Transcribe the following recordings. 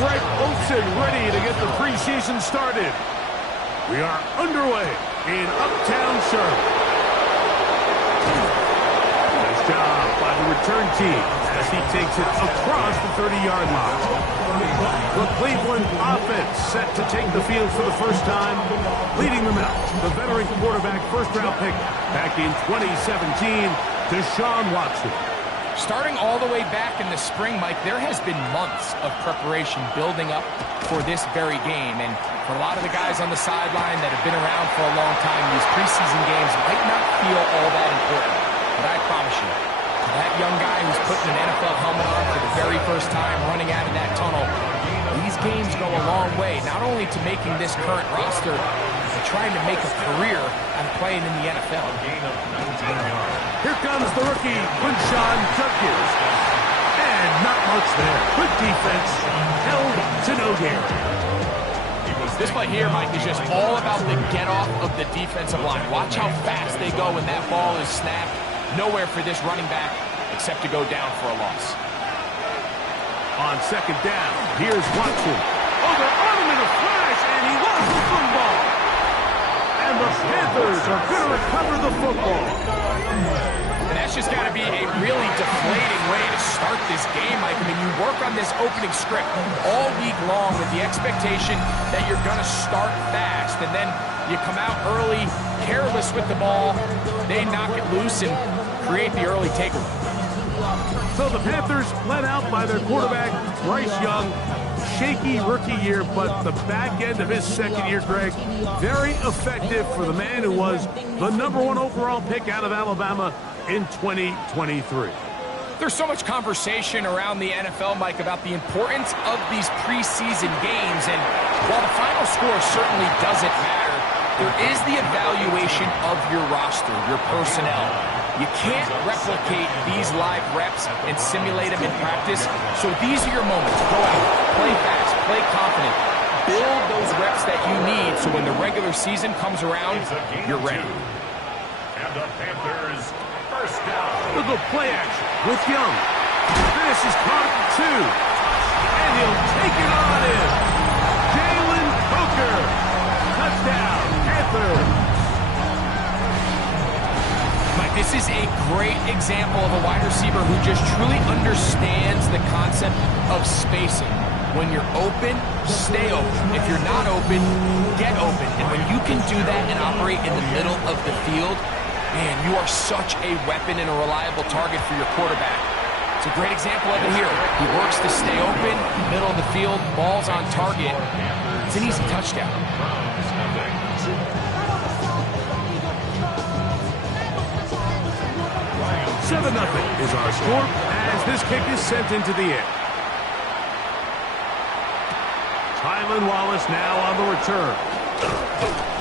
Greg Olsen ready to get the preseason started. We are underway in Uptown Charlotte. Nice job by the return team as he takes it across the 30-yard line. The Cleveland offense set to take the field for the first time. Leading them out, the veteran quarterback first-round pick back in 2017, Deshaun Watson. Starting all the way back in the spring, Mike, there has been months of preparation building up for this very game. And for a lot of the guys on the sideline that have been around for a long time, these preseason games might not feel all that important. But I promise you, for that young guy who's putting an NFL helmet on for the very first time running out of that tunnel, these games go a long way, not only to making this current roster, but trying to make a career out of playing in the NFL. Here comes the rookie, Quinshon Judkins. And not much there. Good defense, held to no gain. This play here, Mike, is just all about the get-off of the defensive line. Watch how fast they go when that ball is snapped. Nowhere for this running back except to go down for a loss. On second down, here's Watson. Oh, they're on him in a flash, and he lost the football. And the Panthers are going to recover the football. And that's just got to be a really deflating way to start this game, Mike. I mean, you work on this opening script all week long with the expectation that you're going to start fast, and then you come out early, careless with the ball, they knock it loose and create the early takeaway. So the Panthers led out by their quarterback, Bryce Young. Shaky rookie year, but the back end of his second year, Greg, very effective for the man who was the #1 overall pick out of Alabama in 2023. There's so much conversation around the NFL, Mike, about the importance of these preseason games, and while the final score certainly doesn't matter, there is the evaluation of your roster, your personnel. You can't replicate these live reps and simulate them in practice, so these are your moments. Go out, play fast, play confident, build those reps that you need so when the regular season comes around, you're ready. And the Panthers first down. Look at play action with Young. This is caught 2, and he'll take it on in. Jalen Coker, touchdown, Panthers. Mike, this is a great example of a wide receiver who just truly understands the concept of spacing. When you're open, stay open. If you're not open, get open. And when you can do that and operate in the middle of the field, man, you are such a weapon and a reliable target for your quarterback. It's a great example of it here. He works to stay open, middle of the field, ball's on target. It's an easy touchdown. 7-0 is our score as this kick is sent into the air. Tylan Wallace now on the return.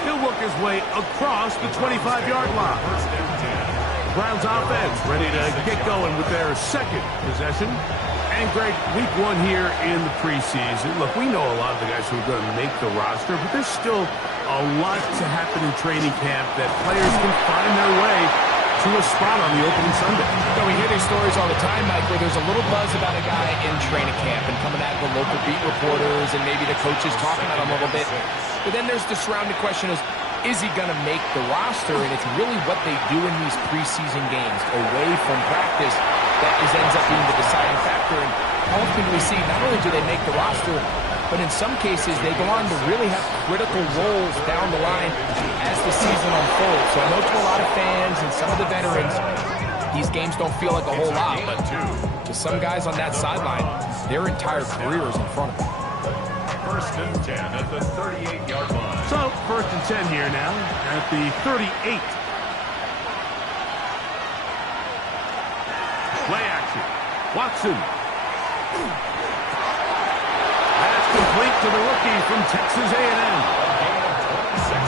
He'll work his way across the 25-yard line. Browns offense ready to get going with their second possession. And Greg, week 1 here in the preseason. Look, we know a lot of the guys who are going to make the roster, but there's still a lot to happen in training camp that players can find their way to a spot on the opening Sunday. So we hear these stories all the time, Mike, where there's a little buzz about a guy in training camp and coming out of the local beat reporters and maybe the coaches talking about him a little bit. But then there's the surrounding question is he going to make the roster? And it's really what they do in these preseason games away from practice that ends up being the deciding factor. And often we see not only do they make the roster, but in some cases they go on to really have critical roles down the line as the season unfolds. So I know to a lot of fans and some of the veterans, these games don't feel like a whole lot, but to some guys on that sideline, their entire career is in front of them. First and 10 at the 38-yard line. So, first and 10 here now at the 38. Play action. Watson. That's complete to the rookie from Texas A&M.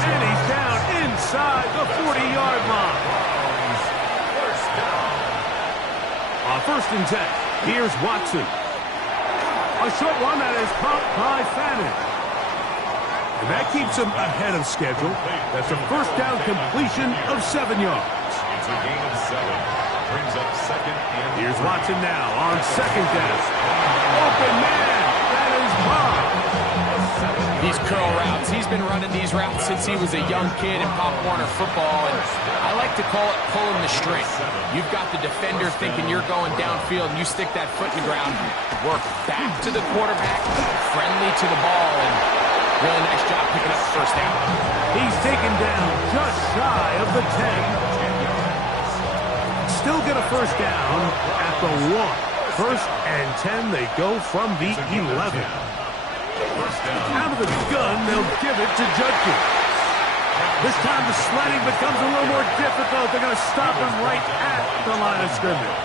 And he's down inside the 40-yard line. First down. On first and 10, here's Watson. A short one that is caught by Fannin. And that keeps him ahead of schedule. That's a first down completion of 7 yards. It's a gain of 7. Brings up second and Here's Watson now on second down. Open man. That is These curl routes. He's been running these routes since he was a young kid in Pop Warner football, and I like to call it pulling the string. You've got the defender thinking you're going downfield, and you stick that foot in the ground, work back to the quarterback, friendly to the ball, and really nice job picking up the first down. He's taken down just shy of the 10. Still get a first down at the 1. First and 10, they go from the 11. Out of the gun, they'll give it to Judkins. This time the sledding becomes a little more difficult. They're going to stop him right at the line of scrimmage.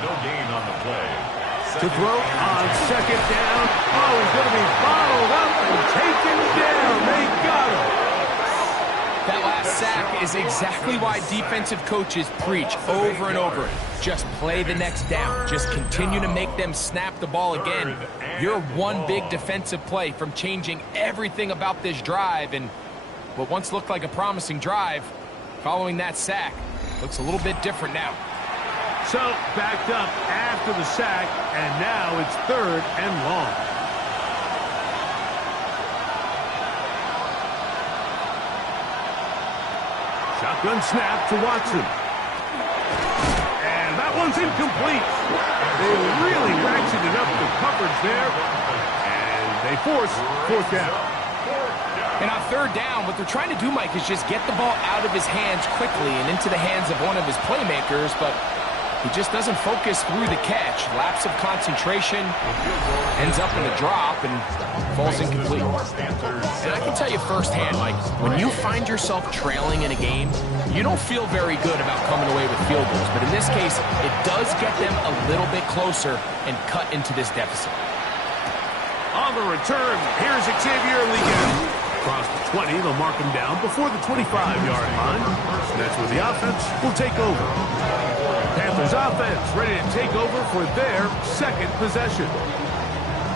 No gain on the play. To throw on second down. Oh, he's going to be bottled up and taken down. They got him. That last sack is exactly why defensive coaches preach over and over. Just play the next down. Just continue to make them snap the ball again. You're one big defensive play from changing everything about this drive, and what once looked like a promising drive, following that sack, looks a little bit different now. So, backed up after the sack, and now it's third and long. Shotgun snap to Watson. And that one's incomplete. They really ratcheted up the coverage there, and they force fourth down. And on third down, what they're trying to do, Mike, is just get the ball out of his hands quickly and into the hands of one of his playmakers, but he just doesn't focus through the catch. Lapse of concentration, ends up in a drop, and falls incomplete. And I can tell you firsthand, Mike, when you find yourself trailing in a game, you don't feel very good about coming away with field goals. But in this case, it does get them a little bit closer and cut into this deficit. On the return, here's Xavier Leggett. Across the 20, they'll mark him down before the 25-yard line. That's where the offense will take over. Panthers offense ready to take over for their second possession.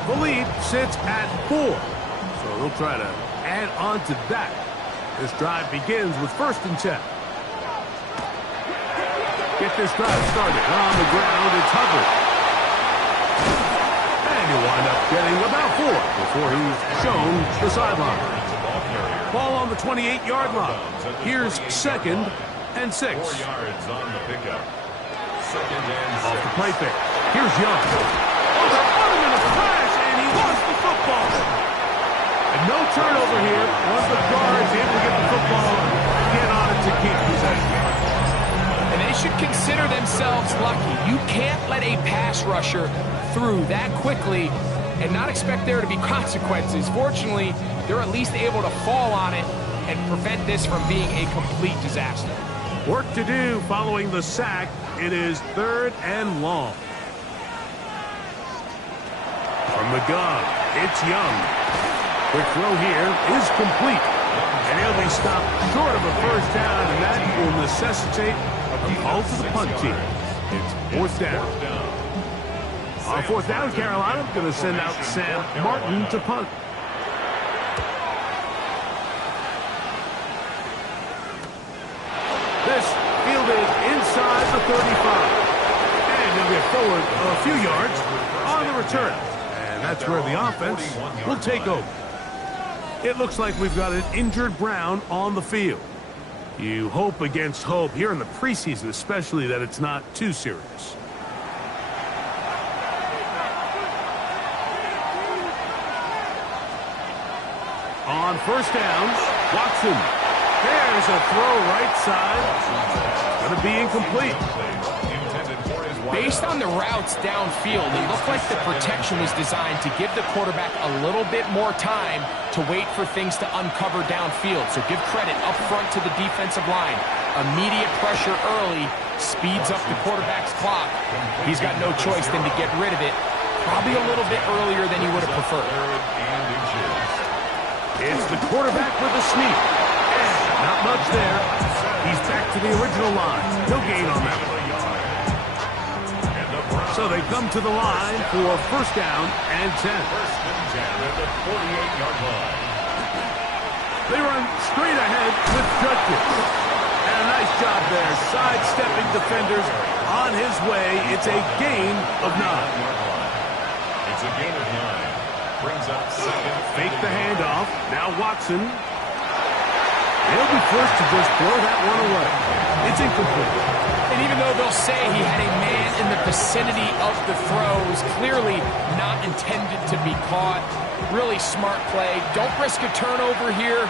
The lead sits at 4, so they'll try to add on to that. This drive begins with first and 10. Get this drive started. On the ground, it's Hubbard. And he'll wind up getting about 4 before he's shown the sideline. Ball on the 28-yard line. Here's second and 6. 4 yards on the pickup. Second and 6. Off the play fake. Here's Young. Oh, they're on him in a crash, and he lost the football. And no turnover here. Once the guards able to get the football, get on it to keep possession. And they should consider themselves lucky. You can't let a pass rusher through that quickly and not expect there to be consequences. Fortunately, they're at least able to fall on it and prevent this from being a complete disaster. Work to do following the sack. It is third and long. From the gun, it's Young. Quick throw here is complete. And he'll be stopped short of a first down, and that will necessitate a call to the punt team. It's fourth down. On fourth down, Carolina going to send out Sam Martin to punt. This fielded inside the 35. And he'll get forward a few yards on the return. And that's where the offense will take over. It looks like we've got an injured Brown on the field. You hope against hope here in the preseason, especially, that it's not too serious. On first down, Watson. There's a throw right side. Going to be incomplete. Based on the routes downfield, it looked like the protection was designed to give the quarterback a little bit more time to wait for things to uncover downfield. So give credit up front to the defensive line. Immediate pressure early speeds up the quarterback's clock. He's got no choice than to get rid of it, probably a little bit earlier than he would have preferred. It's the quarterback with a sneak. And not much there. He's back to the original line. No gain on that one. So they come to the line for first down and 10. First and 10 at the 48-yard line. They run straight ahead with Judkins. And a nice job there, sidestepping defenders on his way. It's a gain of 9. It's a gain of 9. brings up second. Fake the handoff. Now Watson. They'll be forced to just blow that one away. It's incomplete. And even though they'll say he had a man in the vicinity of the throws, clearly not intended to be caught. Really smart play. Don't risk a turnover here.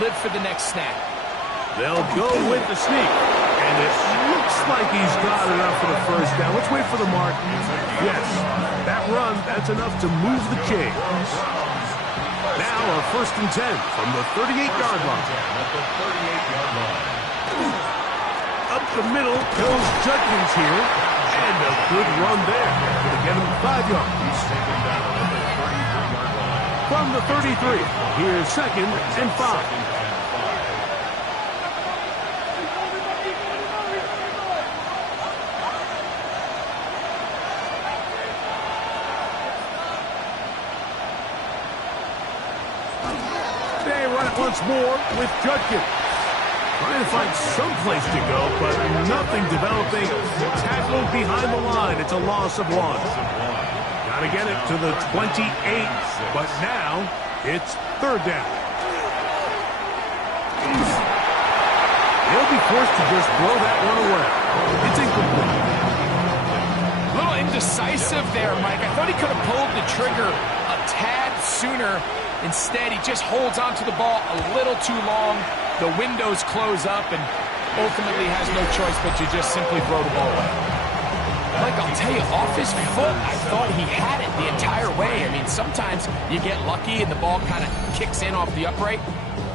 Live for the next snap. They'll go with the sneak. And it looks like he's got enough for the first down. Let's wait for the mark. Yes, that run, that's enough to move the chains. Now a 1st and 10 from the 38-yard line. At the 38-yard line. Up the middle goes Judkins here. And a good run there. Going to get him 5 yards. He's taken down at the 33-yard line. From the 33, here's 2nd and 5. They run it once more with Judkins. Trying to find some place to go, but nothing developing. Tackled behind the line. It's a loss of 1. Got to get it to the 28, but now it's 3rd down. They'll be forced to just blow that one away. It's incomplete. A little indecisive there, Mike. I thought he could have pulled the trigger a tad sooner. Instead, he just holds onto the ball a little too long. The windows close up and ultimately has no choice but to just simply throw the ball away. Mike, I'll tell you, off his foot, I thought he had it the entire way. I mean, sometimes you get lucky and the ball kind of kicks in off the upright,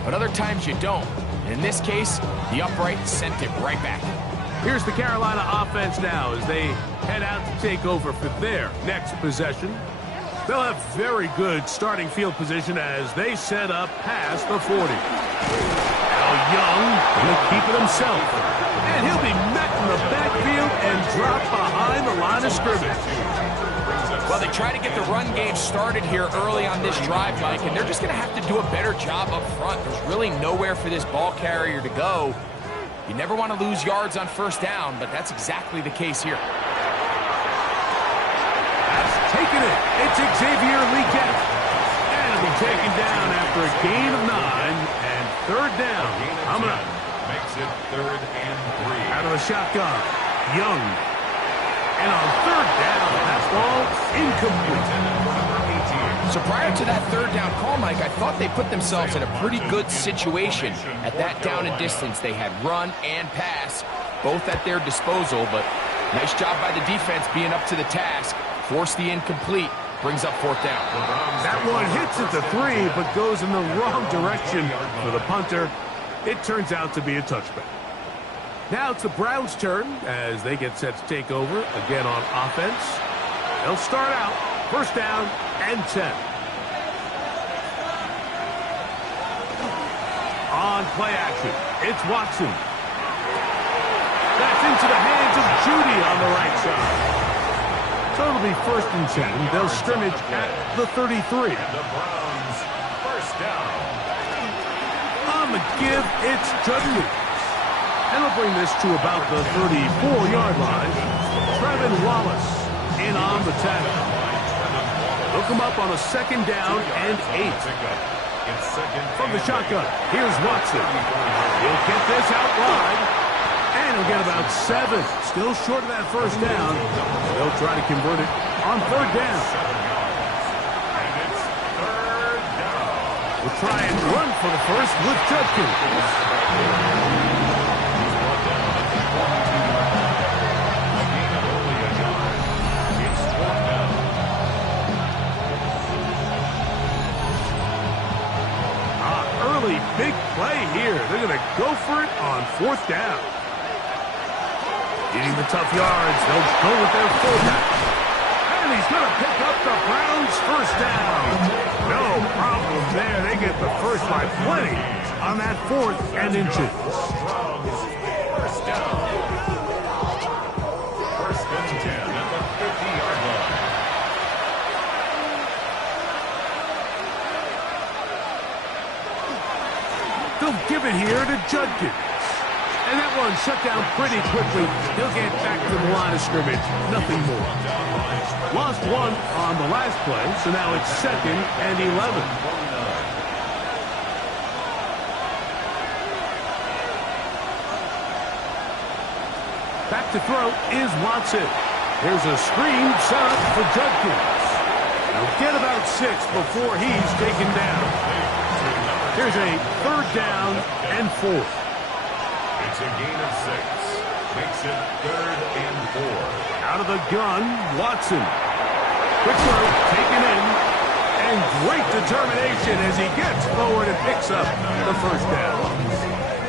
but other times you don't. And in this case, the upright sent it right back. Here's the Carolina offense now as they head out to take over for their next possession. They'll have very good starting field position as they set up past the 40. Now Young will keep it himself. And he'll be met in the backfield and dropped behind the line of scrimmage. Well, they try to get the run game started here early on this drive, Mike, and they're just going to have to do a better job up front. There's really nowhere for this ball carrier to go. You never want to lose yards on 1st down, but that's exactly the case here. Taking it, it's Xavier Legette. And he'll be taken down after a gain of 9 and 3rd down. Coming up. Makes it 3rd and 3. Out of the shotgun, Young. And on 3rd down, that ball incomplete. So prior to that 3rd down call, Mike, I thought they put themselves in a pretty good situation. At that down and distance, they had run and pass, both at their disposal, but nice job by the defense being up to the task. Force the incomplete, brings up 4th down. That one hits at the 3, but goes in the wrong direction for the punter. It turns out to be a touchback. Now it's the Browns' turn as they get set to take over again on offense. They'll start out 1st down and 10. On play action, it's Watson. That's into the hands of Judy on the right side. So it'll be 1st and 10. They'll scrimmage at the 33. The Browns, 1st down. On the give, it's Judkins. And they'll bring this to about the 34-yard line. Trevin Wallace in on the tackle. They'll come up on a 2nd down and 8. From the shotgun, here's Watson. He'll get this out wide. And he'll get about 7. Still short of that 1st down. They'll try to convert it on 3rd down. And it's 3rd down. We'll try and run for the 1st with Judkins. He's brought down at the 42-yard line. A gain of only a yard. It's 4th down. Early big play here. They're going to go for it on 4th down. Getting the tough yards, they'll go with their fullback. And he's going to pick up the Browns' 1st down. No problem there. They get the 1st by plenty on that 4th and inches. Browns, 1st down. 1st and 10 at the 50-yard line. They'll give it here to Judkins. And that one shut down pretty quickly. He'll get back to the line of scrimmage. Nothing more. Lost one on the last play, so now it's 2nd and 11. Back to throw is Watson. Here's a screen set up for Judkins. He'll get about 6 before he's taken down. Here's a 3rd down and 4. It's a gain of 6. Makes it 3rd and 4. Out of the gun, Watson. Quick throw, taken in, and great determination as he gets forward and picks up the 1st down.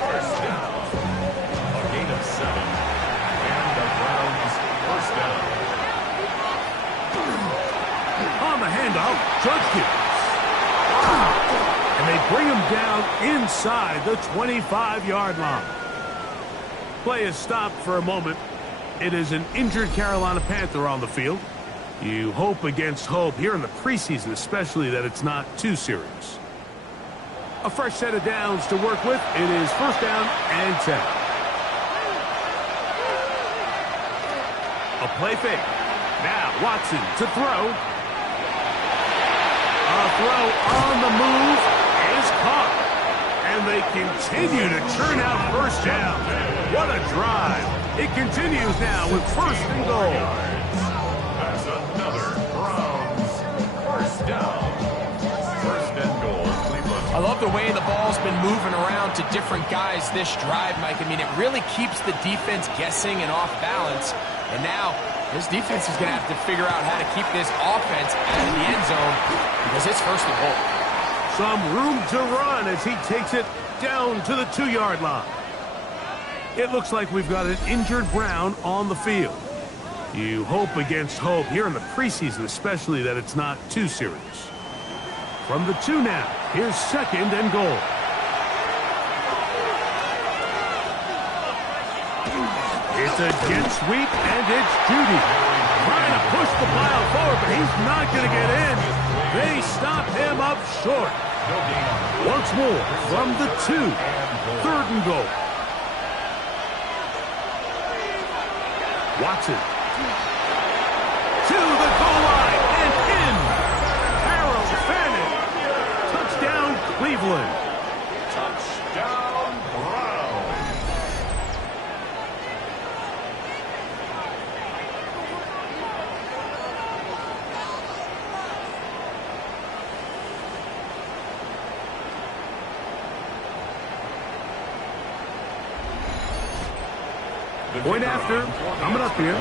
First down. A gain of 7. And the Browns' 1st down. On the handoff, Judkins. And they bring him down inside the 25-yard line. Play is stopped for a moment. It is an injured Carolina Panther on the field. You hope against hope here in the preseason, especially, that it's not too serious. A fresh set of downs to work with. It is 1st down and 10. A play fake. Now Watson to throw. A throw on the move is caught. And they continue to churn out 1st down. What a drive. It continues now with 1st and goal. That's another Browns 1st down. 1st and goal, Cleveland. I love the way the ball's been moving around to different guys this drive, Mike. I mean, it really keeps the defense guessing and off balance. And now this defense is going to have to figure out how to keep this offense out of the end zone because it's 1st and goal. Some room to run as he takes it down to the 2-yard line. It looks like we've got an injured Brown on the field. You hope against hope here in the preseason, especially, that it's not too serious. From the 2 now, here's 2nd and goal. It's a jet sweep, and it's Judy. Trying to push the pile forward, but he's not going to get in. They stop him up short. Once more from the 2. 3rd and goal. Watson. To the goal line and in. Harold Fannin. Touchdown, Cleveland. Touchdown, Browns. Point after, coming up here.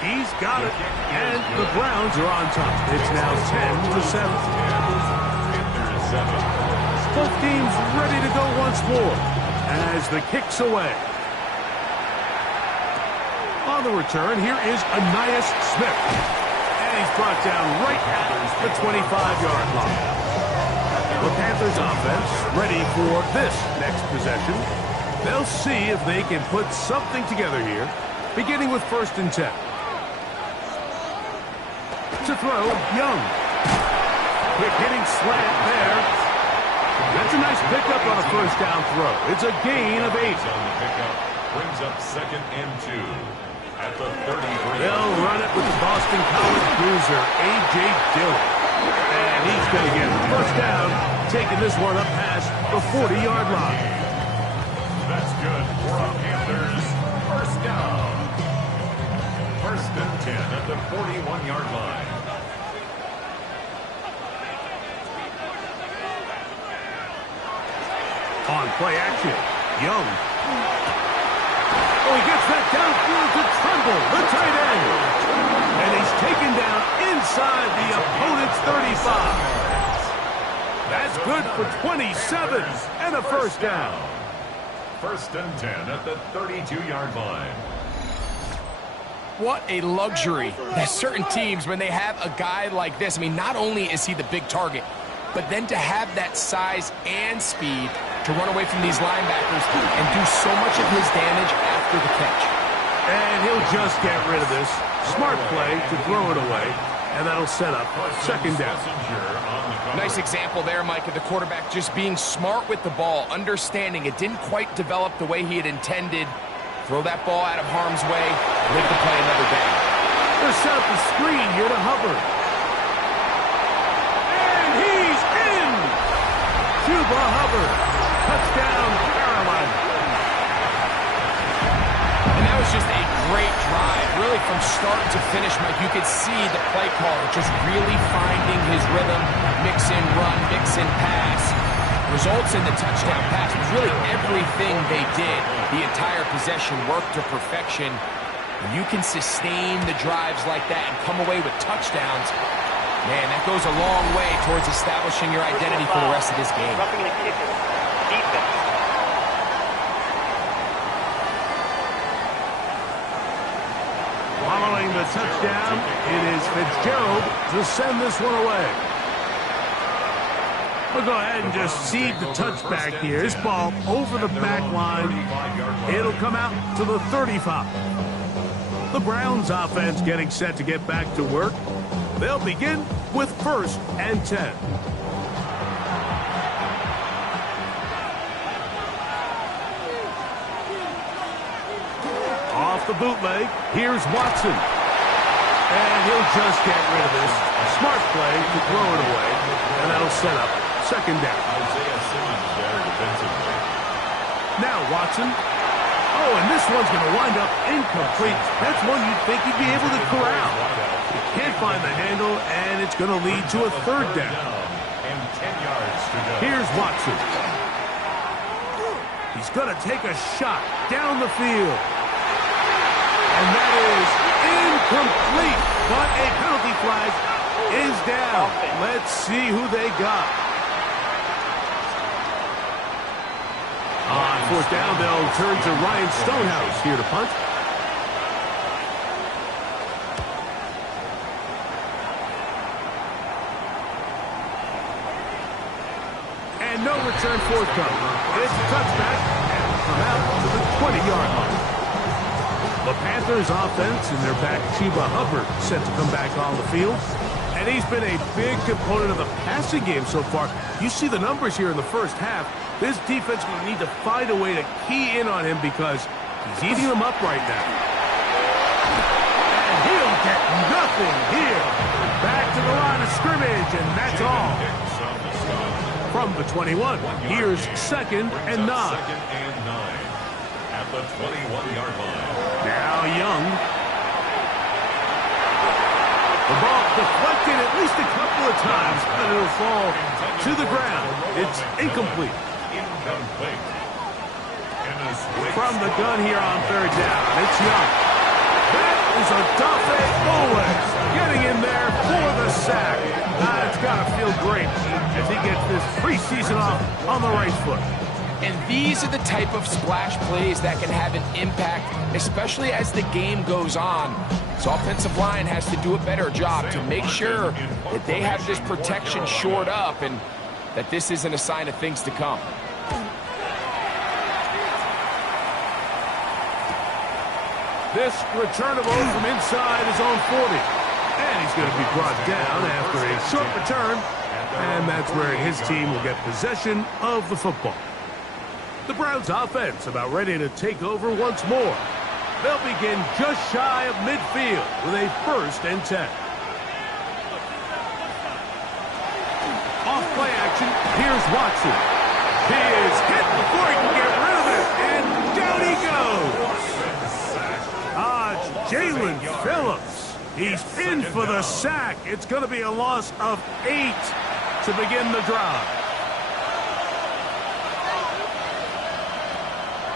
He's got it, and the Browns are on top. It's now 10-7. Both teams ready to go once more as the kick's away. On the return, here is Ainias Smith. And he's brought down right at the 25-yard line. The Panthers offense ready for this next possession. They'll see if they can put something together here, beginning with 1st and 10. To throw, Young. Quick hitting slant there. That's a nice pickup on a 1st down throw. It's a gain of 8. On the pickup, brings up 2nd and 2 at the 33. They'll run it with the Boston College bruiser, A.J. Dillon. And he's going to get 1st down, taking this one up past the 40-yard line. That's good for the Panthers. 1st down. 1st and 10 at the 41-yard line. On play action, Young. Oh, he gets that downfield to Tremble, the tight end. And he's taken down inside the opponent's 35. That's good for 27 and a 1st down. 1st and 10 at the 32-yard line. What a luxury that certain teams, when they have a guy like this, I mean, not only is he the big target, but then to have that size and speed to run away from these linebackers and do so much of his damage after the catch. And he'll just get rid of this. Smart play to throw it away. And that'll set up second down. Nice example there, Mike, of the quarterback just being smart with the ball, understanding it didn't quite develop the way he had intended. Throw that ball out of harm's way, live to play another day. They're set up the screen here to Hubbard. And he's in! Chuba Hubbard. Touchdown, Carolina. And that was just a great drive. Really from start to finish, Mike, you could see the play caller just really finding his rhythm. Mix in run, mix in pass. Results in the touchdown pass was really everything they did. The entire possession worked to perfection. When you can sustain the drives like that and come away with touchdowns, man, that goes a long way towards establishing your identity for the rest of this game. Roughing the kicker. Defense. Following the touchdown, it is Fitzgerald to send this one away. We'll go ahead and just cede the touchback here. This ball over the back line. It'll come out to the 35. The Browns offense getting set to get back to work. They'll begin with 1st and 10. Off the bootleg, here's Watson. And he'll just get rid of this. Smart play to throw it away. And that'll set up second down. Now Watson. Oh, and this one's going to wind up incomplete. That's one you'd think he'd be able to corral. He can't find the handle, and it's going to lead to a third down. Here's Watson. He's going to take a shot down the field. And that is incomplete, but a penalty flag is down. Let's see who they got. On 4th down, they'll turn to Ryan Stonehouse here to punt. And no return forthcoming. It's a touchback, and will come out to the 20-yard line. The Panthers offense and their back Chuba Hubbard set to come back on the field. And he's been a big component of the passing game so far. You see the numbers here in the first half. This defense will need to find a way to key in on him because he's eating them up right now. And he'll get nothing here. Back to the line of scrimmage, and that's all. From the 21, here's 2nd and 9. At the 21-yard line. Now Young. The ball deflected at least a couple of times, but it'll fall to the ground. It's incomplete. From the gun here on 3rd down, it's Young. That is Odafe Oweh getting in there for the sack. It's got to feel great as he gets this preseason off on the right foot. And these are the type of splash plays that can have an impact, especially as the game goes on. So offensive line has to do a better job to make sure that they have this protection shored up and that this isn't a sign of things to come. This returnable from inside his own 40. And he's going to be brought down after a short return. And that's where his team will get possession of the football. The Browns offense about ready to take over once more. They'll begin just shy of midfield with a 1st and 10. Off play action, here's Watson. He is hit before he can get rid of it, and down he goes. Jalen Phillips. He's in for the sack. It's going to be a loss of 8 to begin the drive.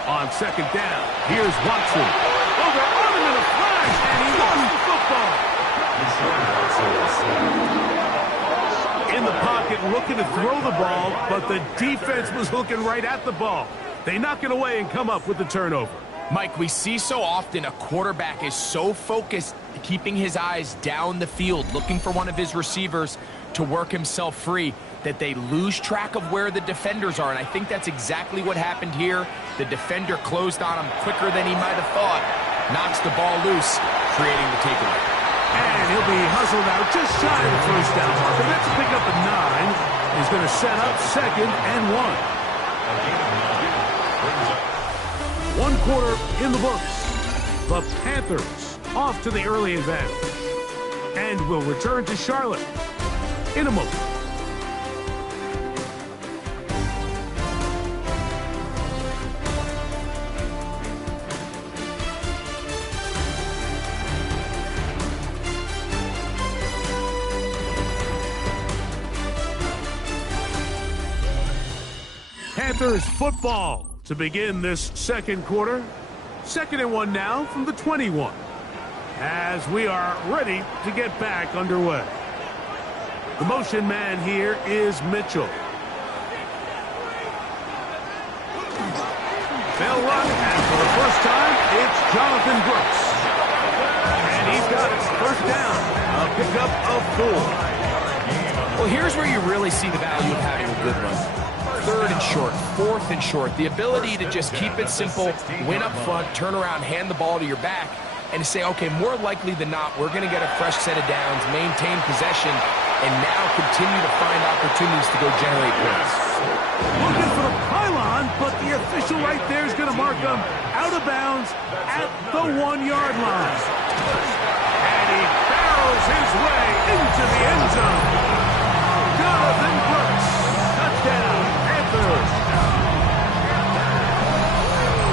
On 2nd down, here's Watson. Oh, they're on him in a flash, and he lost the football. In the pocket, looking to throw the ball, but the defense was looking right at the ball. They knock it away and come up with the turnover. Mike, we see so often a quarterback is so focused, keeping his eyes down the field, looking for one of his receivers to work himself free, that they lose track of where the defenders are. And I think that's exactly what happened here. The defender closed on him quicker than he might have thought. Knocks the ball loose, creating the takeaway. And he'll be hustled out just shy of the first down marker. That's a pickup of 9. He's going to set up 2nd and 1. 1 quarter in the books. The Panthers off to the early advantage. And will return to Charlotte in a moment. Panthers football to begin this second quarter. 2nd and 1 now from the 21. As we are ready to get back underway. The motion man here is Mitchell. They'll run, and for the first time, it's Jonathan Brooks. And he's got it. First down, a pickup of 4. Well, here's where you really see the value of having a good run. 3rd and short, 4th and short. The ability to just keep it simple, win up front, turn around, hand the ball to your back, and say, okay, more likely than not, we're going to get a fresh set of downs, maintain possession, and now continue to find opportunities to go generate points. Looking for the pylon, but the official right there is going to mark him out of bounds at the 1-yard line. And he barrels his way into the end zone. Jonathan Brooks, touchdown, Panthers.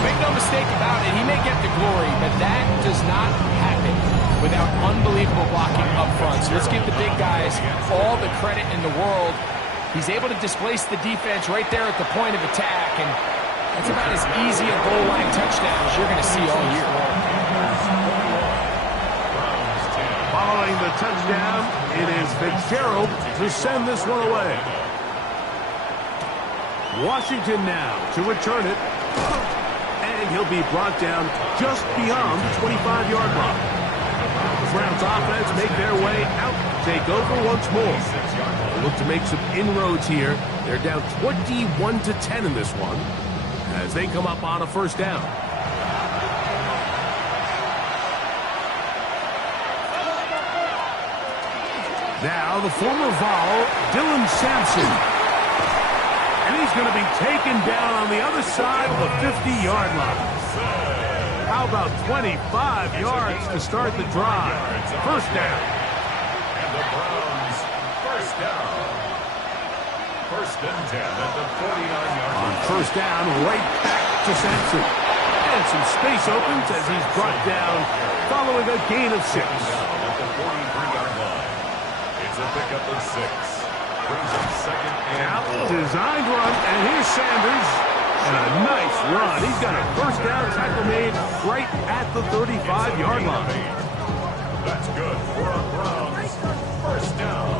Make no mistake about it, he may get the glory, but that does not happen without unbelievable blocking up front. So let's give the big guys all the credit in the world. He's able to displace the defense right there at the point of attack, and that's about as easy a goal line touchdown as you're going to see all year. Following the touchdown, it is Fitzgerald to send this one away. Washington now to return it. And he'll be brought down just beyond the 25-yard line. The Browns offense make their way out, take over once more. They look to make some inroads here. They're down 21-10 in this one as they come up on a first down. Now the former Vol, Dylan Sampson. And he's going to be taken down on the other side of the 50-yard line. How about 25 yards to start the drive? First down. And the Browns, first down. 1st and 10 at the 49-yard line. On first down, right back to Sampson. And some space opens as he's brought down following a gain of 6. At the 43-yard line. It's a pickup of 6. Brings up 2nd Now, and 4. designed run, and here's Sanders. And a nice run. He's got a first down tackle made right at the 35-yard line. That's good for a Browns. First down.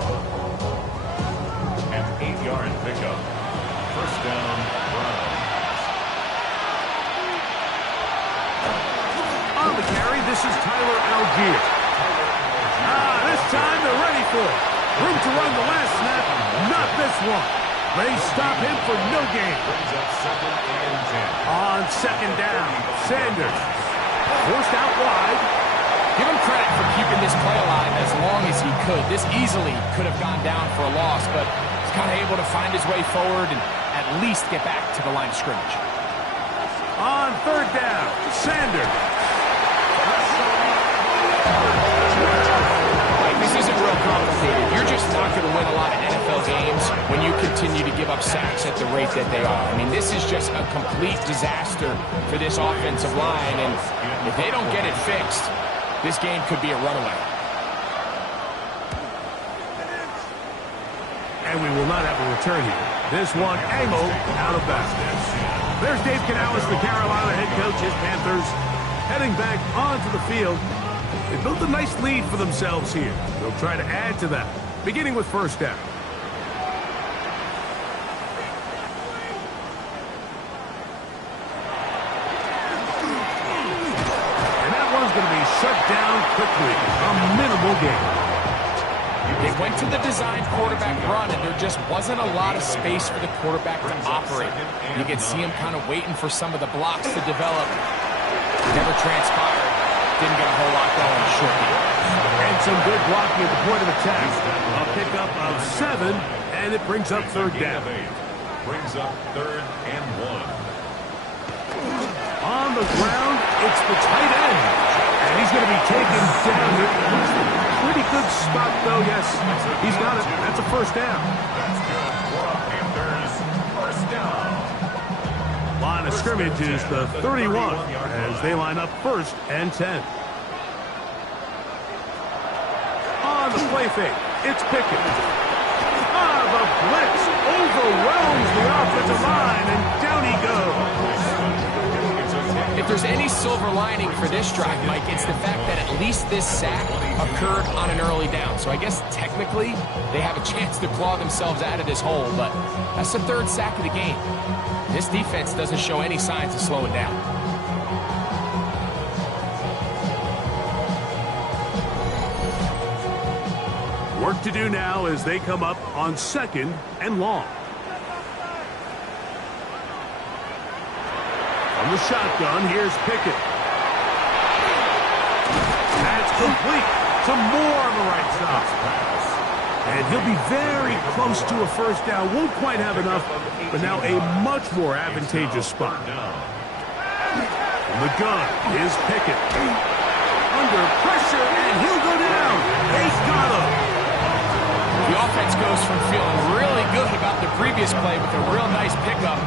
An 8-yard pickup. First down, Browns. On the carry, this is Tyler Algier. This time they're ready for it. Room to run the last snap, not this one. They stop him for no gain. Brings up 2nd and 10. On second down, Sanders forced out wide. Give him credit for keeping this play alive as long as he could. This easily could have gone down for a loss, but he's kind of able to find his way forward and at least get back to the line of scrimmage. On third down, Sanders. This isn't real complicated. You're just not going to win a lot of NFL games when you continue to give up sacks at the rate that they are. I mean, this is just a complete disaster for this offensive line, and if they don't get it fixed, this game could be a runaway. And we will not have a return here. This one angled out of bounds. There's Dave Canales, the Carolina head coach. His Panthers heading back onto the field. They built a nice lead for themselves here. They'll try to add to that, beginning with first down. And that one's going to be shut down quickly. A minimal gain. They went to the design quarterback run, and there just wasn't a lot of space for the quarterback to operate. You could see him kind of waiting for some of the blocks to develop. Never transpired. Didn't get a whole lot going in short game. And And some good blocking at the point of attack. A pickup of 7, and it brings up third down. Brings up 3rd and 1. On the ground, it's the tight end. And he's going to be taken down here. Pretty good spot, though, yes. He's got it. That's a first down. That's good. Florida Panthers, first down. Line of scrimmage is the 31 as they line up 1st and 10. On the play fake, it's Pickett. The blitz overwhelms the offensive line, and down he goes. If there's any silver lining for this drive, Mike, it's the fact that at least this sack occurred on an early down. So I guess technically they have a chance to claw themselves out of this hole, but that's the 3rd sack of the game. This defense doesn't show any signs of slowing down. Work to do now as they come up on 2nd and long. From the shotgun, here's Pickett. That's complete to Moore on the right side. And he'll be very close to a first down. Won't quite have enough, but now a much more advantageous spot. From the gun is Pickett. Under pressure, and he'll go down. They got him. The offense goes from feeling really good about the previous play with a real nice pickup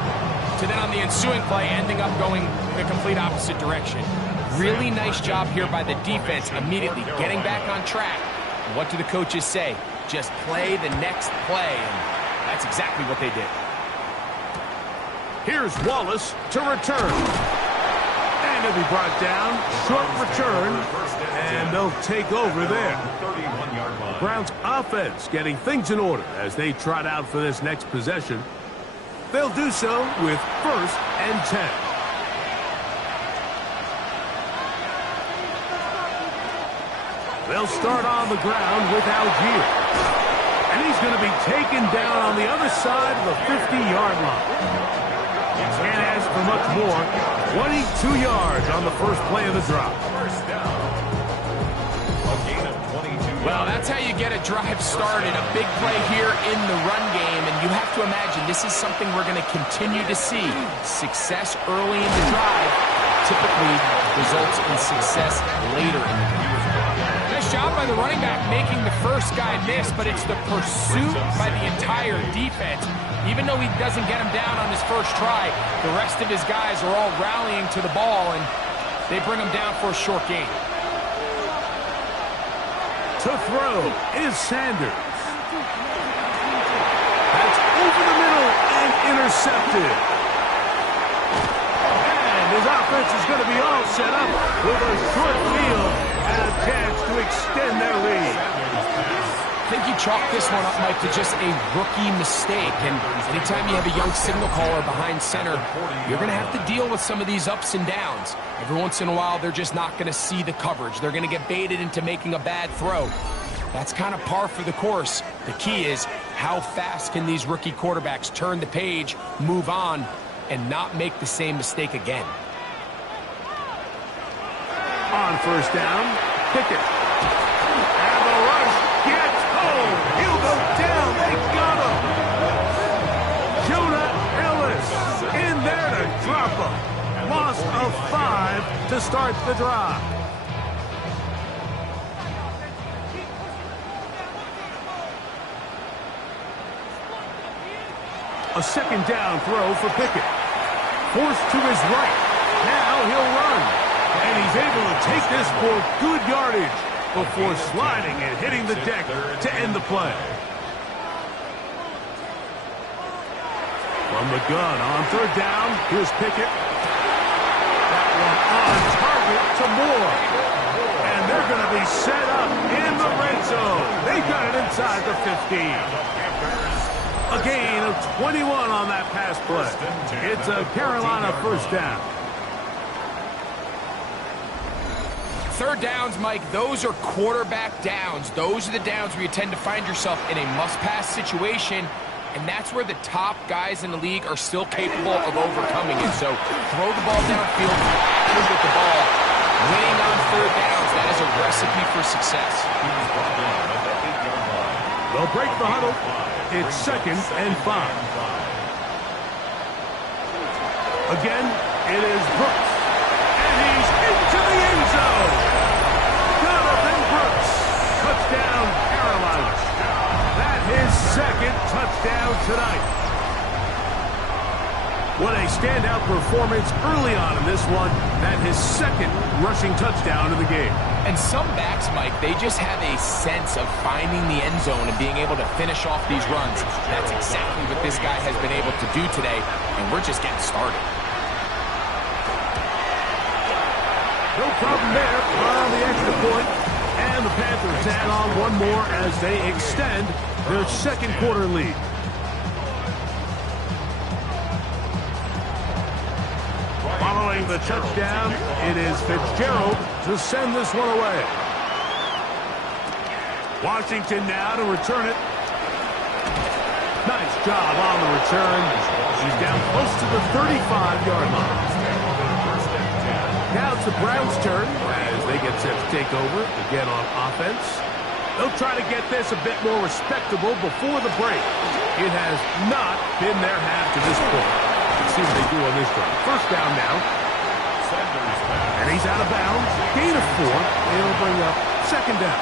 to then on the ensuing play ending up going the complete opposite direction. Really nice job here by the defense immediately getting back on track. And what do the coaches say? Just play the next play, and that's exactly what they did. Here's Wallace to return. And he'll be brought down. Short return, and they'll take over there. 31-yard line. Browns offense getting things in order as they trot out for this next possession. They'll do so with 1st and 10. They'll start on the ground with Algier. And he's going to be taken down on the other side of the 50-yard line. Can't ask for much more. 22 yards on the first play of the drop. First down. A gain of 22 Well, yards. that's how you get a drive started. A big play here in the run game, and you have to imagine this is something we're going to continue to see. Success early in the drive typically results in success later in the drive. Nice job by the running back making the first guy miss, but it's the pursuit by the entire defense. Even though he doesn't get him down on his first try, the rest of his guys are all rallying to the ball, and they bring him down for a short gain. To throw is Sanders. That's over the middle and intercepted. And his offense is going to be all set up with a short field and a chance to extend their lead. I think you chalk this one up, Mike, to just a rookie mistake. And anytime you have a young signal caller behind center, you're going to have to deal with some of these ups and downs. Every once in a while, they're just not going to see the coverage. They're going to get baited into making a bad throw. That's kind of par for the course. The key is how fast can these rookie quarterbacks turn the page, move on, and not make the same mistake again. On first down, Pickett. And the rush gets home. He'll go down. They got him. Jonah Ellis in there to drop him. Loss of 5 to start the drive. A second down throw for Pickett. Forced to his right. Now he'll run. And he's able to take this for good yardage before sliding and hitting the deck to end the play. From the gun on third down, here's Pickett. That one on target to Moore. And they're going to be set up in the red zone. They got it inside the 15. A gain of 21 on that pass play. It's a Carolina first down. Third downs, Mike, those are quarterback downs. Those are the downs where you tend to find yourself in a must-pass situation, and that's where the top guys in the league are still capable of overcoming it. So throw the ball downfield, with the ball. Winning on third downs, that is a recipe for success. He was brought down at the 8-yard line. They'll break the huddle. It's 2nd and 5. Again, it is Brooks. And he's into the end zone. Jonathan Brooks. Touchdown, Carolina. That his 2nd touchdown tonight. What a standout performance early on in this one. That his 2nd rushing touchdown of the game. And some backs, Mike, they just have a sense of finding the end zone and being able to finish off these runs. That's exactly what this guy has been able to do today, and we're just getting started. No problem there on the extra point. And the Panthers add on one more as they extend their 2nd quarter lead. Following the touchdown, it is Fitzgerald to send this one away. Washington now to return it. Nice job on the return. He's down close to the 35-yard line. Now it's the Browns' turn as they get set to take over again on offense. They'll try to get this a bit more respectable before the break. It has not been their half to this point. Let's see what they do on this drive. First down now. And he's out of bounds. Gain of 4. It'll bring up 2nd down.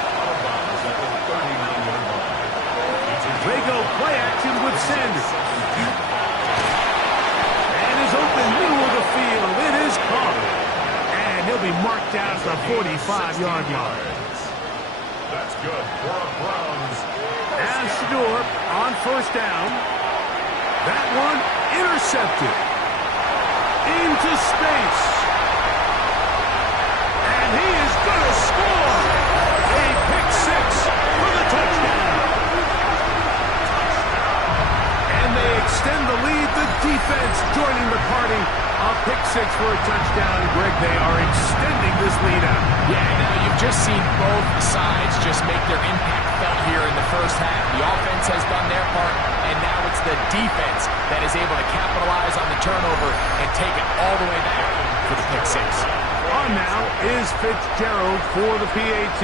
They go play action with Sanders. And is open middle of the field. It is caught. And he'll be marked down at the 45-yard line. That's good for a Browns. And Shedeur on first down. That one intercepted. Into space. And he is going to score. A pick 6 for the touchdown. And they extend the lead. The defense joining the party. A pick 6 for a touchdown. Greg, they are extending this lead out. Yeah, now you've just seen both sides just make their impact felt here in the first half. The offense has done their part, and now it's the defense that is able to capitalize on the turnover and take it all the way back for the pick 6. On now is Fitzgerald for the PAT.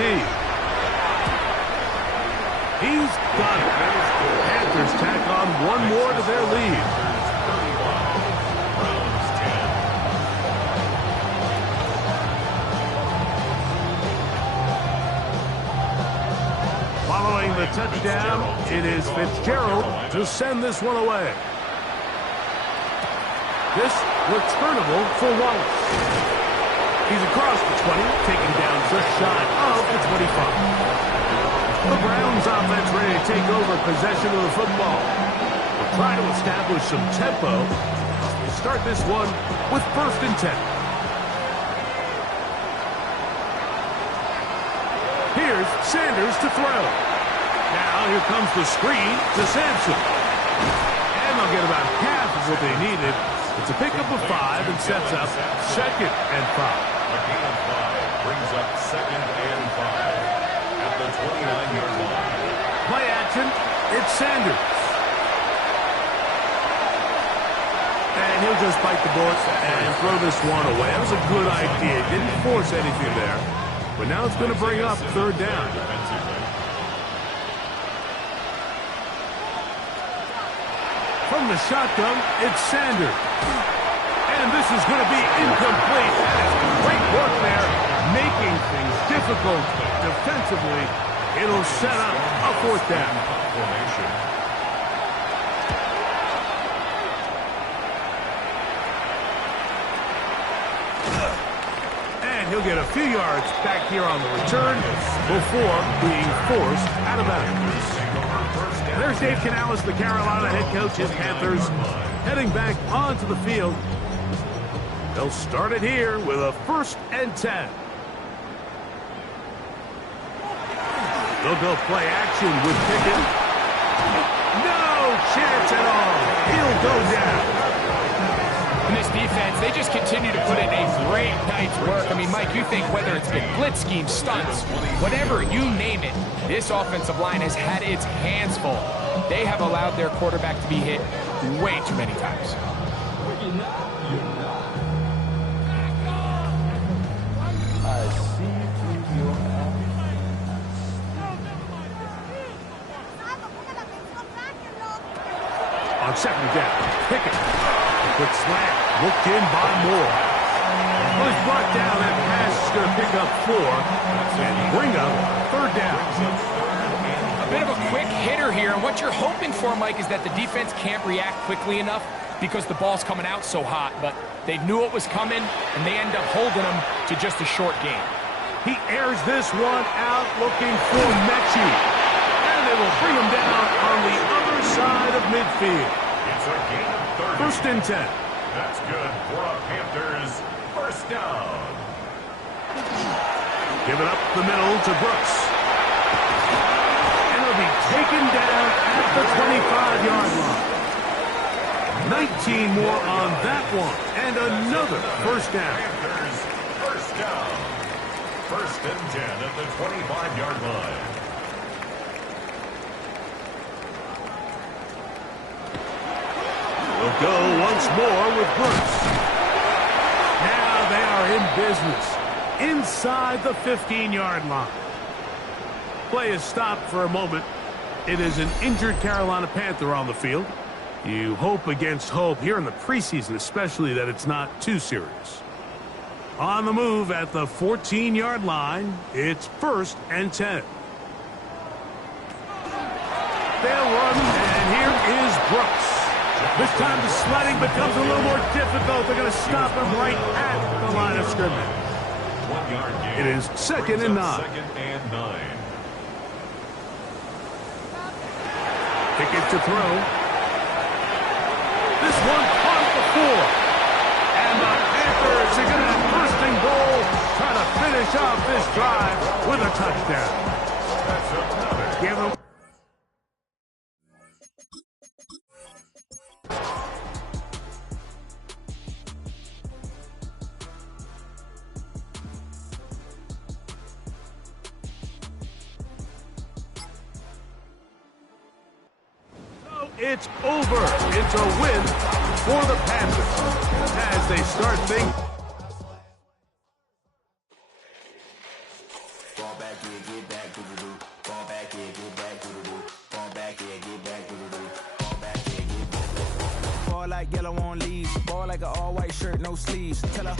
He's got it. Panthers tack on one more to their lead. Following the touchdown, it is Fitzgerald to send this one away. This returnable for Wallace. He's across the 20, taking down just shy of the 25. The Browns offense ready to take over possession of the football. We'll try to establish some tempo. We'll start this one with 1st and 10. Here's Sanders to throw. Now here comes the screen to Sampson. And they'll get about half of what they needed. It's a pickup of 5 and sets up 2nd and 5. A gain of 5 brings up 2nd and 5 at the 29-yard line. Play action. It's Sanders. And he'll just bite the bullet and throw this one away. That was a good idea. Didn't force anything there. But now it's going to bring up 3rd down. From the shotgun, it's Sanders. And this is going to be incomplete. That is great work there, making things difficult defensively. It'll set up a 4th down. Formation. And he'll get a few yards back here on the return before being forced out of bounds. There's Dave Canales, the Carolina head coach. His Panthers heading back onto the field. They'll start it here with a 1st and 10. They'll go play action with Pickett. No chance at all. He'll go down. In this defense, they just continue to put in a great night's work. I mean, Mike, you think whether it's been blitz scheme, stunts, whatever, you name it, this offensive line has had its hands full. They have allowed their quarterback to be hit way too many times. On second down, Pickett. A quick slant, looked in by Moore. Well, he's brought down. That pass is going to pick up 4 and bring up third down. A bit of a quick hitter here, and what you're hoping for, Mike, is that the defense can't react quickly enough because the ball's coming out so hot, but they knew it was coming, and they end up holding them to just a short gain. He airs this one out looking for Mechie, and they will bring him down on the other side of midfield. It's a gain of 30. First and 10. That's good for a Panthers first down. Give it up the middle to Brooks. And it'll be taken down at the 25-yard line. 19 more on that one, and another first down. Panthers first down. First and 10 at the 25-yard line. We'll go once more with Brooks. Now they are in business inside the 15-yard line. Play is stopped for a moment. It is an injured Carolina Panther on the field. You hope against hope here in the preseason, especially, that it's not too serious. On the move at the 14-yard line, it's first and 10. They'll run, and here is Brooks. This time the sledding becomes a little more difficult. They're going to stop him right at the line of scrimmage. 1 yard gain. It is second and 9. Second and 9. Pickett to throw. This one caught before. And the Panthers are going to have first and goal, trying to finish off this drive with a touchdown. That's another. Give them. It's over. It's a win for the Panthers as they start things. Fall back here, get back, do-do-do. Fall back here, get back, do-do-do. Fall back here, get back, do-do-do. Fall back here, get back. Fall like yellow on leaves. Fall like an all-white shirt, no sleeves. Tell her,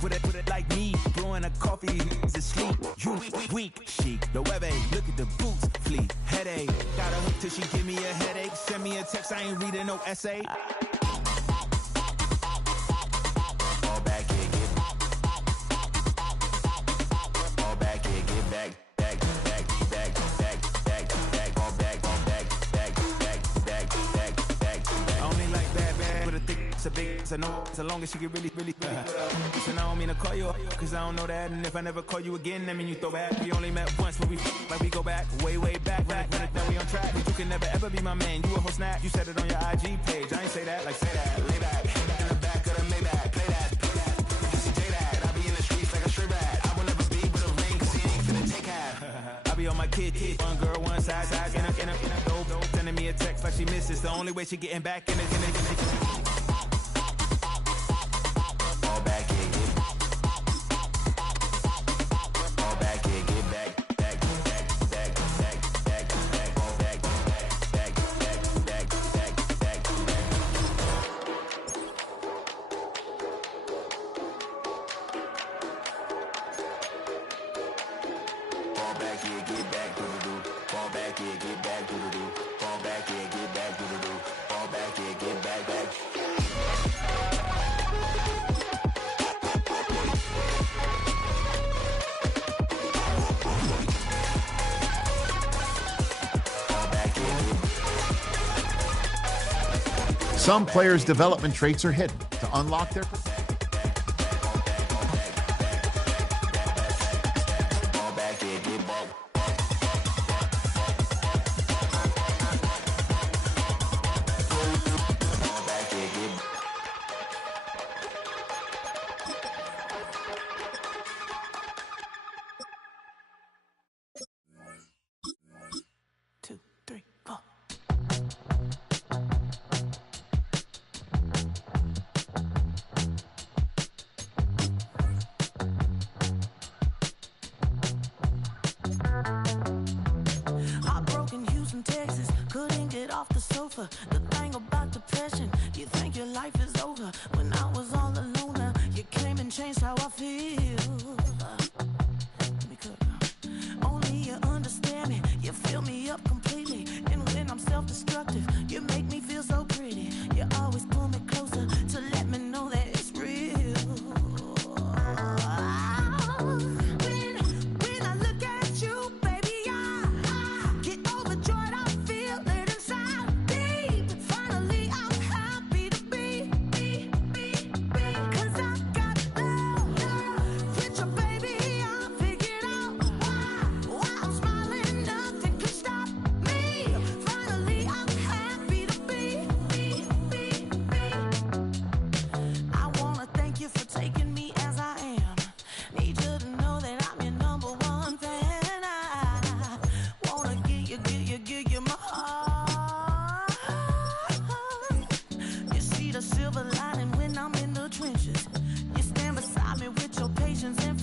put it like me. Blowing a coffee, is sleep. You weak, chic. The web ain't. Look at the boots, fleet. Headache. Got a hook till she give me a headache. Send me a text, I ain't reading no essay. Fall back here, get back. Fall back here, get back. Back, back, back, back, back, back. Fall back, back, back, back, back, back, back. I only like bad, with a thick, it's a big, it's a no, so long as she get really put up. Listen, I don't mean to call you up, cause I don't know that. And if I never call you again, that mean you throw back. We only met once, but we like we go back, way back. Run it down, we on track. You can never ever be my man. You a whole snap, you said it on your IG page. I ain't say that, like say that. Lay back, in the back of the Maybach. Play that. You see J that. I be in the streets like a stray rat. I will never be with a ring, cause he ain't finna take half. I be on my kid. One girl, one side, in a dope. Sending me a text like she misses. The only way she getting back in it. Fall back here, get back. Fall back here, get back. Fall back here, get back, do-do-do. Fall back here, get back, do-do-do. Fall back here, get back, do-do-do. Fall back here, get back. Fall back here, Some players' development traits are hidden to unlock their potential. fall back here, get back. Fall back here, get back. 2, 3, 4. Heartbroken Houston, Texas. Couldn't get off the sofa. The thing about the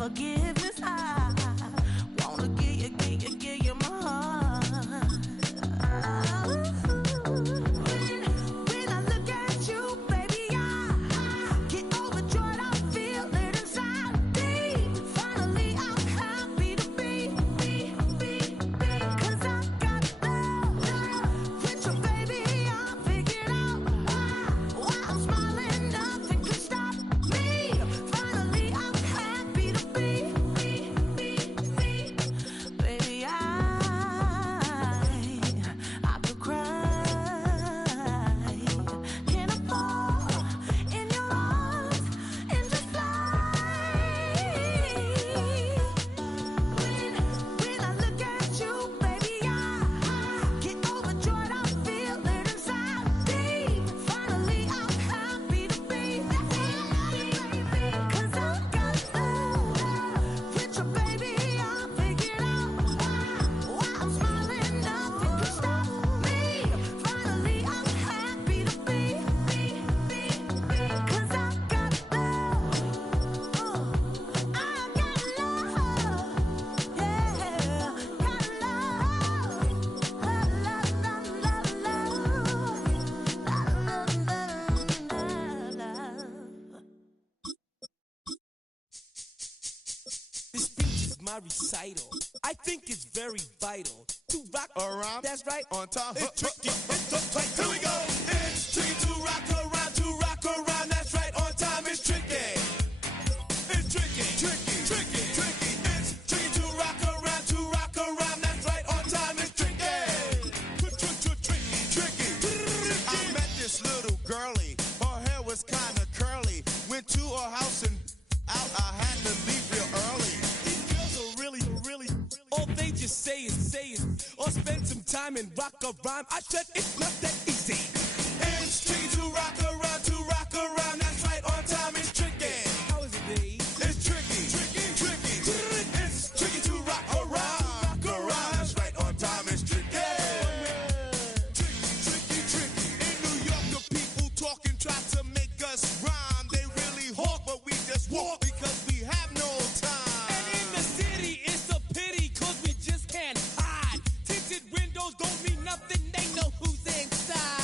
forgiveness. I wanna give you my heart. When I look at you, baby, I get overjoyed. I feel it inside me. Finally, I'm happy to be. 'Cause I got love with you, baby. I figured out why I'm smiling. Nothing can stop me. Finally, I'm happy to be. Baby, I could cry. Can I fall in your arms and just fly? When I look at you, baby, I get overjoyed. I feel it inside me. Finally, I'm happy to be. 'Cause I got love with you, baby. I figured out why I'm smiling. Nothing can stop me. Finally, I'm happy to be. 'Cause I got love. I got love. Yeah, got love. This speech is my recital. I think it's very vital to rock around. That's right. On top. It's tricky. It's right. Here we go. It's tricky to rock around. To rock around. That's right. On time. It's tricky. It's tricky. Tricky. Tricky. Tricky. It's tricky to rock around. To rock around. That's right. On time. It's tricky. Tricky. Tricky. I met this little girlie. Her hair was kind of curly. Went to her house and out. I had to leave real early. These girls are really. All they just say is, or spend some time and rock a rhyme. I said it's not that easy. It's tricky to rock around. To rock around. That's right. On time. It's tricky. How is it, babe? It's tricky. Tricky. It's tricky to rock around. That's right. On time. It's tricky. Tricky. In New York, the people talking try to make us rhyme. They really hawk, but we just walk because we have no time. And in the city, it's a pity, 'cause we just can't hide. Tinted windows don't mean nothing, they know who's inside.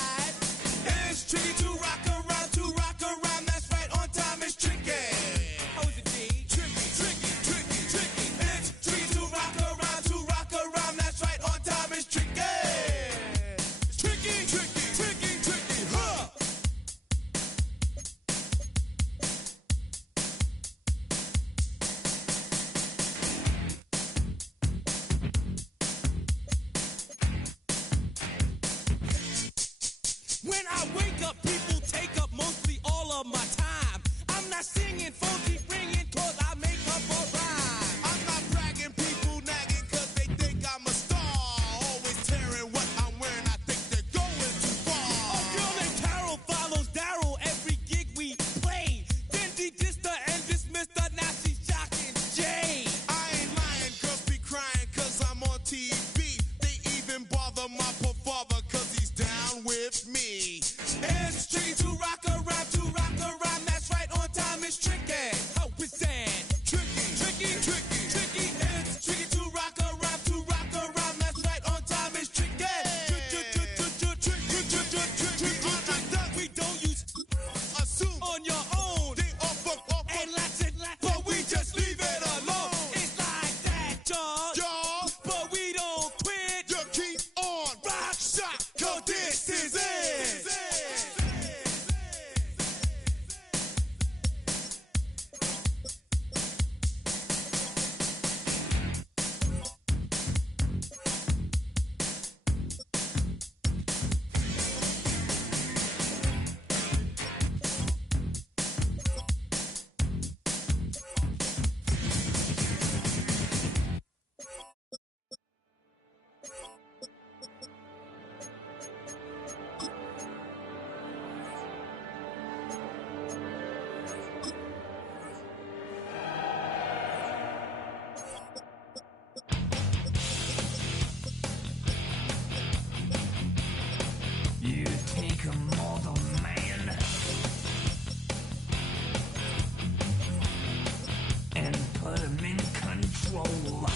control.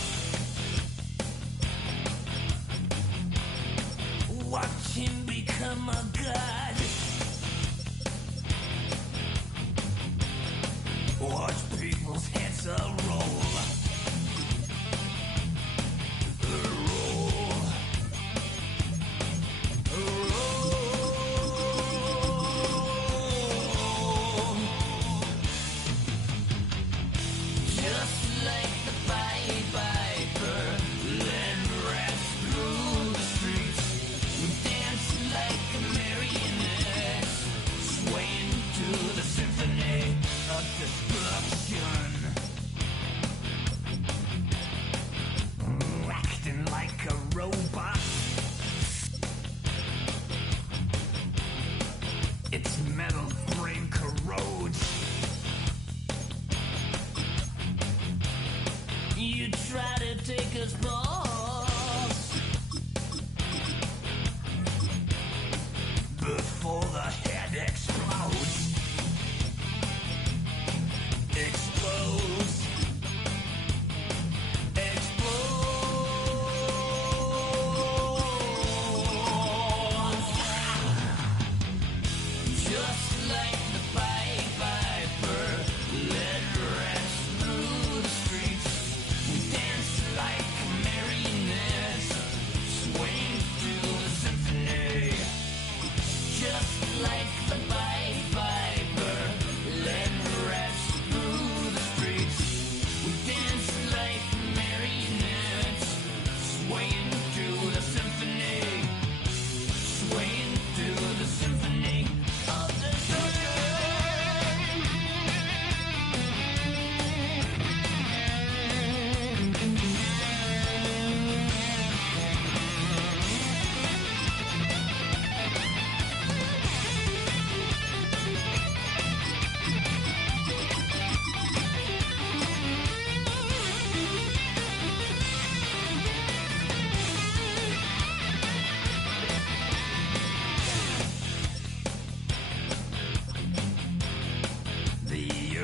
Watch him become a god. Watch people's heads roll. Its metal frame corrodes. You try to take us balls before the head explodes. Explodes.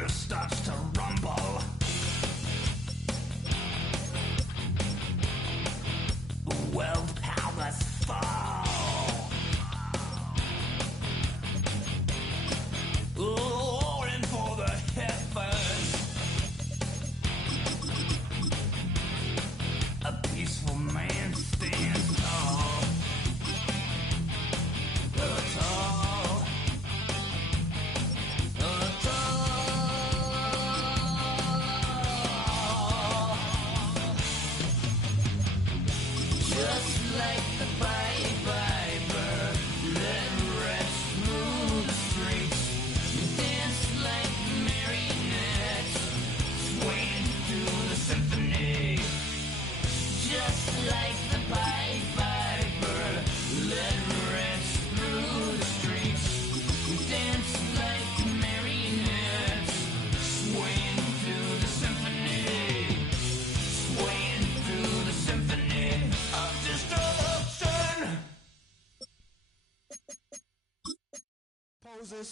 Starts to rumble. World powers fall. Roaring for the heavens. A peaceful man stands tall. Tall. Just like the Pied Piper, let rest through the streets. Dance like marionettes, swaying to the symphony. Just like the Pied Piper, let rest through the streets. Dance like marionettes, swaying to the symphony. Swaying through the symphony of destruction. Poses.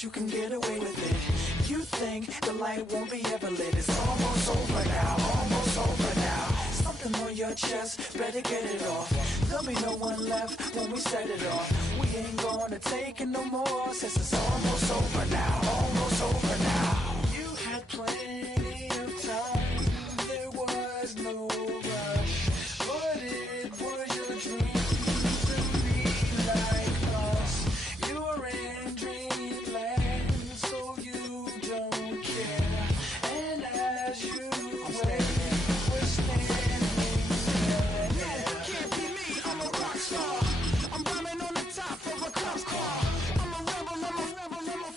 You can get away with it. You think the light won't be ever lit. It's almost over now, almost over now. Something Something on your chest, better get it off. There'll be no one left when we set it off. We ain't gonna take it no more, since it's almost over now, almost over now. You had plenty of time, there was no rush, but it was your dream to be like us. You're in dreamland, so you don't care. And as you wait, we're standing there. No, can't be me, I'm a rock star. I'm rhyming on the top of a cop's car. I'm a rebel, I'm a rebel, I'm a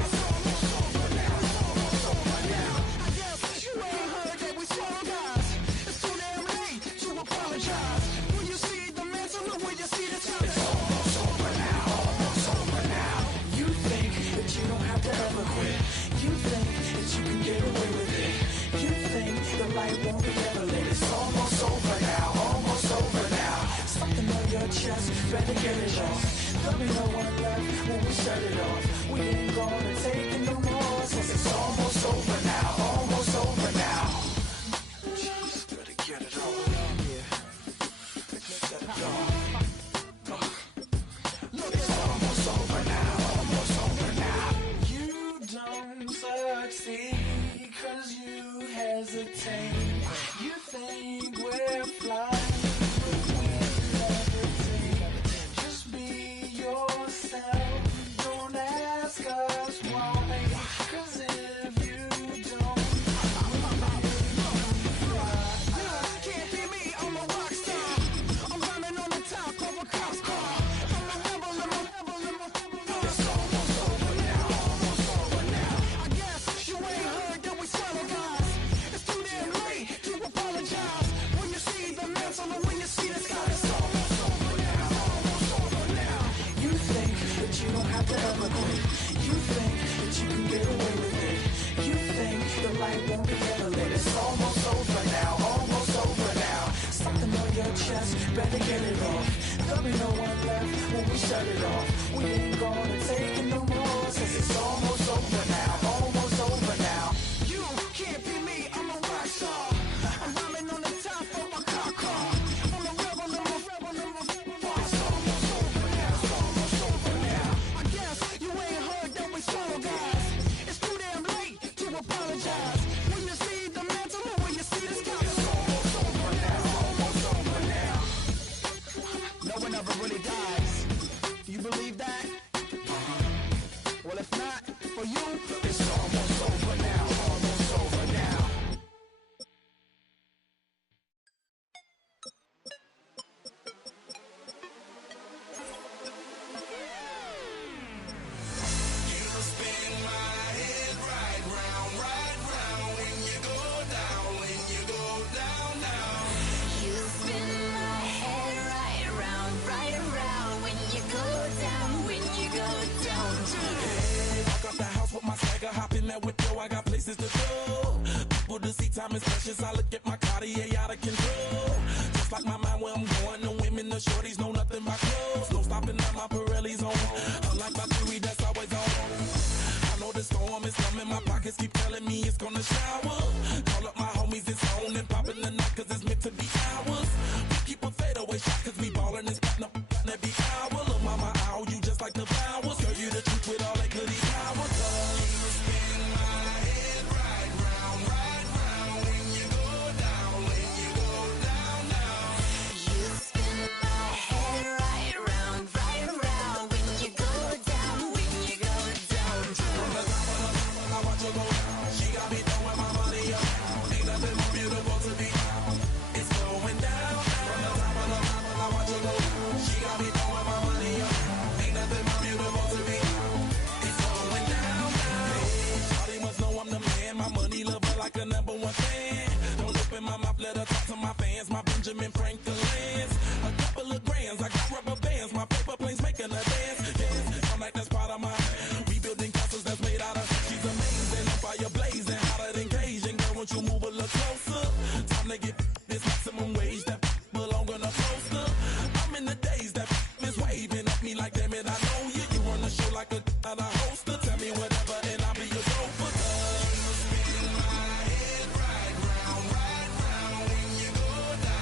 it's almost over now, almost over now. I guess you ain't heard that we swallow guys. It's too damn late to apologize. When you see the mantle, look when you see the time. It's almost over now, almost over now. You think that you don't have to ever quit. You think that you can get away with it. You think the light won't be ever lit. It's almost over now, almost over now. Something on your chest, better get it off. There'll be no one left when we set it off. We ain't gonna take it no more, since it's almost over now, almost over now. Just better get it off. Yeah. Set it off. Look, it's almost over now, almost over now. You don't succeed, cause you hesitate. You think we're flying, but we levitate. Just be yourself, don't ask us why, cause if you don't, can't be me, I'm a rock star. I'm rhyming on the top of a cop's car. I'm a rebel, I'm a rebel, I'm a it's almost over now, almost over now. I guess you ain't heard that we swallow guys. It's too damn late to apologize. When you see the mantle and when you see the sky, it's almost over now, almost over now. You think that you don't have to ever quit. You think that you can get away with it. You think the light won't be ever lit. It's almost over now, almost over now. Something on your chest, better get it off. There'll be no one left when we shut it off. We ain't gonna take it no more, since it's almost over now, almost over now. You can't be me, I'm a rock star. I'm rhyming on the top of my car. I'm a rebel, I'm a rebel, I'm a it's almost over now, it's almost over now. I guess you ain't heard that we swallow guys. It's too damn late to apologize. When you see the mantle and when you see the sky, it's almost over now, almost over now. No one ever really dies. Do you believe that? Well, if not, for you, it's almost over now, almost over now. You spin my head right round when you go down, when you go down, down. You spin my head right around when you go down, when you go down. Walk out the house with my swagger, hop in there with yo, I got places to go. People to see, time is precious, I look at my Cartier out of control. Just like my mind where I'm going, the women, the shorties know nothing but clothes. No stopping at my Pirelli's on, unlike my theory that's always on. I know the storm is coming, my pockets keep telling me it's gonna shower. Call up my homies, it's on and popping the night, cause it's meant to be ours. We keep a fadeaway shot, cause we ballin' and spittin' up every hour. Look, mama, ow, you just like the flowers. Girl, you the truth with all that goody power. You spin my head right round when you go down, when you go down, down. You spin my head right around when you go down, when you go down. From the top of the top, I watch her go down. She got me throwing my money up. Ain't nothing more beautiful to be. It's going down. From the top of the top, I watch her go down. She got me throwing my money up. Ain't nothing more beautiful to be. It's going down, down. Shawty must know I'm the man. My money lover like a number one fan. Don't open my mouth, let her talk to my fans. My Benjamin Franklin's. A couple of grands, I got rubber bands. My paper planes making a dance. Dance, I'm like that's part of my. We building castles that's made out of. She's amazing, fire blazing, hotter than Cajun. Girl, won't you move a little closer? Time to get this maximum wage that belong on a poster. I'm in the days that is waving at me like, damn it, I know you. You run the show like a hoster. Tell me whatever and I'll be your gopher. You spin my head right round when you go down.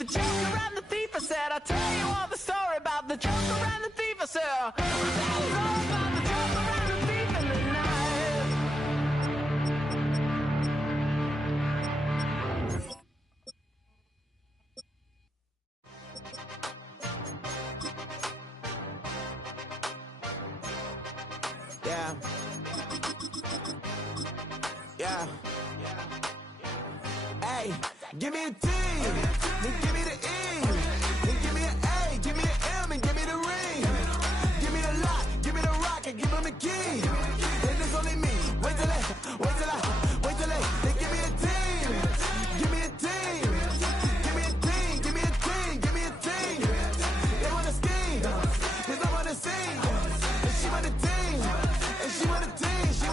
the Joker and the thief. I said, I'll tell you all the story about the Joker and the thief. I said, that was all about the Joker and the thief in the night. Yeah. Yeah. Hey, give me a T, then give me the E, then give me an A, give me an M, and give me the ring. Give me the lock, give me the rock, and give them the key. And it's only me. Wait till they, then give me a team. Give me a team. Give me a team, give me a team, give me a team. They wanna scheme, cause I wanna sing. And she want a team, and she want a team, she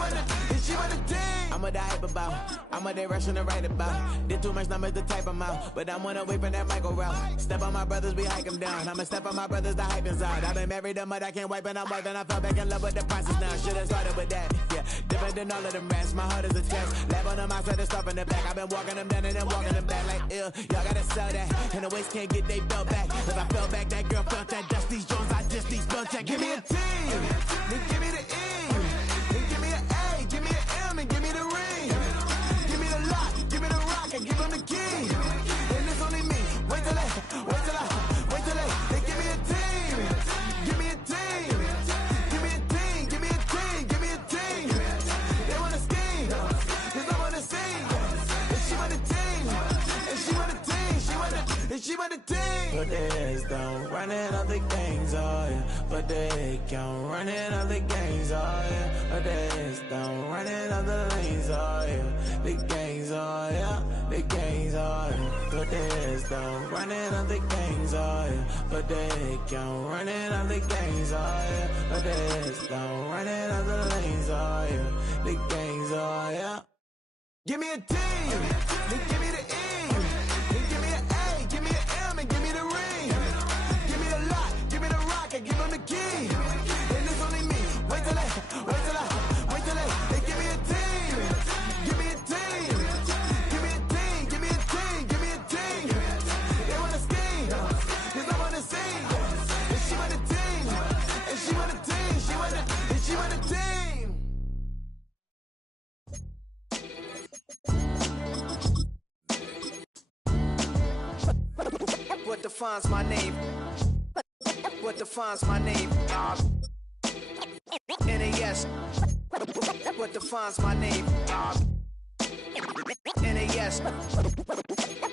want a team. I'm a hype about, I'm a direction to write about. Did too much numbers to type them out, but I'm one away from that Michael route. Step on my brothers, we hike them down. I'ma step on my brothers, the hype inside. I've been married them, but I can't wipe and I'm wiping. I fell back in love with the process now. Should've started with that, yeah. Different than all of them rats, my heart is a test. Lab on them outside, the stuff in the back. I've been walking them down and then walking them back like, ew. Y'all gotta sell that, and the waist can't get they belt back. If I fell back, that girl felt that. Just these Jones, I just these belt check. Give me a T, then give me the E, then give me an A, give me an M, and give me the ring. Give me the lock, give me the rock, and give them the key. And it's only me. Wait till they, they give me a team. Give me a team. Give me a team, give me a team, give me a team. They wanna scheme, cause I wanna sing. And she want a team, and she want a team, and she want a team. Put their heads down, running all the gangs, oh yeah. But they count, running all the gangs, oh yeah. Put their heads down, running all the lanes, oh yeah. The gangs, oh yeah. The gangs, oh yeah. Put their heads down, running all the gangs, oh yeah. But they count, running all the gangs, oh yeah. Put their heads down, running all the lanes, oh yeah. The gangs, oh yeah. Give me a T, then give me the E, then give me an A, give me an M, and give me the ring. Give me the lock, give me the rock, and give them the key. And it's only me. Wait till they give me a team. Give me a team. Give me a team, give me a team, give me a team. They wanna scheme, cause I wanna sing. And she want a team, and she want a team, and she want a team. What defines my name? What defines my name? NAS. What defines my name? NAS.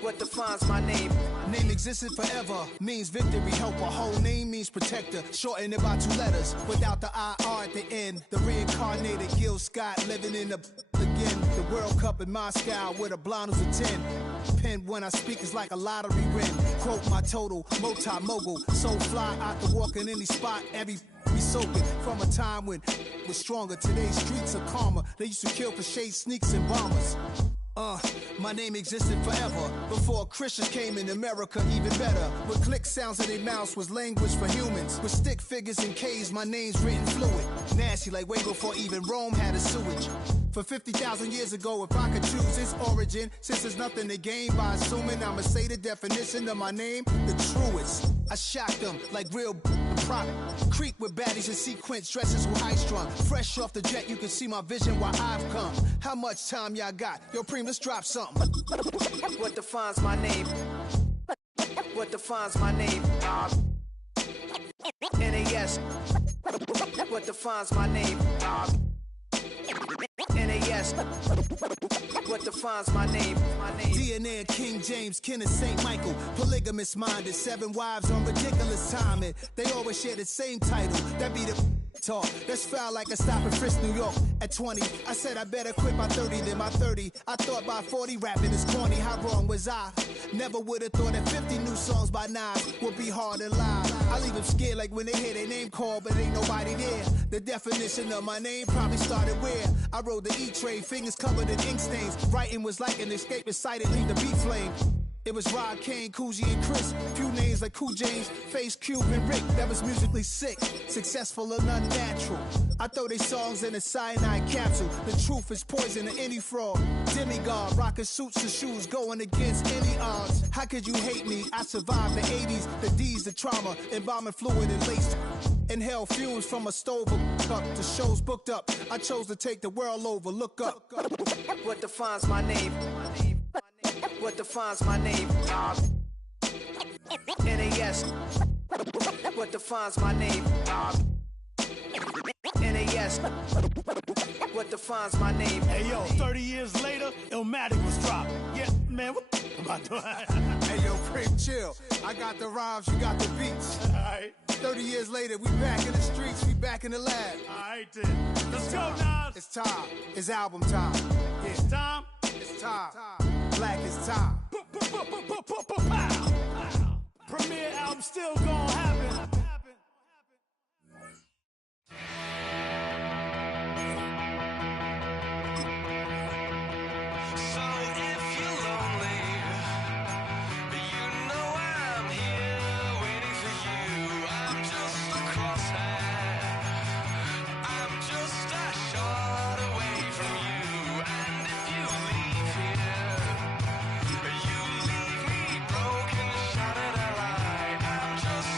What defines my name? Name existed forever, means victory, helper. Whole name means protector, shortened it by 2 letters. Without the IR at the end, the reincarnated Gil Scott living in the again. The World Cup in Moscow with a blind who's a 10. Pen when I speak is like a lottery win. Quote my total, multi-mogul. So fly out to walk in any spot, every be soaking from a time when was stronger. Today's streets are calmer. They used to kill for shade sneaks and bombers. My name existed forever before Christians came in America, even better. With click sounds in their mouths was language for humans. With stick figures and K's, my name's written fluid. Nasty like way before even Rome had a sewage. For 50,000 years ago, if I could choose its origin, since there's nothing to gain by assuming I'ma say the definition of my name, the truest. I shocked them like real product. Creep with baddies in sequence, dresses with high strung. Fresh off the jet, you can see my vision why I've come. How much time y'all got? Yo, Preem, let's drop something. What defines my name? What defines my name? NAS. What defines my name? NAS. What defines my name? DNA of King James, kin of St. Michael. Polygamous minded, 7 wives on ridiculous timing. They always share the same title. That be the talk. That's foul like a stop in Frisk, New York. At 20, I said I better quit by 30 than by 30. I thought by 40 rapping is corny. How wrong was I? Never would have thought that 50 new songs by 9 would be hard to lie. I leave them scared like when they hear their name called, but ain't nobody there. The definition of my name probably started where I rode the E-train, fingers covered in ink stains. Writing was like an escape, excited, leave the beat flame. It was Rod, Kane, Coogee, and Chris. Few names like Cool James, Face, Cube, and Rick. That was musically sick, successful and unnatural. I throw they songs in a cyanide capsule. The truth is poison to any fraud. Demigod, rocking suits and shoes, going against any odds. How could you hate me? I survived the 80s, the D's, the trauma, embalming fluid and laced. Inhale fumes from a stove up. The show's booked up. I chose to take the world over. Look up. What defines my name? What defines my name? NAS. What defines my name? NAS. What defines my name? Hey yo, 30 years later, Illmatic was dropped. Yeah, man, what am I doing? Hey yo, Prim, chill. I got the rhymes, you got the beats. Alright, 30 years later, we back in the streets, we back in the lab. alright then. Let's go, Nas. It's time. It's album time. Yeah, It's time. it's time. Black is time. Pow. Premiere album still gonna happen. So if you're lonely, you know I'm here waiting for you. I'm just a crosshair. I'm just a shot away from you. And if you leave here, you leave me broken, shattered alive. I'm just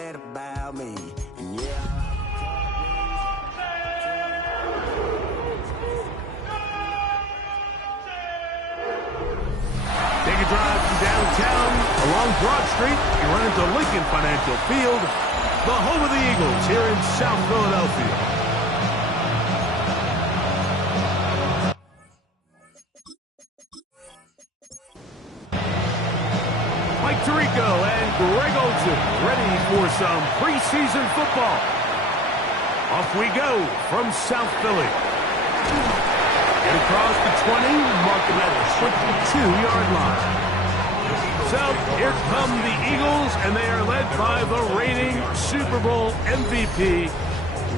said about me. And yeah. Take a drive from downtown along Broad Street. You run into Lincoln Financial Field, the home of the Eagles here in South Philadelphia. Mike Tirico and Greg Olsen ready for some preseason football. Off we go from South Philly. And across the 20, marking that 22-yard line. So here come the Eagles, and they are led by the reigning Super Bowl MVP.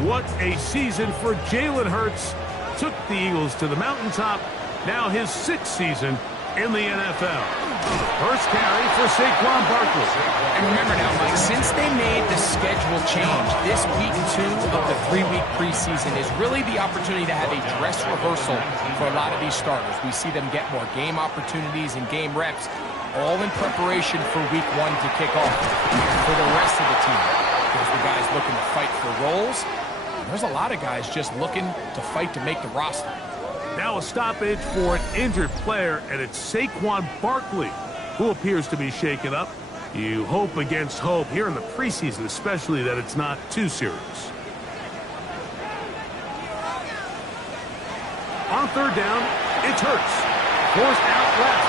What a season for Jalen Hurts. Took the Eagles to the mountaintop. Now his 6th season in the NFL. First carry for Saquon Barkley. And remember now, Mike, since they made the schedule change, this week 2 of the 3-week preseason is really the opportunity to have a dress rehearsal for a lot of these starters. We see them get more game opportunities and game reps, all in preparation for week 1 to kick off. For the rest of the team, there's the guys looking to fight for roles. There's a lot of guys just looking to fight to make the roster. Now a stoppage for an injured player, and it's Saquon Barkley who appears to be shaken up. You hope against hope here in the preseason, especially that it's not too serious. On third down, it's Hurts. Forced out left.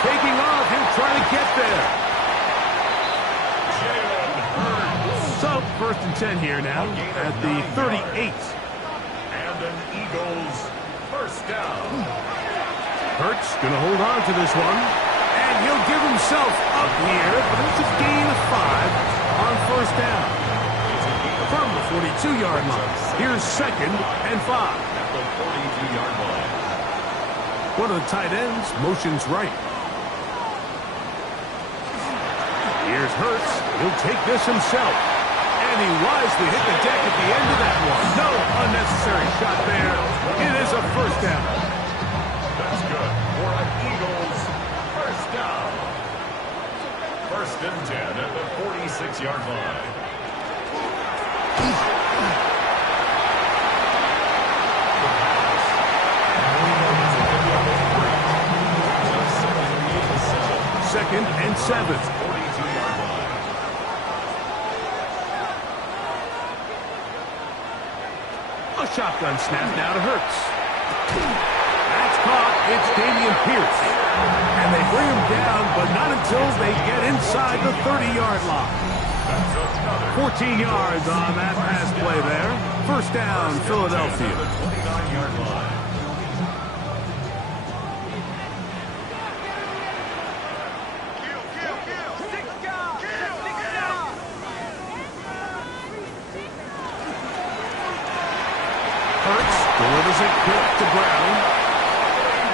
Taking off, he'll try to get there. So, 1st and 10 here now at the 38. And an Eagles first down. Hurts going to hold on to this one. And he'll give himself up here, but it's a gain of 5 on first down. From the 42-yard line, here's 2nd and 5. At the 42-yard line. One of the tight ends motions right. Here's Hurts. He'll take this himself. And he wisely hit the deck at the end of that one. No unnecessary shot there. It is a first down. That's good for an Eagles first down. 1st and 10 at the 46-yard line. Second and 7. 42-yard line. A shotgun snap now to Hurts. That's caught. It's Dameon Pierce. And they bring him down, but not until they get inside the 30-yard line. 14 yards on that pass play there. First down, Philadelphia. 29-yard line. Hurts delivers it quick to Brown.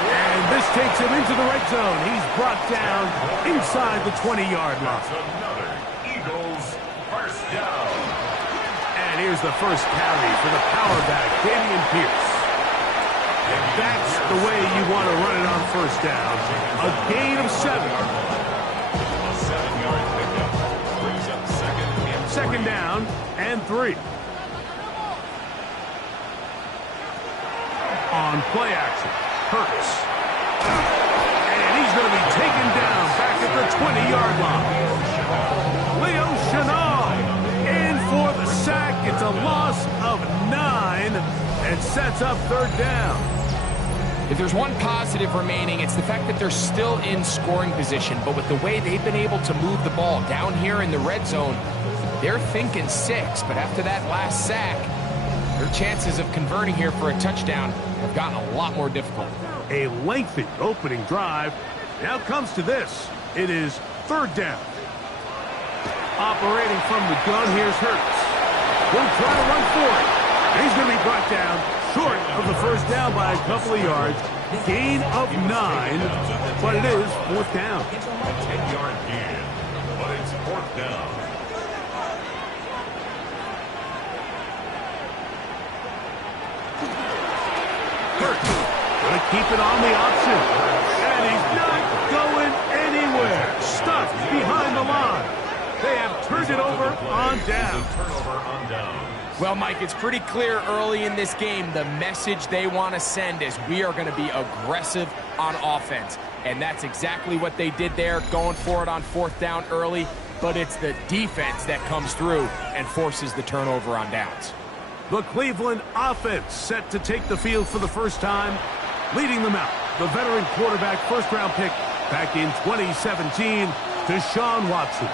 And this takes him into the red zone. He's brought down inside the 20-yard line. That's another Eagles first down. And here's the first carry for the power back, Dameon Pierce. And that's the way you want to run it on first down. A gain of 7. A 7-yard pickup brings up second down and 3. On play action, Hurts. And he's going to be taken down back at the 20-yard line. Leo Chenal in for the sack. It's a loss of 9 and sets up third down. If there's one positive remaining, it's the fact that they're still in scoring position. But with the way they've been able to move the ball down here in the red zone, they're thinking 6. But after that last sack, their chances of converting here for a touchdown have gotten a lot more difficult. A lengthy opening drive. Now comes to this. It is third down. Operating from the gun, here's Hurts. Will try to run for it. And he's going to be brought down short of the first down by a couple of yards. Gain of 9, but it is fourth down. A 10-yard gain, but it's fourth down. Hurts going to keep it on the option. And he's not going anywhere. Stuffed behind the line. They have turned it over on down. Turnover on down. Well, Mike, it's pretty clear early in this game the message they want to send is we are going to be aggressive on offense. And that's exactly what they did there, going for it on 4th down early. But it's the defense that comes through and forces the turnover on downs. The Cleveland offense set to take the field for the first time. Leading them out, the veteran quarterback first-round pick back in 2017, Deshaun Watson.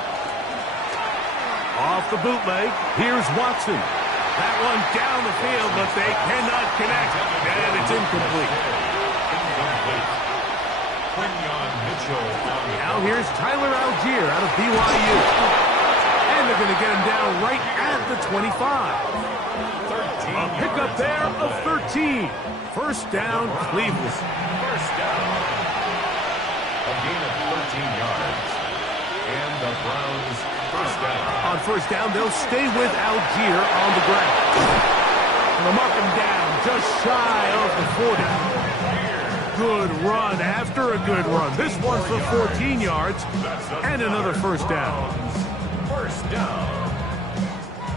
Off the bootleg, here's Watson. That one down the field, but they cannot connect, and it's incomplete. Quinyon Mitchell on the Now here's Tyler Algier out of BYU. And they're going to get him down right at the 25. A pickup there of 13. First down, Cleveland. first down. A gain of 13 yards. And the Browns first down. On first down, they'll stay with Algier on the ground. And they'll mark him down just shy of the 40. Good run after a good run. This one for 14 yards and another first down. First down.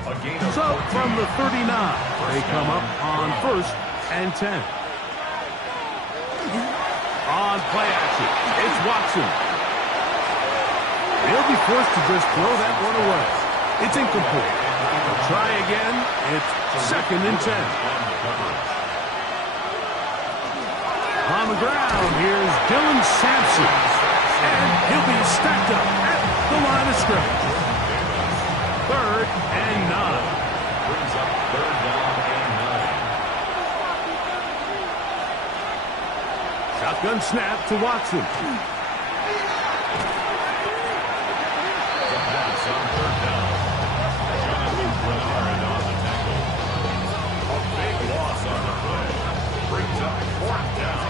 A gain of So 14. from the 39, they come up on 1st and 10. On play action, it's Watson. He'll be forced to just throw that one away. It's incomplete. They'll try again. It's 2nd and 10. On the ground, here's Dylan Sampson. And he'll be stacked up at the line of scrimmage. 3rd and 9. Brings up 3rd down and 9. Shotgun snap to Watson. That's on 3rd down. Jonathan Bernard on the tackle. A big loss on the play. Brings up 4th down.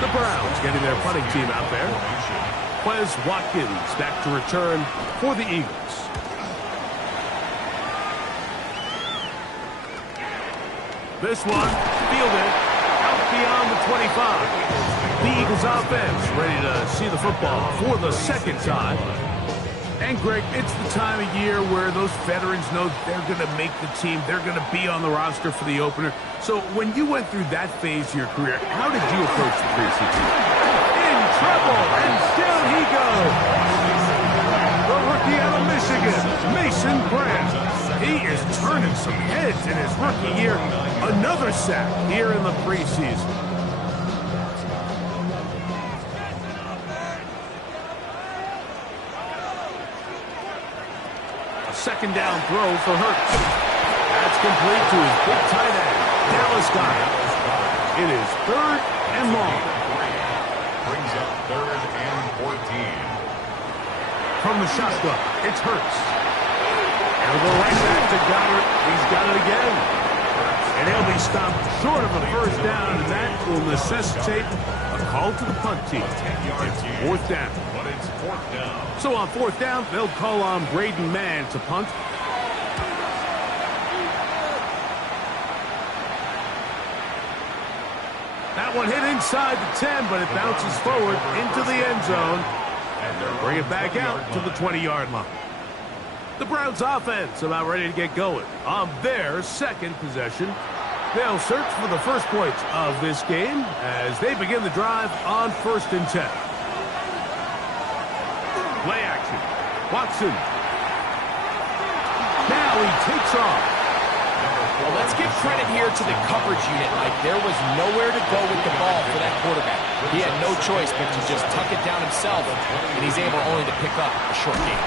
The Browns getting their punting team out there. Quez Watkins back to return for the Eagles. This one fielded out beyond the 25. The Eagles offense ready to see the football for the 2nd time. And Greg, it's the time of year where those veterans know they're going to make the team. They're going to be on the roster for the opener. So when you went through that phase of your career, how did you approach the preseason? In trouble, and still he goes. The rookie out of Michigan, Mason Graham. He is turning some heads in his rookie year. Another sack here in the preseason. A 2nd down throw for Hurts. That's complete to his big tight end, Dallas Goedert. It is 3rd and long. Brings up 3rd and 14. From the shotgun, it's Hurts. And we'll go right back to Goddard. He's got it again. And he'll be stopped short of a first down, and that will necessitate a call to the punt team. It's 4th down. But it's 4th down. So on 4th down, they'll call on Braden Mann to punt. That one hit inside the 10, but it bounces forward into the end zone. And they'll bring it back out to the 20-yard line. The Browns offense about ready to get going. On their 2nd possession, they'll search for the first points of this game as they begin the drive on 1st and 10. Play action. Watson. Now he takes off. Well, let's give credit here to the coverage unit. Like, there was nowhere to go with the ball for that quarterback. He had no choice but to just tuck it down himself, and he's able only to pick up a short gain.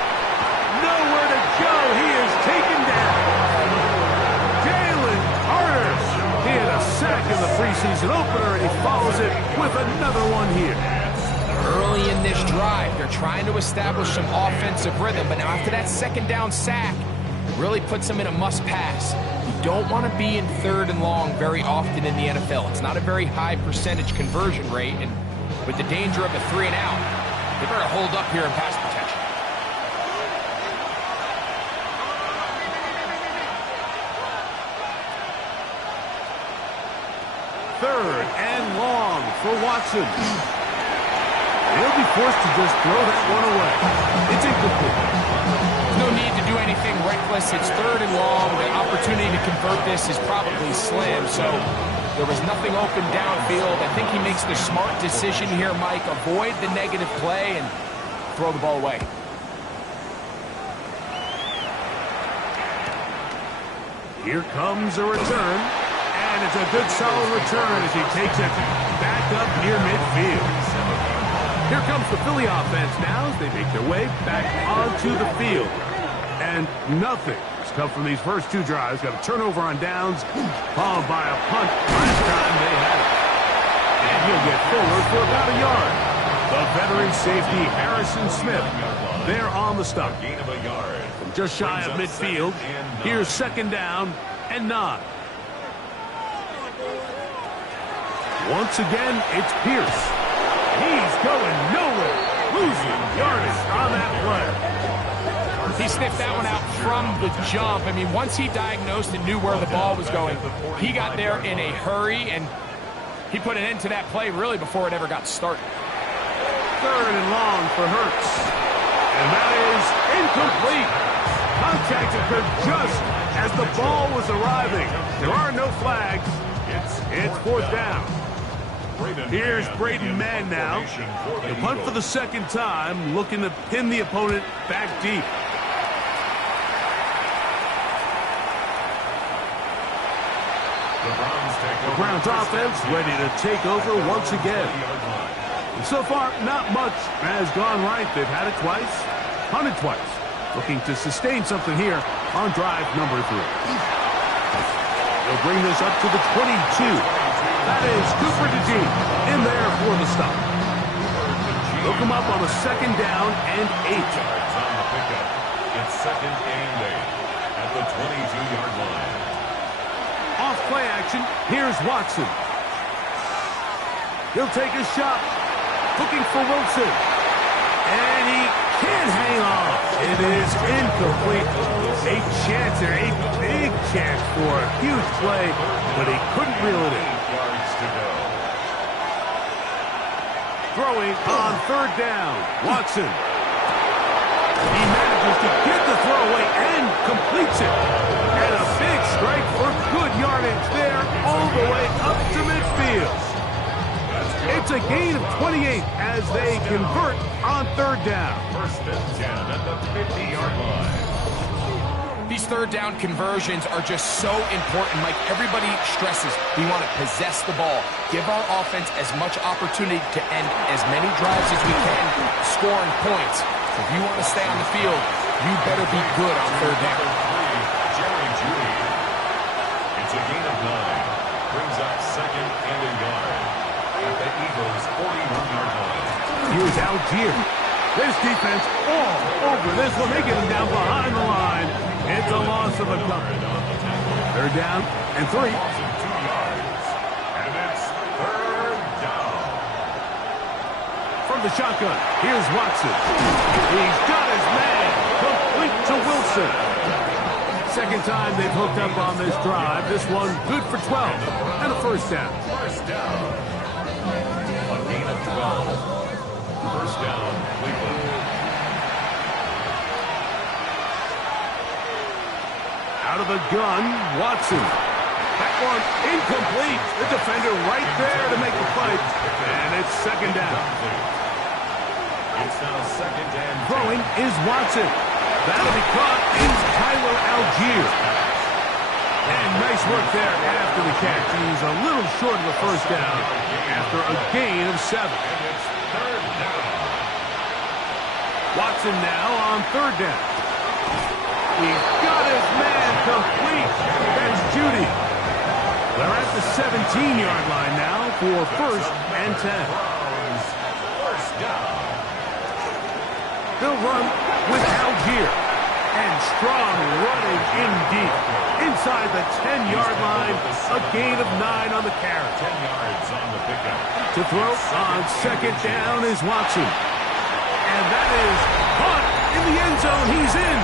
Nowhere to go. He is taken down. Jalen Carter. He had a sack in the preseason opener, and he follows it with another one here. Early in this drive, they're trying to establish some offensive rhythm, but now after that 2nd down sack, it really puts them in a must-pass. You don't want to be in 3rd and long very often in the NFL. It's not a very high percentage conversion rate, and with the danger of a 3 and out, they better hold up here in pass protection. for Watson. He'll be forced to just throw that one away. It's incomplete. No need to do anything reckless. It's 3rd and long. The opportunity to convert this is probably slim. So there was nothing open downfield. I think he makes the smart decision here, Mike. Avoid the negative play and throw the ball away. Here comes a return. And it's a good solid return as he takes it back up near midfield. Here comes the Philly offense now as they make their way back onto the field. And nothing has come from these first 2 drives. Got a turnover on downs, followed by a punt last time they had it. And he'll get forward for about a yard. The veteran safety, Harrison Smith, there on the stop. Gain of a yard. From just shy of midfield, here's 2nd down and 9. Once again, it's Pierce. He's going nowhere. Losing yardage on that play. He sniffed that one out from the jump. I mean, once he diagnosed and knew where the ball was going, he got there in a hurry, and he put an end to that play really before it ever got started. 3rd and long for Hurts. And that is incomplete. Contact occurred just as the ball was arriving. There are no flags. It's 4th down. Here's Braden Mann now. The punt for the 2nd time, looking to pin the opponent back deep. The Browns offense ready to take over once again. And so far, not much has gone right. They've had it twice, punted twice. Looking to sustain something here on drive number 3. They'll bring this up to the 22. That is Cooper DeJean in there for the stop. They'll come up on a 2nd down and 8. Yards on the pickup. It's 2nd and 8 at the 22-yard line. Off play action, here's Watson. He'll take a shot, looking for Wilson. And he can't hang on. It is incomplete. A chance there, a big chance for a huge play, but he couldn't reel it in. Throwing on 3rd down, Watson. He manages to get the throw away and completes it. And a big strike for good yardage there all the way up to midfield. It's a gain of 28 as they convert on 3rd down. 1st and 10 at the 50-yard line. These 3rd down conversions are just so important. Like everybody stresses, we want to possess the ball, give our offense as much opportunity to end as many drives as we can, scoring points. So if you want to stay on the field, you better be good on 3rd down. Jerry Jeudy. It's a gain of 9. Brings up 2nd and a yard at the Eagles' 41-yard line. Here's Algier. This defense all over this one. They get him down behind the line. It's a loss of a couple. 3rd down and 3. 2 yards. And it's 3rd down. From the shotgun, here's Watson. He's got his man. Complete to Wilson. 2nd time they've hooked up on this drive. This one good for 12 and a 1st down. 1st down. A gain of 12. 1st down, Cleveland. Out of the gun, Watson. That one incomplete. The defender right there to make the fight. And it's 2nd down. It's now 2nd and 10. Throwing is Watson. That'll be caught is Tyler Algier. And nice work there after the catch. He's a little short of the 1st down after a gain of 7. And it's 3rd down. Watson now on 3rd down. He's got his man complete. That's Jeudy. They're at the 17-yard line now for 1st and 10. Browns, 1st down. They'll run with Algier. And strong running in deep. Inside the 10-yard line, a gain of 9 on the carry. 10 yards on the pickup. To throw on 2nd down is Watson. And that is caught in the end zone. He's in.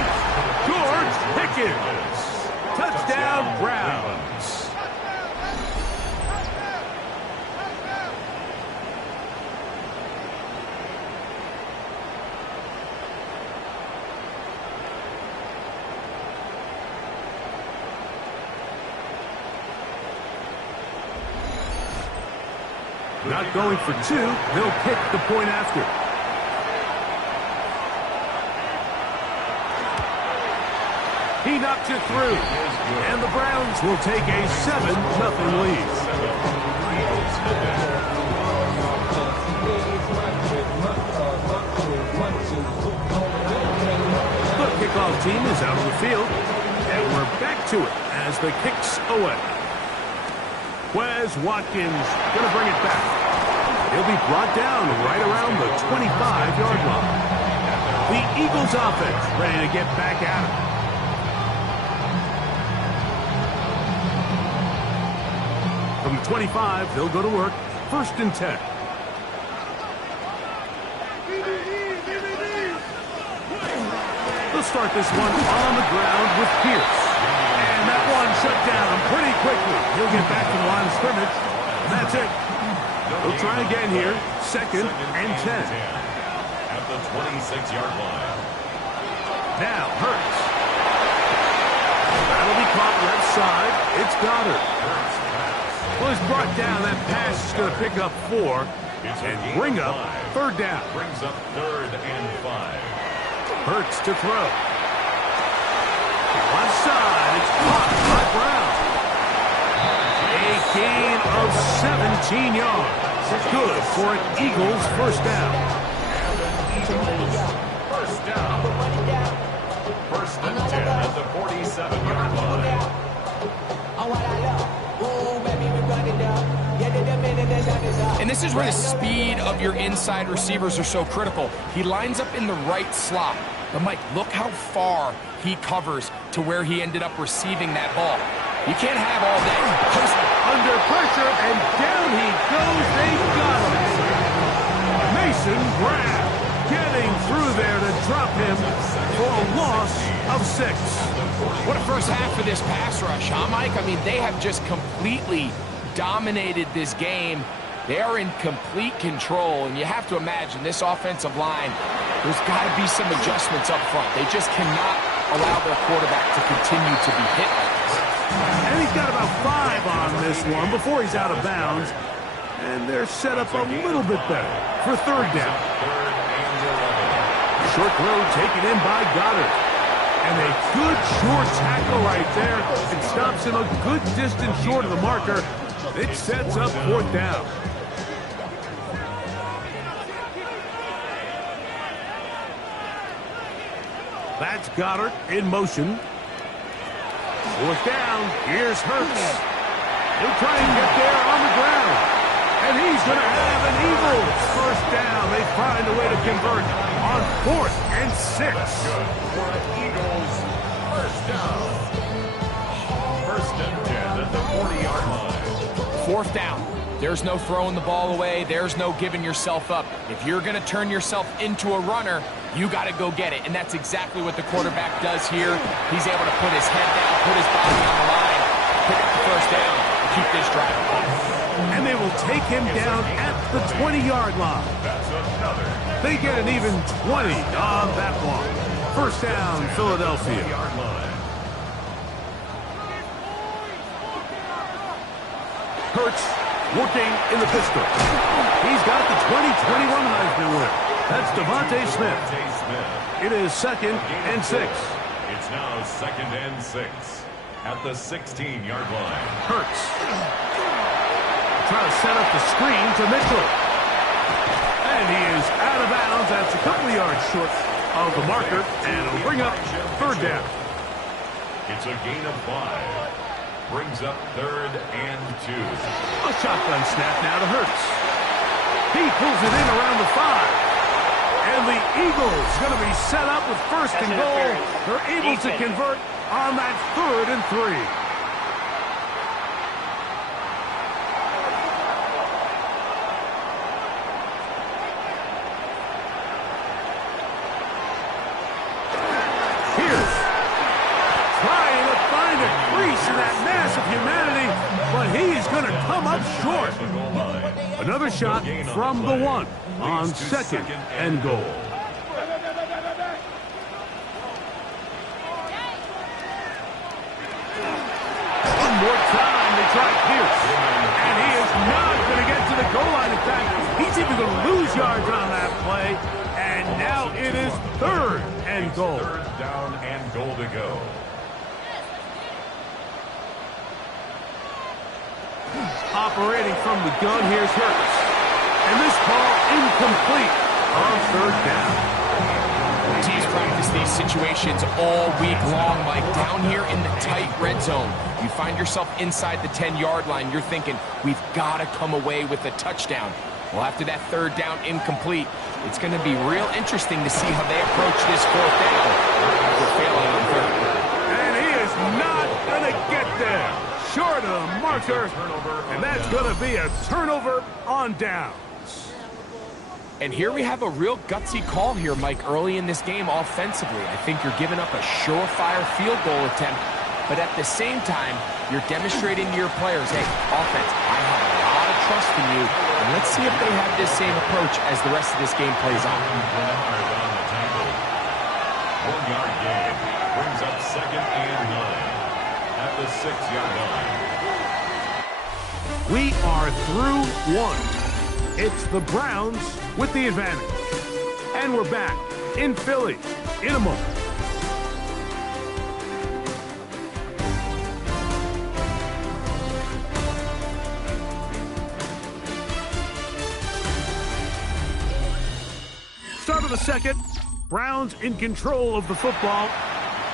George Pickens. Touchdown, Browns. Not going for two, they'll kick the point after. He knocks it through, and the Browns will take a 7-0 lead. The kickoff team is out on the field, and we're back to it as the kick's away. Wes Watkins going to bring it back. He'll be brought down right around the 25-yard line. The Eagles offense ready to get back at him. From the 25, they'll go to work. 1st and 10. They'll start this one on the ground with Pierce. And that one shut down pretty quickly. He'll get back to the line of scrimmage. That's it. They'll try again here. 2nd and 10. At the 26-yard line. Now Hurts. That'll be caught left side. It's Goddard. Well, he's brought down. That pass is going to pick up 4 and bring up 3rd down. Brings up 3rd and 5. Hurts to throw. Left side. It's caught by Brown. A gain of 17 yards. Good for an Eagles 1st down. First down. 1st and 10 at the 47-yard line. And this is where the speed of your inside receivers are so critical. He lines up in the right slot. But, Mike, look how far he covers to where he ended up receiving that ball. You can't have all day. Just under pressure, and down he goes. They've got him. Mason Graham getting through there to drop him for a loss of 6. What a first half for this pass rush, huh, Mike? I mean, they have just completely dominated this game. They are in complete control, and you have to imagine this offensive line, there's got to be some adjustments up front. They just cannot allow their quarterback to continue to be hit like this. And he's got about 5 on this one before he's out of bounds. And they're set up a little bit better for 3rd down. Short throw taken in by Goddard. And a good short tackle right there. It stops him a good distance short of the marker. It sets up 4th down. That's Goddard in motion. 4th down. Here's Hurts. He'll try and get there on the ground. And he's going to have an Eagles 1st down. They find a way to convert on 4th and 6. For an Eagles 1st down. 1st and 10 at the 40-yard line. 4th down. There's no throwing the ball away. There's no giving yourself up. If you're going to turn yourself into a runner, you got to go get it. And that's exactly what the quarterback does here. He's able to put his head down, put his body on the line, pick up the 1st down, and keep this drive alive. And they will take him down at the 20-yard line. That's another. They get an even 20 on that one. 1st down, Philadelphia. Yard line. Hurts working in the pistol. He's got the 2021 Heisman winner. That's Devontae Smith. It is 2nd and 6. It's now 2nd and 6 at the 16-yard line. Hurts. Trying to set up the screen to Mitchell. And he is out of bounds. That's a couple of yards short of the marker. And it'll bring up 3rd down. It's a gain of 5. Brings up 3rd and 2. A shotgun snap now to Hurts. He pulls it in around the 5. And the Eagles going to be set up with 1st and goal. They're able to convert on that 3rd and 3. Here's trying to find a crease in that mass of humanity, but he's going to come up short. Another shot from the 1 on 2nd and goal. One more time, they try Pierce. And he is not going to get to the goal line going to lose yards on that play. And now it is 3rd and goal. 3rd down and goal to go. Operating from the gun, here's Hurts. And this ball incomplete on 3rd down. Teams practice these situations all week long, Mike. Down here in the tight red zone, you find yourself inside the 10-yard line. You're thinking, we've got to come away with a touchdown. Well, after that 3rd down incomplete, it's going to be real interesting to see how they approach this 4th down after failing on 3rd. And he is not going to get there. Short of the marker, and that's going to be a turnover on down. And here we have a real gutsy call here, Mike, early in this game offensively. I think you're giving up a surefire field goal attempt, but at the same time, you're demonstrating to your players, hey, offense, I have a lot of trust in you, and let's see if they have this same approach as the rest of this game plays on. 1-yard gain brings up 2nd and 9 at the 6-yard line. We are through 1. It's the Browns with the advantage. And we're back in Philly in a moment. Start of the 2nd. Browns in control of the football.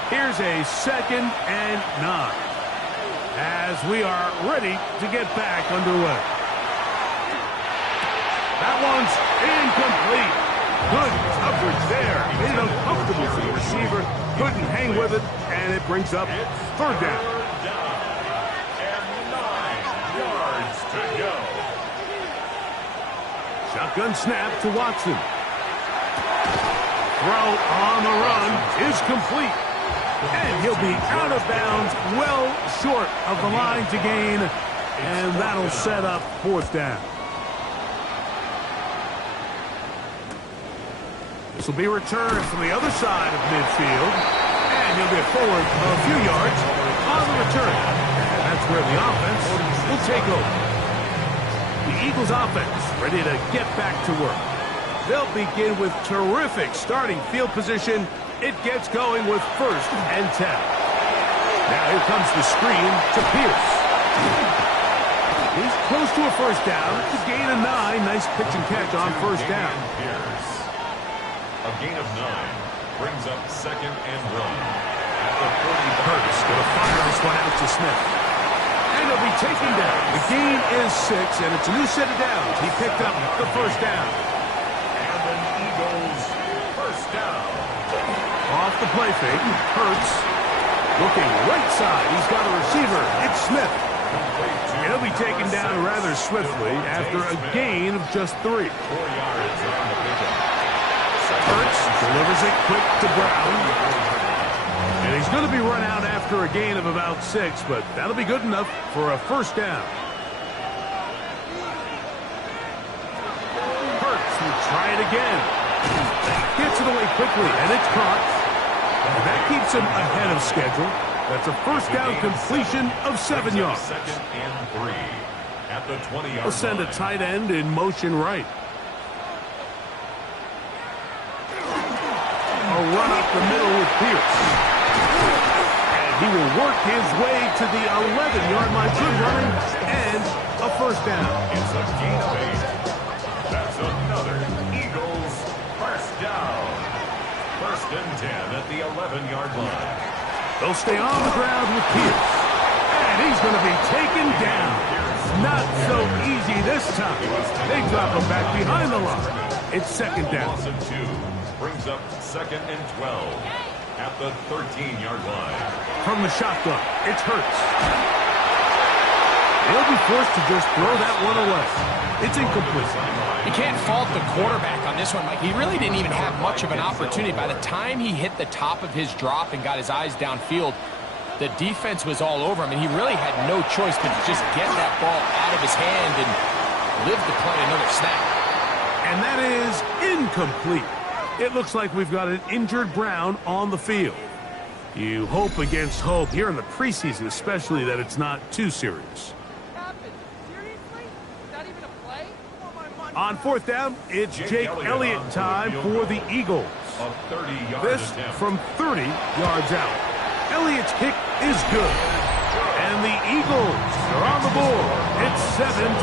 Here's a 2nd and 9. As we are ready to get back underway. That one's incomplete. Good coverage there. Made it uncomfortable for the receiver. Couldn't hang with it, and it brings up 3rd down. And 9 yards to go. Shotgun snap to Watson. Throw on the run is complete. And he'll be out of bounds, well short of the line to gain, and that'll set up 4th down. This will be returned from the other side of midfield, and he'll get forward a few yards on the return. And that's where the offense will take over. The Eagles offense ready to get back to work. They'll begin with terrific starting field position. It gets going with 1st and 10. Now here comes the screen to Pierce. He's close to a 1st down. To gain a 9. Nice pitch and catch on 1st down. Pierce. A gain of 9 brings up 2nd and 1 at the 40. Hurts going to fire this one out to Smith. And he'll be taken down. The gain is 6, and it's a new set of downs. He picked up the 1st down. And the Eagles 1st down. Off the play fake, Hurts looking right side. He's got a receiver. It's Smith. He'll be taken down rather swiftly after a gain of just 3. 4 yards on the pickup. Hurts delivers it quick to Brown. And he's going to be run out after a gain of about 6, but that'll be good enough for a 1st down. Hurts will try it again. Gets it away quickly, and it's caught. And that keeps him ahead of schedule. That's a 1st down completion of 7 yards. 2nd and 3 at the 20-yard line. We'll send a tight end in motion right. A run up the middle with Pierce. And he will work his way to the 11-yard line. Good running and a 1st down. It's a gain of 8. That's another Eagles 1st down. 1st and 10 at the 11-yard line. They'll stay on the ground with Pierce. And he's going to be taken down. Not so easy this time. They drop him back behind the line. It's 2nd down. Loss of 2 brings up 2nd and 12 at the 13-yard line. From the shotgun, it's Hurts. He'll be forced to just throw that one away. It's incomplete. You can't fault the quarterback on this one, Mike. He really didn't even have much of an opportunity. By the time he hit the top of his drop and got his eyes downfield, the defense was all over him, and he really had no choice but to just get that ball out of his hand and live to play another snap. And that is incomplete. It looks like we've got an injured Brown on the field. You hope against hope here in the preseason, especially, that it's not too serious. On fourth down, it's Jake Elliott time for the Eagles. A 30-yard This attempt. from 30 yards out. Elliott's kick is good. And the Eagles are on the board. It's 7-3.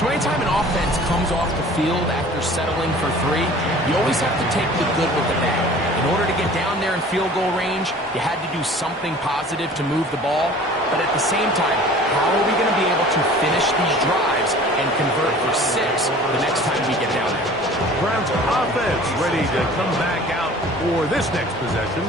So anytime an offense comes off the field after settling for 3, you always have to take the good with the bad. In order to get down there in field goal range, you had to do something positive to move the ball. But at the same time, how are we going to be able to finish these drives and convert for 6 the next time we get down there? Browns offense ready to come back out for this next possession.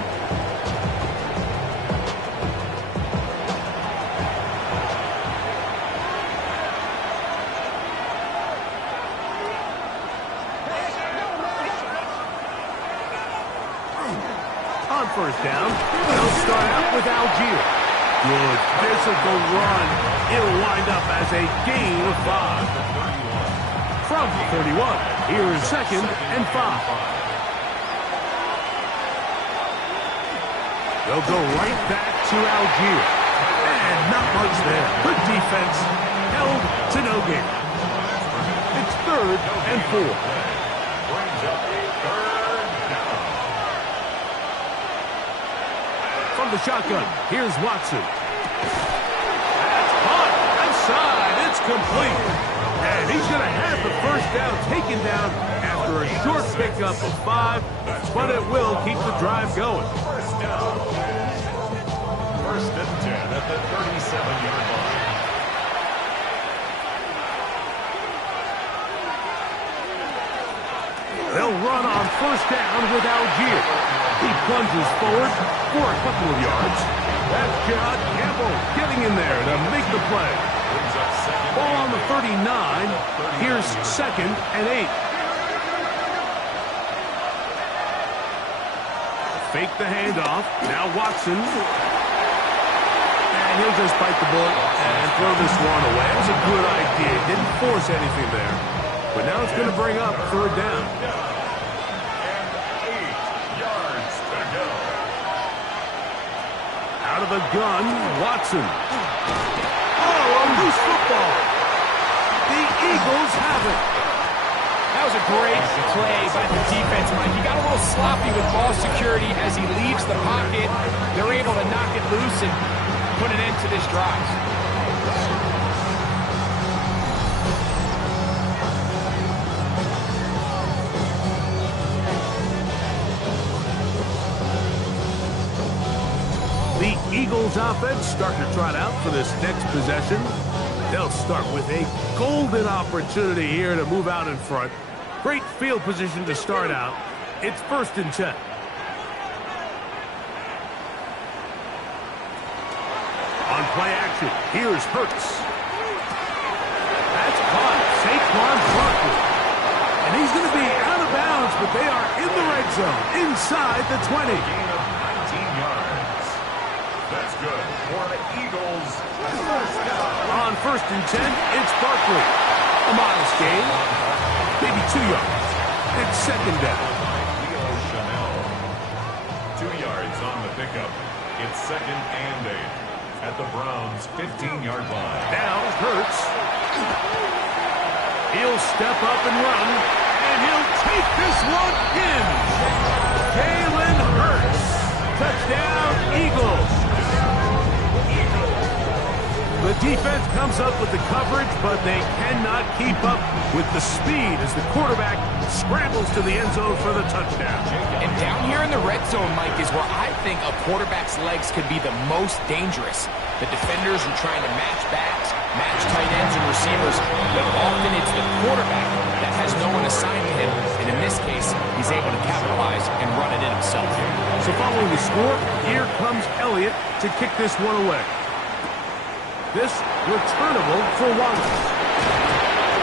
On first down, they'll start out with Algier. Good physical run. It'll wind up as a gain of 5. From 31, here's 2nd and 5. They'll go right back to Algier. And not much there. Good defense. Held to no gain. It's 3rd and 4. Brings up 3rd down. From the shotgun, here's Watson. That's caught. Outside. It's complete. And he's going to have the first down taken down after a short pickup of 5, but it will keep the drive going. First down. 1st and 10 at the 37-yard line. They'll run on first down with Algier. He plunges forward for a couple of yards. That's John Campbell getting in there to make the play. Brings up 2nd. Ball on the 39. Here's 2nd and 8. Fake the handoff. Now Watson. And he'll just bite the bullet and throw this one away. That was a good idea. Didn't force anything there. But now it's going to bring up 3rd down. And 8 yards to go. Out of the gun, Watson. Oh, a loose football. The Eagles have it. That was a great play by the defense, Mike. He got a little sloppy with ball security as he leaves the pocket. They're able to knock it loose and put an end to this drive. The Eagles offense starting to trot out for this next possession. They'll start with a golden opportunity here to move out in front. Great field position to start out. It's 1st and 10. On play action, here's Hurts. That's caught. Saquon Barkley. And he's going to be out of bounds, but they are in the red zone, inside the 20. Gain of 19 yards. That's good for the Eagles. First down. On 1st and 10, it's Barkley. A modest gain, maybe 2 yards. It's 2nd down. Leo Chanel. 2 yards on the pickup. It's 2nd and 8 at the Browns' 15-yard line. Now Hurts. He'll step up and run, and he'll take this one in. Jalen Hurts. Touchdown, Eagles. The defense comes up with the coverage, but they cannot keep up with the speed as the quarterback scrambles to the end zone for the touchdown. And down here in the red zone, Mike, is where I think a quarterback's legs could be the most dangerous. The defenders are trying to match backs, match tight ends and receivers, but often it's the quarterback that has no one assigned to him, and in this case, he's able to capitalize and run it in himself. So following the score, here comes Elliott to kick this one away. This returnable for Wallace.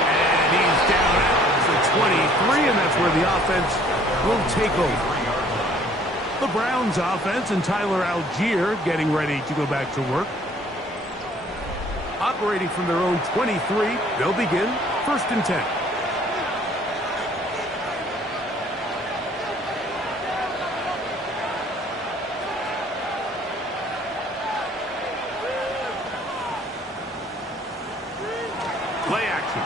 And he's down at the 23, and that's where the offense will take over. The Browns offense and Tyler Algier getting ready to go back to work. Operating from their own 23, they'll begin 1st and 10. Play action.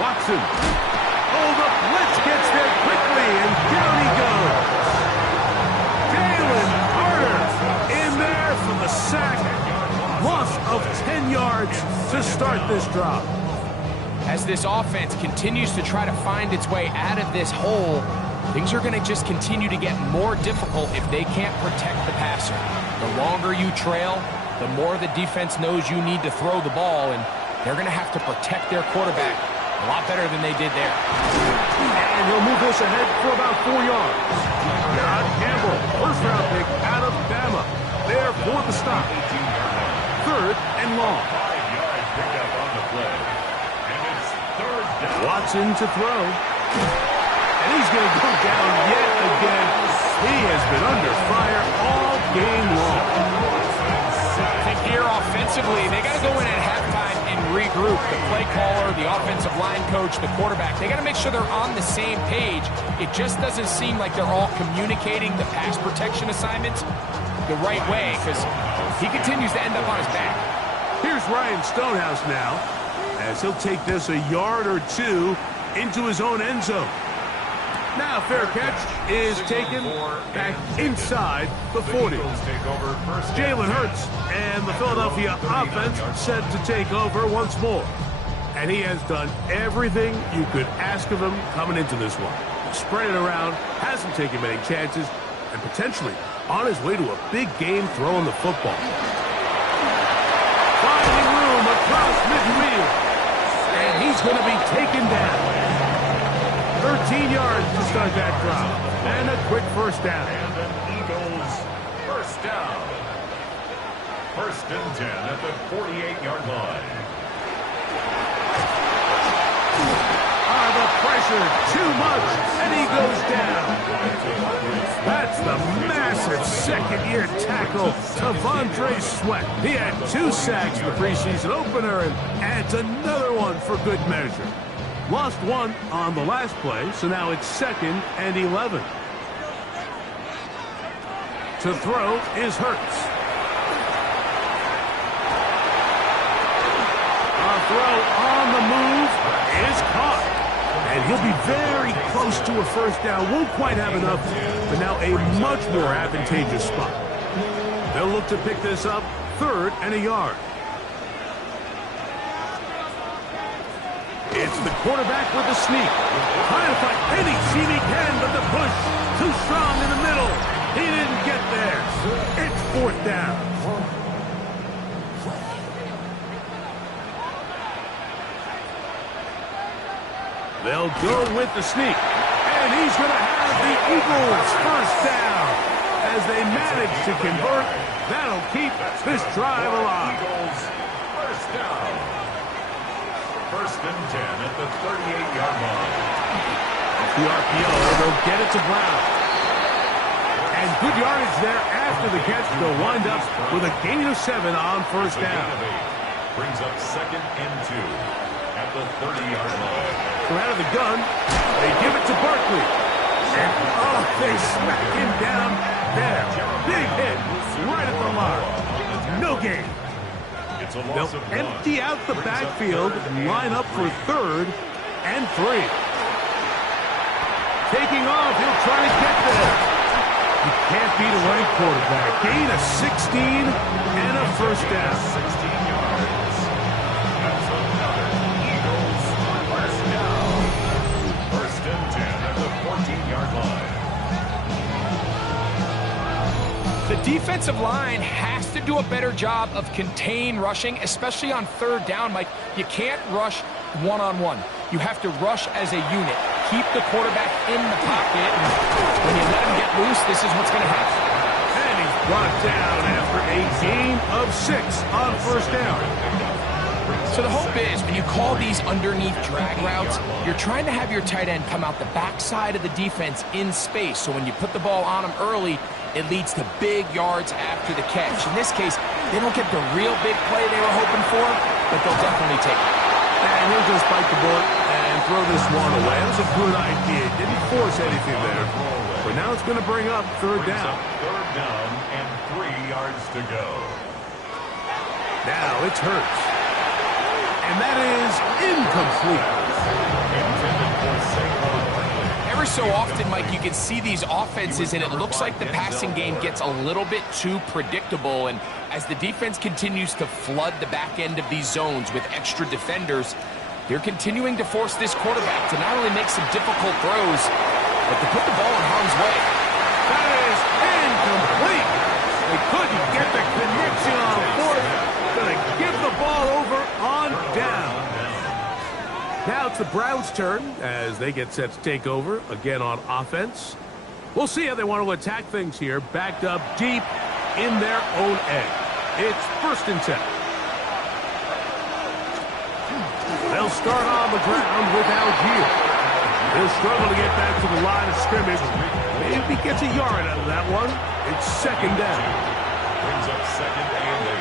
Watson. Oh, the blitz gets there quickly, and down he goes. Jalen Carter in there for the sack. Loss of 10 yards to start this drive. As this offense continues to try to find its way out of this hole, things are going to just continue to get more difficult if they can't protect the passer. The longer you trail, the more the defense knows you need to throw the ball, and they're going to have to protect their quarterback a lot better than they did there. And he'll move this ahead for about 4 yards. John Campbell, first-round pick out of Bama. There for the stop. 3rd and long. 5-yard pickup on the play. And it's 3rd down. Watson to throw. And he's going to go down yet again. He has been under fire all game long. I think here offensively, they got to go in at halftime and regroup. The play caller, the offensive line coach, the quarterback, they got to make sure they're on the same page. It just doesn't seem like they're all communicating the pass protection assignments the right way, because he continues to end up on his back. Here's Ryan Stonehouse now, as he'll take this a yard or two into his own end zone. Now fair catch is taken back inside the 40. Jalen Hurts and the Philadelphia offense set to take over once more. And he has done everything you could ask of him coming into this one. Spread it around, hasn't taken many chances, and potentially on his way to a big game throwing the football. Finding room across midfield. And he's going to be taken down. 13 yards to start that drive. And a quick first down. And an Eagles first down. 1st and 10 at the 48-yard line. The pressure too much, and he goes down. That's the massive second-year tackle, T'Vondre Sweat. He had 2 sacks in the preseason opener and adds another one for good measure. Lost 1 on the last play, so now it's 2nd and 11. To throw is Hurts. A throw on the move is caught. And he'll be very close to a first down. Won't quite have enough, but now a much more advantageous spot. They'll look to pick this up 3rd and a yard. It's the quarterback with the sneak. Trying to find any seam he can, but the push too strong in the middle. He didn't get there. It's 4th down. They'll go with the sneak. And he's going to have the Eagles first down. As they manage to convert, that'll keep this drive alive. Eagles first down. 1st and 10 at the 38-yard line. The RPO, they'll get it to Brown. And good yardage there after the catch. They'll wind up with a gain of 7 on first down. Brings up 2nd and 2 at the 30-yard line. From out of the gun, they give it to Barkley. And, oh, they smack him down there. Big hit right at the line. No gain. They'll empty out the backfield and line up for 3rd and 3. Taking off, he'll try to get there. You can't beat a running quarterback. Gain of 16 and a first down. 16 yards. That's another Eagles first down. 1st and 10 at the 14-yard line. The defensive line has to do a better job of contain rushing, especially on 3rd down, Mike. You can't rush one-on-one. You have to rush as a unit. Keep the quarterback in the pocket, and when you let him get loose, this is what's going to happen. And he's brought down after a gain of 6 on first down. So the hope is, when you call these underneath drag routes, you're trying to have your tight end come out the backside of the defense in space. So when you put the ball on him early, it leads to big yards after the catch. In this case, they don't get the real big play they were hoping for, but they'll definitely take it. And he'll just bite the bullet and throw this one away. That was a good idea. Didn't force anything there. But now it's going to bring up 3rd down. 3rd down and 3 yards to go. Now it's Hurts. And that is incomplete. so often, Mike, you can see these offenses, and it looks like the passing game gets a little bit too predictable. And as the defense continues to flood the back end of these zones with extra defenders, they're continuing to force this quarterback to not only make some difficult throws, but to put the ball in harm's way. That is incomplete. They couldn't get the connection on fourth. Going to give the ball over on down. Now it's the Browns' turn as they get set to take over again on offense. We'll see how they want to attack things here, backed up deep in their own end. It's 1st and 10. They'll start on the ground with Algier. He'll struggle to get back to the line of scrimmage. Maybe gets a yard out of that one. It's 2nd down. Brings up 2nd and 8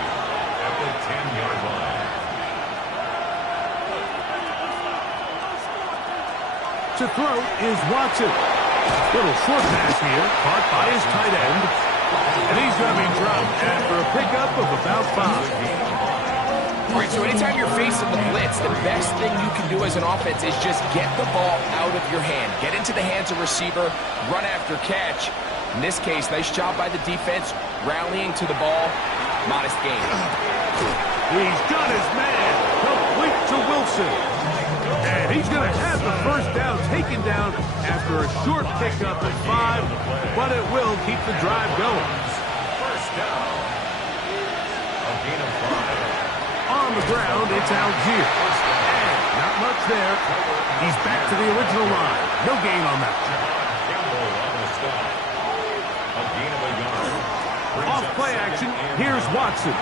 at the 10-yard line. To throw is Watson. Little short pass here, caught by his tight end. And he's going to be dropped after a pickup of about 5. All right, so anytime you're facing the blitz, the best thing you can do as an offense is just get the ball out of your hand. Get into the hands of receiver, run after catch. In this case, nice job by the defense, rallying to the ball. Modest gain. He's got his man. Complete to Wilson. And he's going to have the 1st down taken down after a short pickup of 5, but it will keep the drive going. 1st down. A gain of 5. On the ground, it's Algier. And not much there. He's back to the original line. No gain on that. Campbell on the stop. A gain of a yard. Off play action, here's Watson.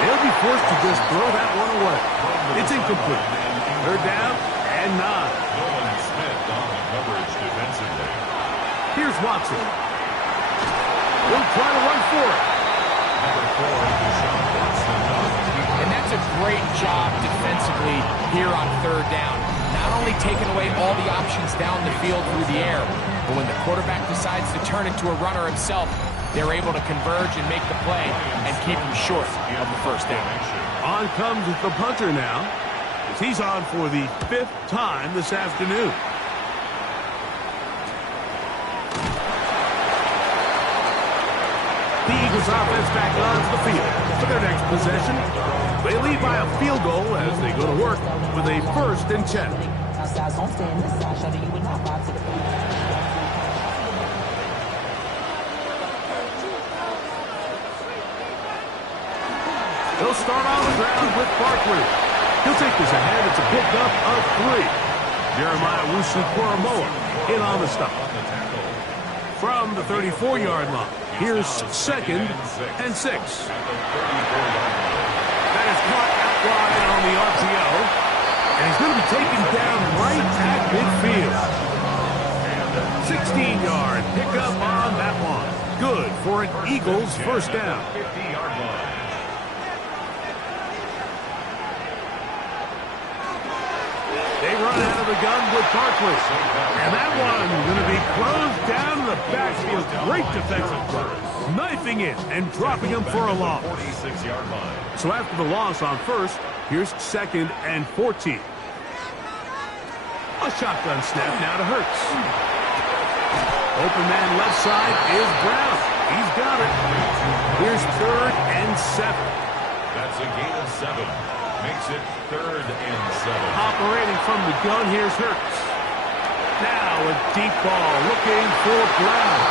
He'll be forced to just throw that one away. It's incomplete. 3rd down and 9. Nolan Smith on the coverage defensively. Here's Watson. He'll try to run for it. Number 4, Deshaun Watson on the keeper. And that's a great job defensively here on 3rd down. Not only taking away all the options down the field through the air, but when the quarterback decides to turn into a runner himself, they're able to converge and make the play and keep him short of the 1st down. On comes the punter now, as he's on for the 5th time this afternoon. The Eagles offense back onto the field for their next possession. They lead by a field goal as they go to work with a 1st and 10. They'll start on the ground with Barkley. He'll take this ahead. It's a pickup of 3. Jeremiah Wusu-Koromoa in on the stop. From the 34-yard line, here's 2nd and 6. That is caught out wide on the RPO. And he's going to be taken down right at midfield. 16-yard pickup on that one. Good for an Eagles 1st down. 50-yard line. They run out of the gun with Barkley. And that one going to be closed down in the backfield. Great defensive play. Knifing it and dropping him for a loss. 46-yard line. So after the loss on 1st, here's 2nd and 14. A shotgun snap now to Hurts. Open man left side is Brown. He's got it. Here's 3rd and 7. That's a gain of 7. Makes it 3rd and 7. Operating from the gun, here's Hurts. Now a deep ball looking for Brown.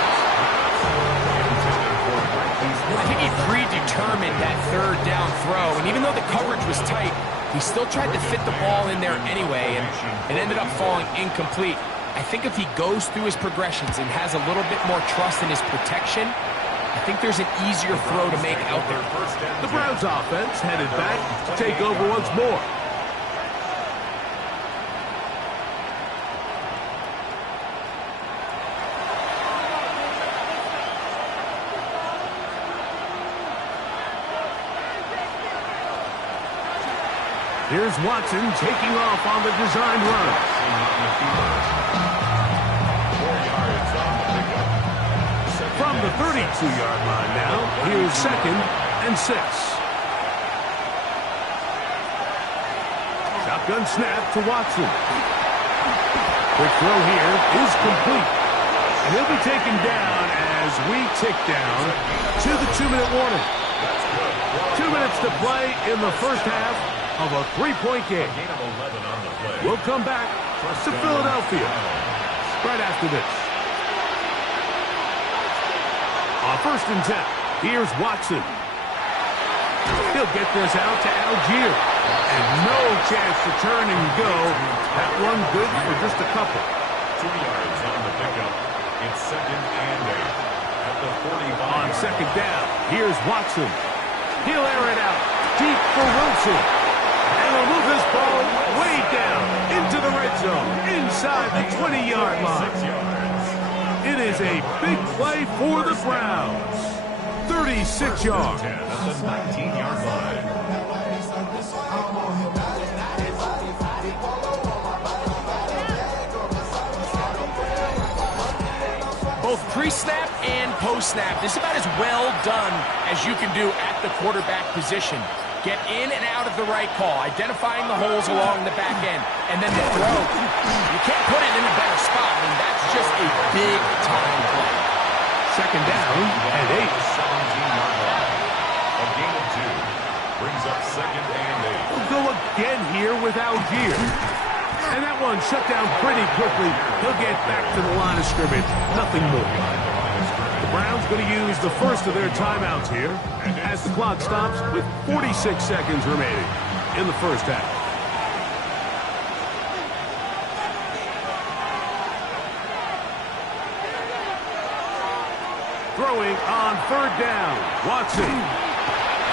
I think he predetermined that 3rd down throw, and even though the coverage was tight, he still tried to fit the ball in there anyway, and it ended up falling incomplete. I think if he goes through his progressions and has a little bit more trust in his protection, I think there's an easier throw to make out there. The Browns offense headed back to take over once more. Here's Watson taking off on the designed run. 4 yards on the pickup. From the 32-yard line now, here's 2nd and 6. Shotgun snap to Watson. Quick throw here is complete. And he'll be taken down as we tick down to the 2-minute warning. 2 minutes to play in the first half of a 3-point game. We'll come back to Philadelphia right after this. On 1st and 10, here's Watson. He'll get this out to Algier. And no chance to turn and go. That one good for just a couple. 2 yards on the pickup. It's 2nd and 8 at the 45. On 2nd down, here's Watson. He'll air it out deep for Wilson. And he'll move this ball way down into the red zone, inside the 20-yard line. 6 yards. It is a big play for the Browns. 36 yards. 10 at the 19-yard line. Both pre-snap and post-snap. This is about as well done as you can do at the quarterback position. Get in and out of the right call, identifying the holes along the back end, and then the throw. You can't put it in a better spot. I mean, that's just a big-time play. 2nd down and 8. 17-yard line. A gain of 2 brings up 2nd and 8. We'll go again here with Algier. And that one shut down pretty quickly. He'll get back to the line of scrimmage. Nothing more. The Browns going to use the first of their timeouts here as the clock stops with 46 seconds remaining in the first half. Throwing on 3rd down. Watson.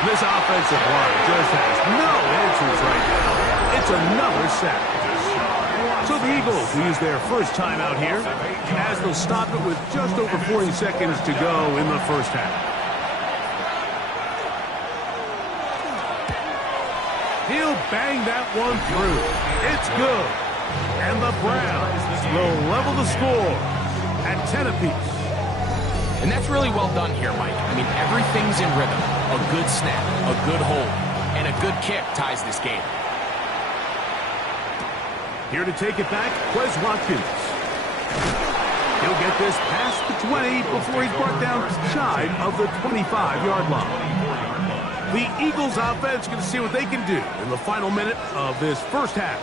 This offensive line just has no answers right now. It's another sack. So the Eagles will use their first timeout here as they'll stop it with just over 40 seconds to go in the first half. He'll bang that one through. It's good. And the Browns will level the score at 10 apiece. And that's really well done here, Mike. I mean, everything's in rhythm. A good snap, a good hold, and a good kick ties this game. Here to take it back, Quez Watkins. He'll get this past the 20 before he's brought down shy of the 25-yard line. The Eagles offense going to see what they can do in the final minute of this first half.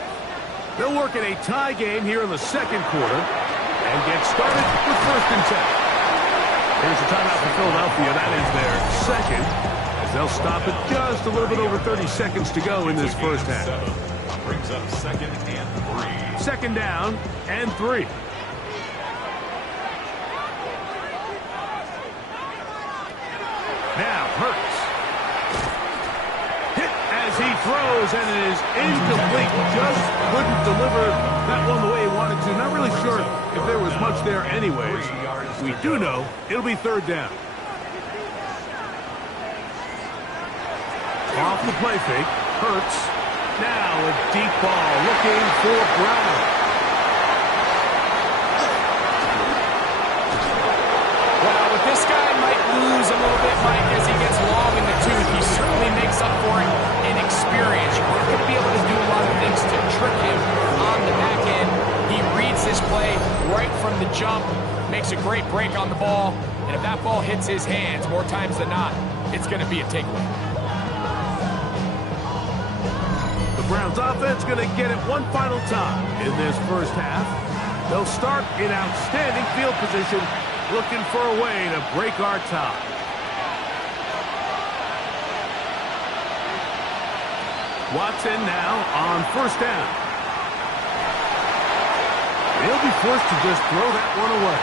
They'll work in a tie game here in the 2nd quarter and get started with 1st and 10. Here's a timeout for Philadelphia. That is their 2nd, as they'll stop it just a little bit over 30 seconds to go in this first half. Brings up 2nd and 3. 2nd down and 3. Now Hurts. Hit as he throws, and it is incomplete. Just couldn't deliver that one the way he wanted to. Not really sure if there was much there anyways. We do know it'll be 3rd down. Off the play fake, Hurts. Now a deep ball looking for Brown. Well, with this guy might lose a little bit, Mike, as he gets long in the tooth. He certainly makes up for it in experience. You're not going to be able to do a lot of things to trick him on the back end. He reads this play right from the jump, makes a great break on the ball, and if that ball hits his hands more times than not, it's going to be a takeaway. The Browns offense going to get it one final time in this first half. They'll start in outstanding field position, looking for a way to break our tie. Watson now on 1st down. He'll be forced to just throw that one away.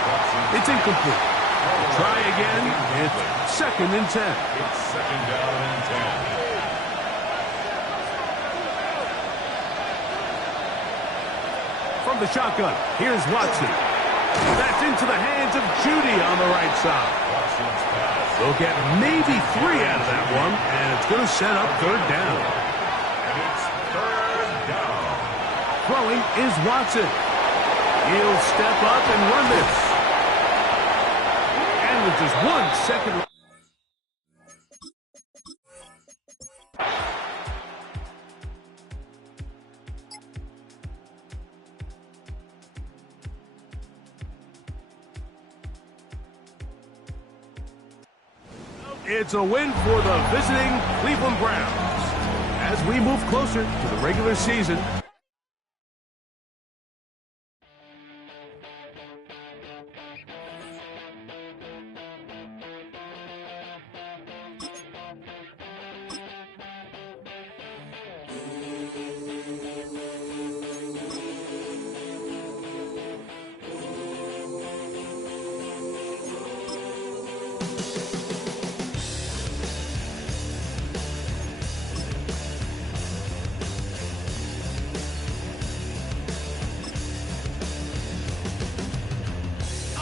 It's incomplete. Try again. It's 2nd and 10. It's 2nd down and 10. From the shotgun, here's Watson. That's into the hands of Judy on the right side. They'll get maybe 3 out of that one, and it's going to set up 3rd down. And it's 3rd down. Throwing is Watson. He'll step up and run this. And with just 1 second. It's a win for the visiting Cleveland Browns. As we move closer to the regular season,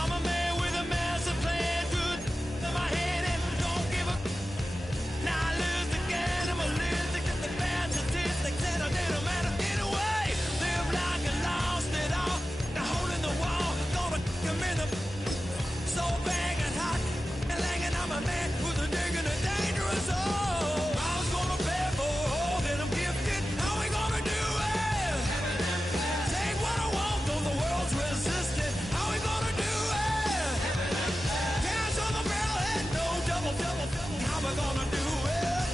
I'm a man with a massive plan, good in my head and don't give a. Now I lose again, I'm a loser, get the bad statistics and I didn't matter anyway. Live like I lost it all, the hole in the wall, gonna come in the. So banging hot and langing, I'm a man who's a digging a dangerous hole. I was gonna pay for all that I'm gifted, how we gonna do it? Take what I want, though the world's resistant, how we gonna do it? Hands on the barrel head, no double, how we gonna do it?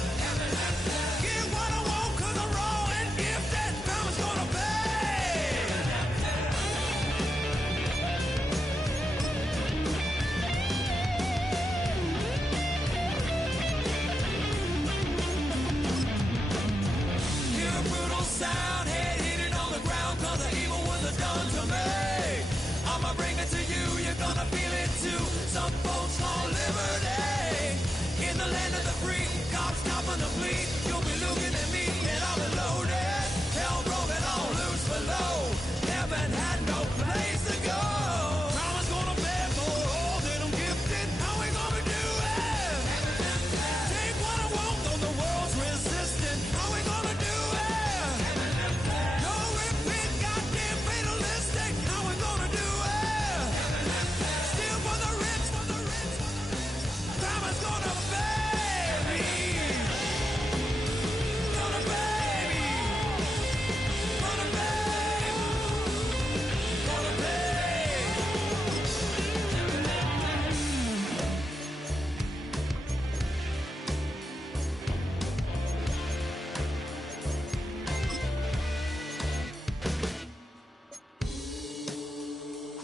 Get what I want, cause I'm raw and gifted, mama's gonna pay. Hear a brutal sound, head hitting on the ground, cause the evil ones are done to me. I'ma bring it to you, you're gonna feel it too. Some folks call liberty. In the land of the free, cops stopping the fleet. You'll be looking at me and I'll be loaded. Hell broken all loose below. Heaven had no place to go. Mama's gonna pay for all that I'm gifted. How we gonna do it? Take what I want, though the world's resistant. How we gonna do it? No repeat, goddamn fatalistic. How we gonna do it? Steal for the rich, Mama's gonna pay me. Gonna pay me. Gonna pay. Gonna pay.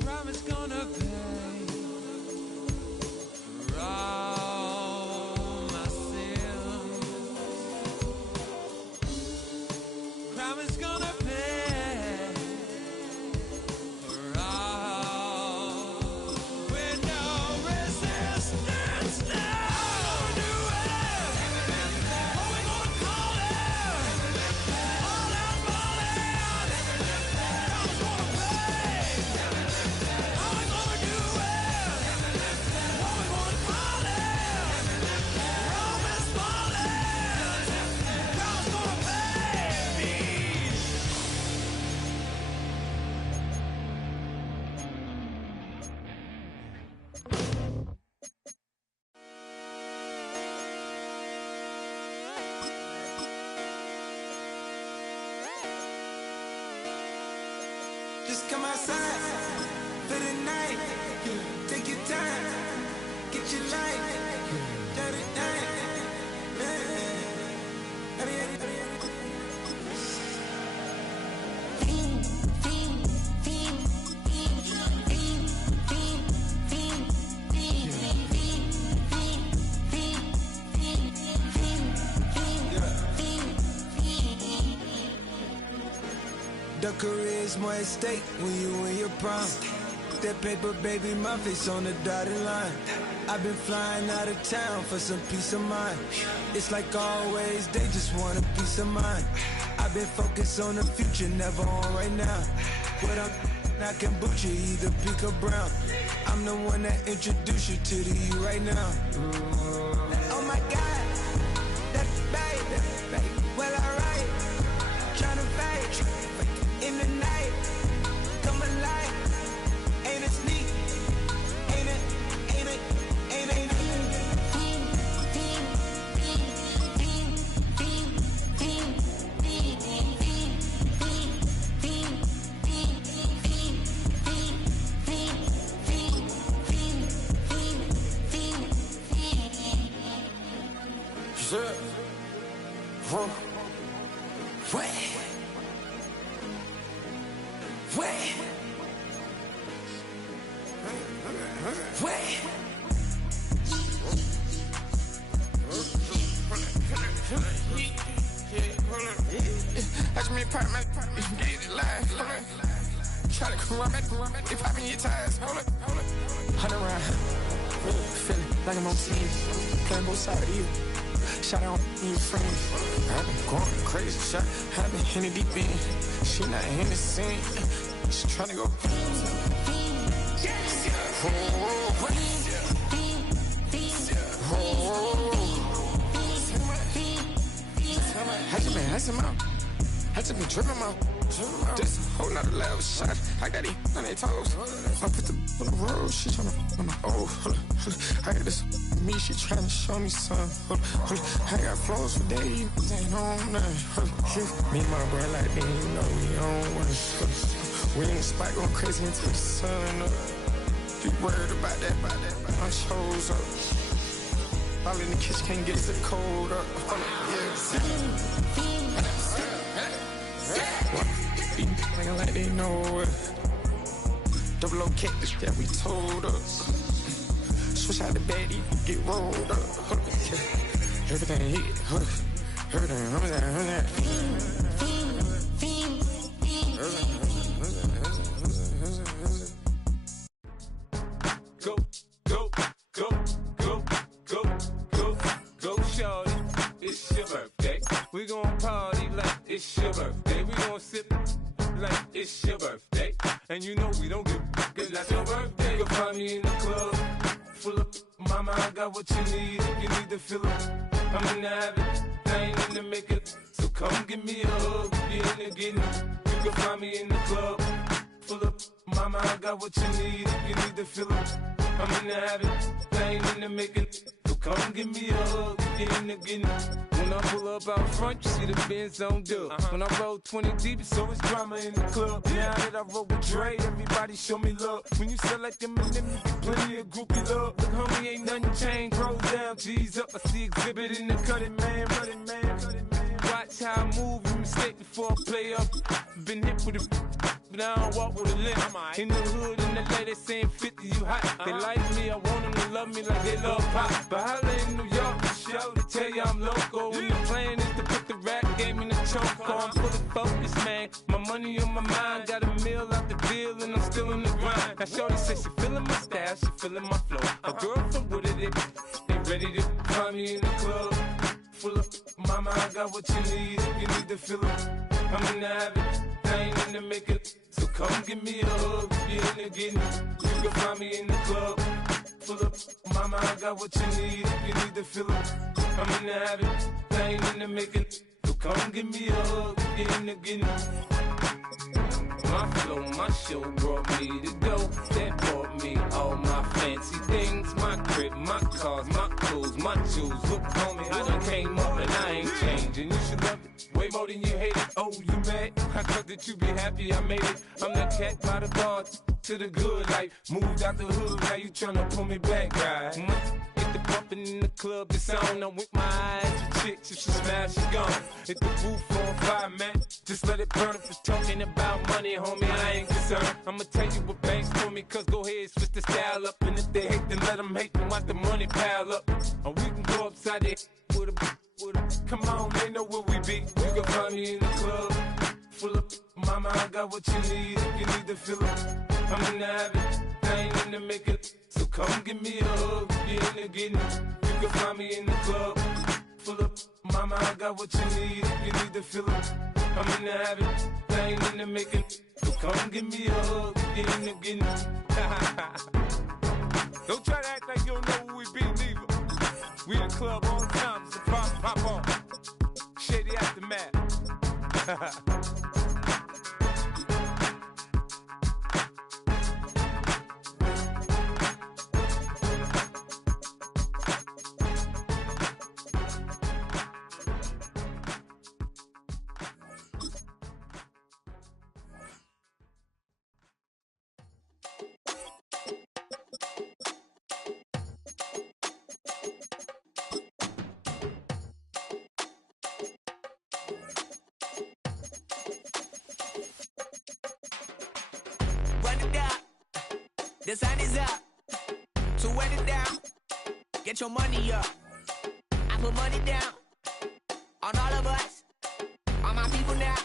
Crime is gonna pay for all my sins. Crime is gonna pay for all with no resistance. Now do it. What we gonna call it? All out falling. Crime's gonna pay. How we gonna do it? What we gonna call it? Rome is falling. Crime's gonna pay me. Just come outside for the night. Take your time, get your life. Dirty night. The career's more at stake when you in your prime. That paper, baby, my face on the dotted line. I've been flying out of town for some peace of mind. It's like always, they just want a peace of mind. I've been focused on the future, never on right now. But I can boot you either pink or brown. I'm the one that introduced you to the you right now. Oh my God, that's baby. Well, alright, tryna fight in the night. Come alive, ain't it sneak? Ain't it? Wait. Wait. Watch me pop my get it live. Try to corrupt it, they popping your tires. Hold it. 100 round. Feeling like I'm on team. Playing both sides of you. Shout out to your friends. I've been going crazy. Shot, I've been in the deep end. She not in the scene. She tryna go. I just been tripping out. This whole nother level shot. I got it on their toes. I put the on the road. She tryna on the hold up. I got this me. She tryna show me something. Hold up. I got flows for days. Ain't on nothing. Me and my bro like they ain't know we on one. We in the spot going crazy until the sun up. Be worried about that. My shows up. All in the kitchen can't get it cold up. Thinking like they know it. Double O cactus that we told us. Switch out the baddie, get rolled up. Everything hit, everything, Go, shorty, it's your birthday. We gon' party like it's your birthday. We gon' sip like it's your birthday. And you know we don't give a cause that's your birthday. You'll find me in the club, full of mama, I got what you need. You need to fill up. I'm in the habit, I ain't in the makeup. So come give me a hug, you in the getting. You can find me in the club, full of mama, I got what you need. You need to fill up. I'm in the habit, I ain't in the making. So come give me a hug, get in the getting. When I pull up out front, you see the Benz on dub. When I roll 20 deep, it's always drama in the club. Now that I roll with Dre, everybody show me love. When you sell like them and them, you get plenty of groupie love. Look, homie, ain't nothing changed. Roll down, G's up. I see exhibit in the cutting, man. Running, man. Watch how I move, you mistake before I play up. Been hit with it, but I don't walk with a limp. In the hood, in the lady saying 50, you hot. They like me, I want them to love me like they love pop. But holla in New York, the show, they tell you I'm local. And the plan is to put the rap game in the choke. I'm fully focused, man. My money on my mind, got a meal out the deal, and I'm still in the grind. Now shorty says she feeling my style, she feeling my flow. A girl from Wooded, they ready to find me in the club. Full of mama, I got what you need. You need to fill up. I'm in the habit, I ain't in the making. So come give me a hug, you in the getting. You can find me in the club. Full up, mama, I got what you need. You need to fill up. I'm in the habit, I ain't in the making. So come give me a hug, you in the getting. My flow, my show brought me to go. That brought me all my fancy things. My crib, my cars, my clothes, my jewels. Look, homie, I done came up and I ain't changing. You should love it way more than you hate it. Oh, you mad? I thought that you be happy I made it. I'm the cat by the bar to the good life. Moved out the hood, now you tryna pull me back, right? Hit the bumpin' in the club, the sound. I'm with my eyes to chicks. If she smash, she gone. Hit the roof on fire, man. Just let it burn. If it's talking about money, homie, I ain't concerned. I'ma tell you what banks told me, cause go ahead, switch the style up. And if they hate, then let them hate, then watch the money pile up. Or we can go upside there with a. Come on, they know where we be. You can find me in the club. Full of mama, I got what you need. You need to fill up. I'm in the habit, I ain't in the making. So come give me a hug, you in the getting. You can find me in the club. Full up, mama, I got what you need. You need to fill up. I'm in the habit, I ain't in the making. So come give me a hug, you in the getting. Don't try to act like you don't know who we be, neither. We in the club all the time, so pop on. Shady Aftermath. it up. The sun is up. So wet it down. Get your money up. I put money down on all of us, on my people now,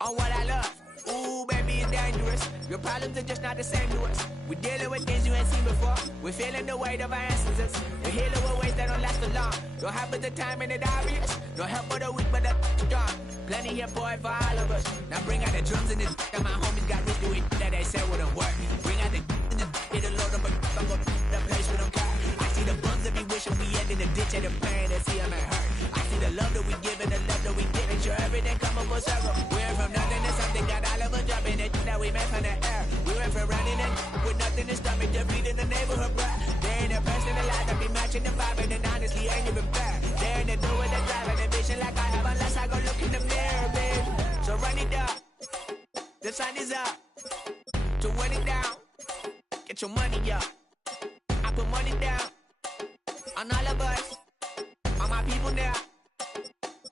on what I love. Ooh, baby, it's dangerous. Your problems are just not the same to us. We're dealing with things you ain't seen before. We're feeling the weight of our ancestors. We're healing with ways that don't last long. Don't have but the time and it obvious. No help for the weak, but the strong. Plenty here for it for all of us. Now bring out the drums and the and my homies got rich doing that they said wouldn't work. Bring out the and the it'll load them, but I'm gonna the place with them car. I see the bums that be wishing we end in the ditch of the pain that see them and hurt. I see the love that we give and the love that we give. And sure everything come up full circle. We're from nothing to something, got all of us jumping it that we made from the air. We went from running and with nothing to stomach, just beating the neighborhood, bruh. There ain't a person alive that be matching the vibe, and honestly ain't even fair. There ain't a do with the drive and the vision like I have unless I go look in the mirror, babe. So run it up, the sun is up. So run it down, get your money up. I put money down on all of us, on my people now,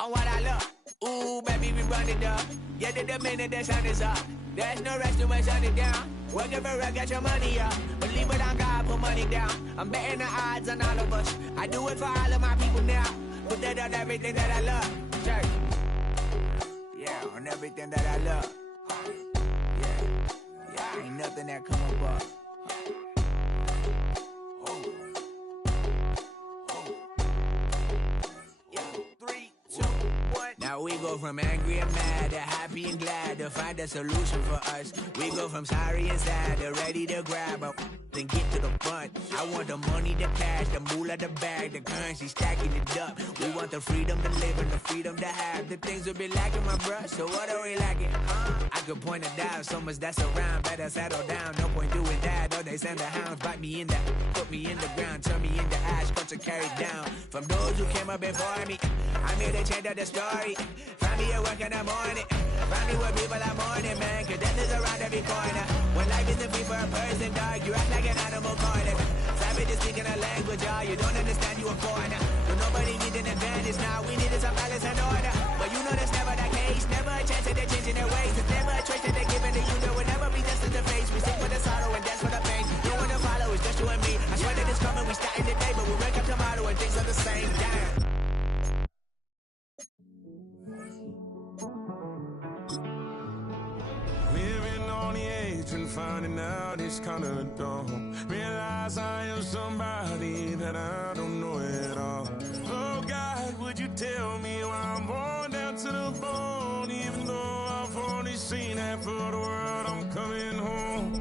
on what I love. Ooh, baby, we run it up. Yeah, the minute the sun is up. There's no rest to when sun it down. Working for real, get your money up. Believe it on God, put money down. I'm betting the odds on all of us. I do it for all of my people now. Put that on everything that I love. Church. Yeah, on everything that I love. Yeah, ain't nothing that come above. Now we go from angry and mad to happy and glad to find a solution for us. We go from sorry and sad to ready to grab up and get to the front. I want the money, the cash, the moolah, the bag, the currency, stacking it up. We want the freedom to live and the freedom to have. The things will be lacking, my bruh, so what are we lacking? I could point it out, so much that's around. Better settle down, no point doing that. Or they send the hounds, bite me in the, put me in the ground, turn me into ash, cut to carry down. From those who came up before me, I'm here to change up the story. Find me at work in the morning. Find me where people are mourning, man. Cause death is around every corner. When life isn't free for a person, dog, you act like an animal corner. Savage is speaking a language, y'all. You don't understand, you a foreigner. So nobody needs an advantage now. We need some balance and order. But you know that's never the case. Never a chance that they're changing their ways. It's never a choice that they're giving to you. There will never be just in the face. We stick with the sorrow and that's for the pain. You wanna follow, it's just you and me. I swear that it's coming, we starting today. But we'll wake up tomorrow and things are the same. Damn. And finding out it's kinda dumb. Realize I am somebody that I don't know at all. Oh God, would you tell me why I'm born down to the bone? Even though I've only seen half of the world, I'm coming home.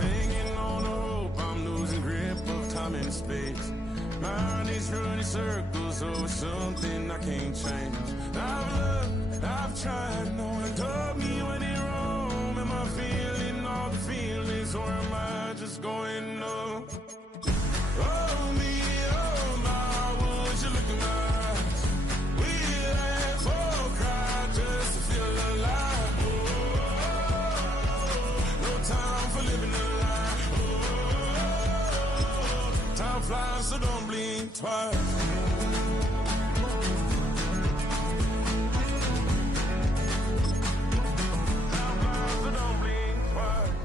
Hanging on the hope, I'm losing grip of time and space. Mind is running circles over something I can't change. I've looked, I've tried, no one told me when it wrong. Am I feeling all the feelings, or am I just going numb? Oh me, oh my, would you look in my eyes? We laugh or cry just to feel alive. Oh, no time for living a lie. Oh, time flies, so don't blink twice.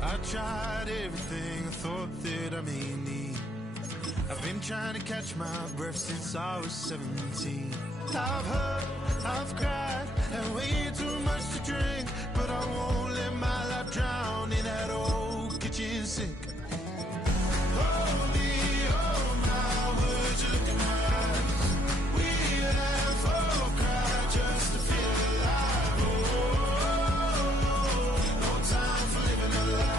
I tried everything I thought that I may need. I've been trying to catch my breath since I was 17. I've hurt, I've cried, and way too much to drink. But I won't let my life drown in that old kitchen sink. Oh me, oh my, would you look in my eyes? We laugh or cry just to feel alive. Oh, no time for living a lie.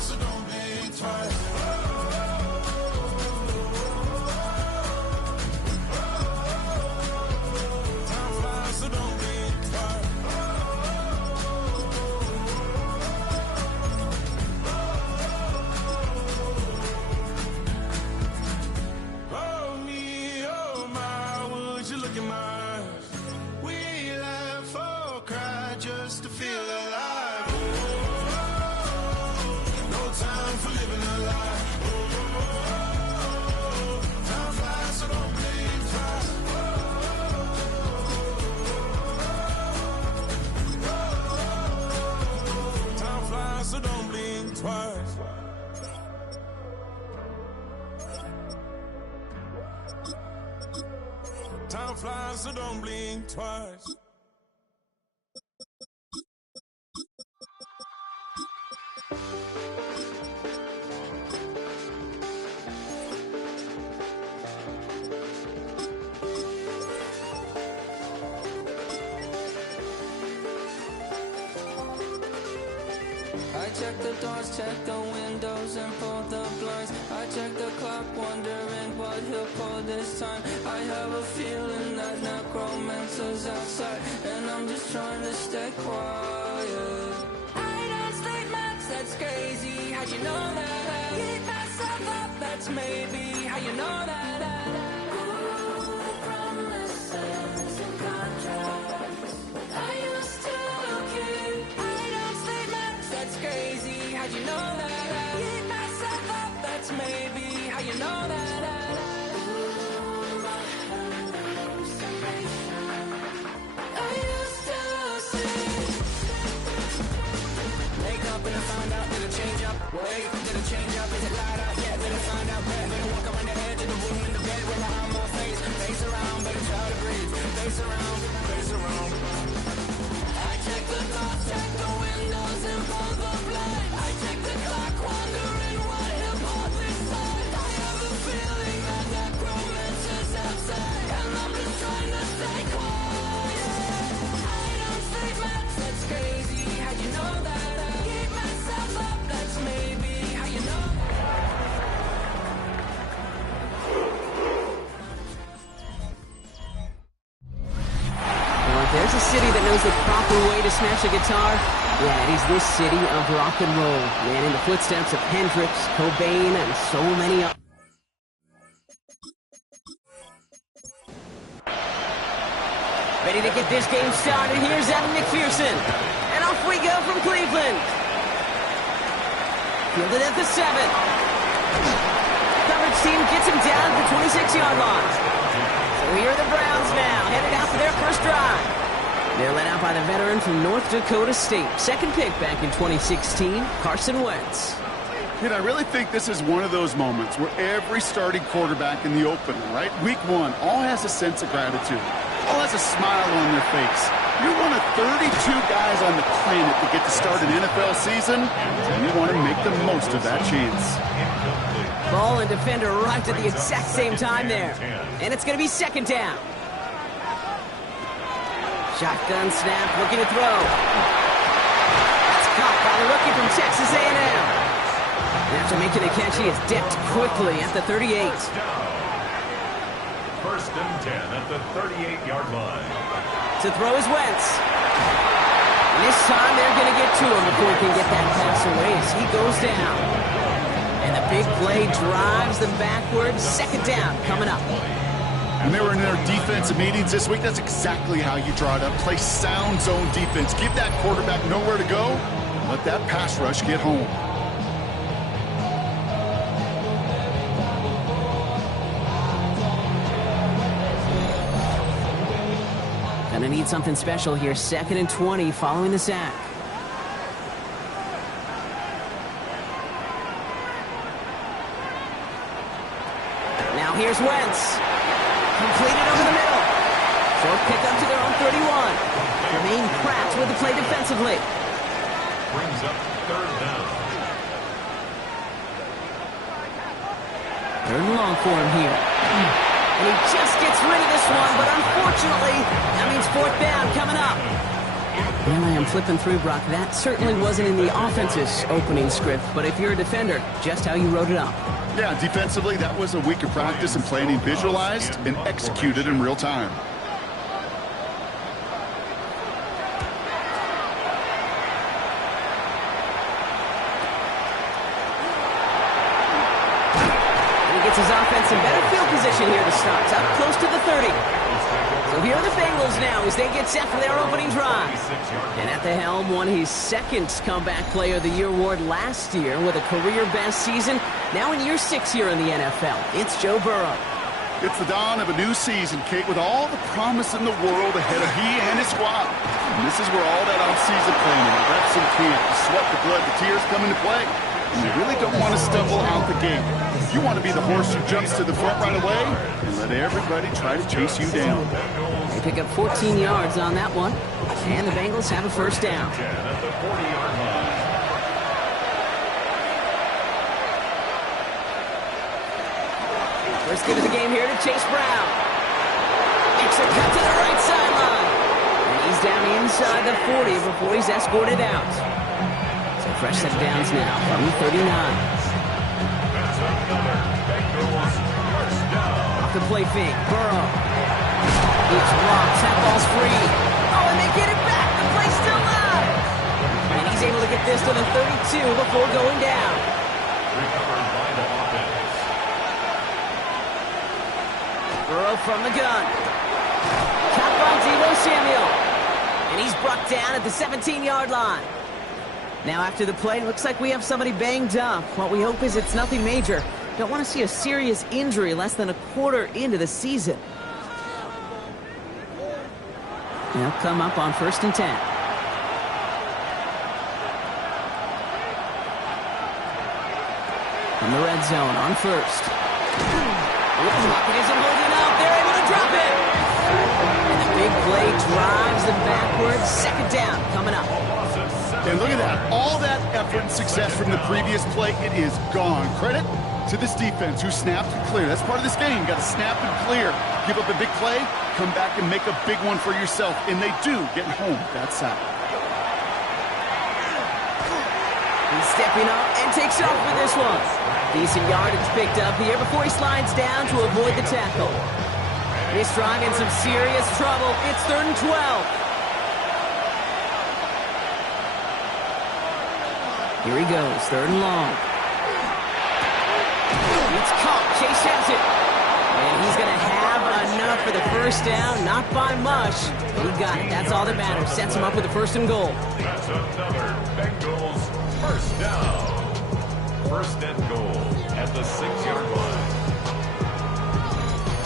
So don't blink twice. Time flies, so don't blink twice. Time flies, so don't blink twice. I check the doors, check the windows, and pull the blinds. I check the clock, wondering what he'll pull this time. I have a feeling that necromancer's outside, and I'm just trying to stay quiet. I don't sleep much, that's crazy. How'd you know that? Keep myself up, that's maybe how you know that. Ooh, the promises and contracts I used to keep. I don't sleep much, that's crazy. How'd you know that? Keep myself up, that's maybe how you know that. Ooh, my hallucination I used to see. Wake up and I found out, did it change up? Wait, did it change up? Is it light up? Yeah, did it find out? Better walk around the edge of the room in the bed with my arm on my face. Face around, better try to breathe. Face around, face around. I check the doors, check the windows, and pull the blind. I check the clock, wondering what he'll pull this time. I have a feeling that necromancer's outside, and I'm just trying to stay quiet. I don't sleep much, that's crazy. How'd you know that? I keep myself up, that's maybe how you know. Well, if there's a city that knows the proper way to smash a guitar, yeah, it is this city of rock and roll. Man, in the footsteps of Hendrix, Cobain, and so many others. Ready to get this game started, here's Evan McPherson. And off we go from Cleveland. Fielded at the 7. Coverage team gets him down at the 26-yard line. So here are the Browns now, headed out for their first drive. They're led out by the veteran from North Dakota State. Second pick back in 2016, Carson Wentz. Kid, I really think this is one of those moments where every starting quarterback in the opener, right? Week 1, all has a sense of gratitude. All has a smile on their face. You're one of 32 guys on the planet that get to start an NFL season, and you want to make the most of that chance. Ball and defender arrived at the exact same time there. And it's going to be second down. Shotgun snap, looking to throw. That's caught by the rookie from Texas A&M. After making the catch, he is dipped quickly at the 38. First and 10 at the 38-yard line. To throw is Wentz. And this time they're going to get to him before he can get that pass away as he goes down. And the big play drives them backwards. Second down coming up. When they were in their defensive meetings this week, that's exactly how you draw it up. Play sound zone defense. Give that quarterback nowhere to go. And let that pass rush get home. Gonna need something special here. 2nd and 20 following the sack. Now here's Wentz. Completed over the middle. Short pick up to their own 31. Jermaine Pratt with the play defensively. Brings up third down. Third and long for him here. And he just gets rid of this one, but unfortunately, that means fourth down coming up. Well, I am flipping through, Brock. That certainly wasn't in the offense's opening script, but if you're a defender, just how you wrote it up. Yeah, defensively, that was a week of practice and planning visualized and executed in real time. His offense in better field position here to start. It's up close to the 30. So here are the Bengals now as they get set for their opening drive. And at the helm won his second Comeback Player of the Year award last year with a career-best season. Now in year 6 here in the NFL, it's Joe Burrow. It's the dawn of a new season, Kate, with all the promise in the world ahead of he and his squad. And this is where all that off-season planning, reps and camp, the sweat, the blood, the tears come into play. You really don't want to stumble out the gate. You want to be the horse who jumps to the front right away and let everybody try to chase you down. They pick up 14 yards on that one, and the Bengals have a first down. At the 40-yard line. First give of the game here to Chase Brown. Makes a cut to the right sideline. And he's down inside the 40 before he's escorted out. So fresh set of downs now from the 39. Off the play fake, Burrow. He's blocked, that ball's free. Oh, and they get it back. The play's still live. And he's able to get this to the 32 before going down. Recovered by the offense. Burrow from the gun. Caught by Deebo Samuel. And he's brought down at the 17-yard line. Now after the play, it looks like we have somebody banged up. What we hope is it's nothing major. Don't want to see a serious injury less than a quarter into the season. They'll come up on 1st and 10. From the red zone on 1st. Pocket isn't holding up. They're able to drop it. And the big play drives them backwards. 2nd down coming up. And look at that. All that effort and success from the previous play, it is gone. Credit to this defense who snapped and cleared. That's part of this game. You got to snap and clear. Give up a big play, come back and make a big one for yourself. And they do, getting home that side. He's stepping up and takes off with this one. Decent yardage picked up here before he slides down to avoid the tackle. This drive in some serious trouble. It's 3rd and 12. Here he goes, 3rd and long. It's caught. Chase has it. And he's going to have enough for the first down. Not by much. He got it. That's all that matters. Sets him up with a 1st and goal. That's another Bengals first down. 1st and goal at the 6-yard line.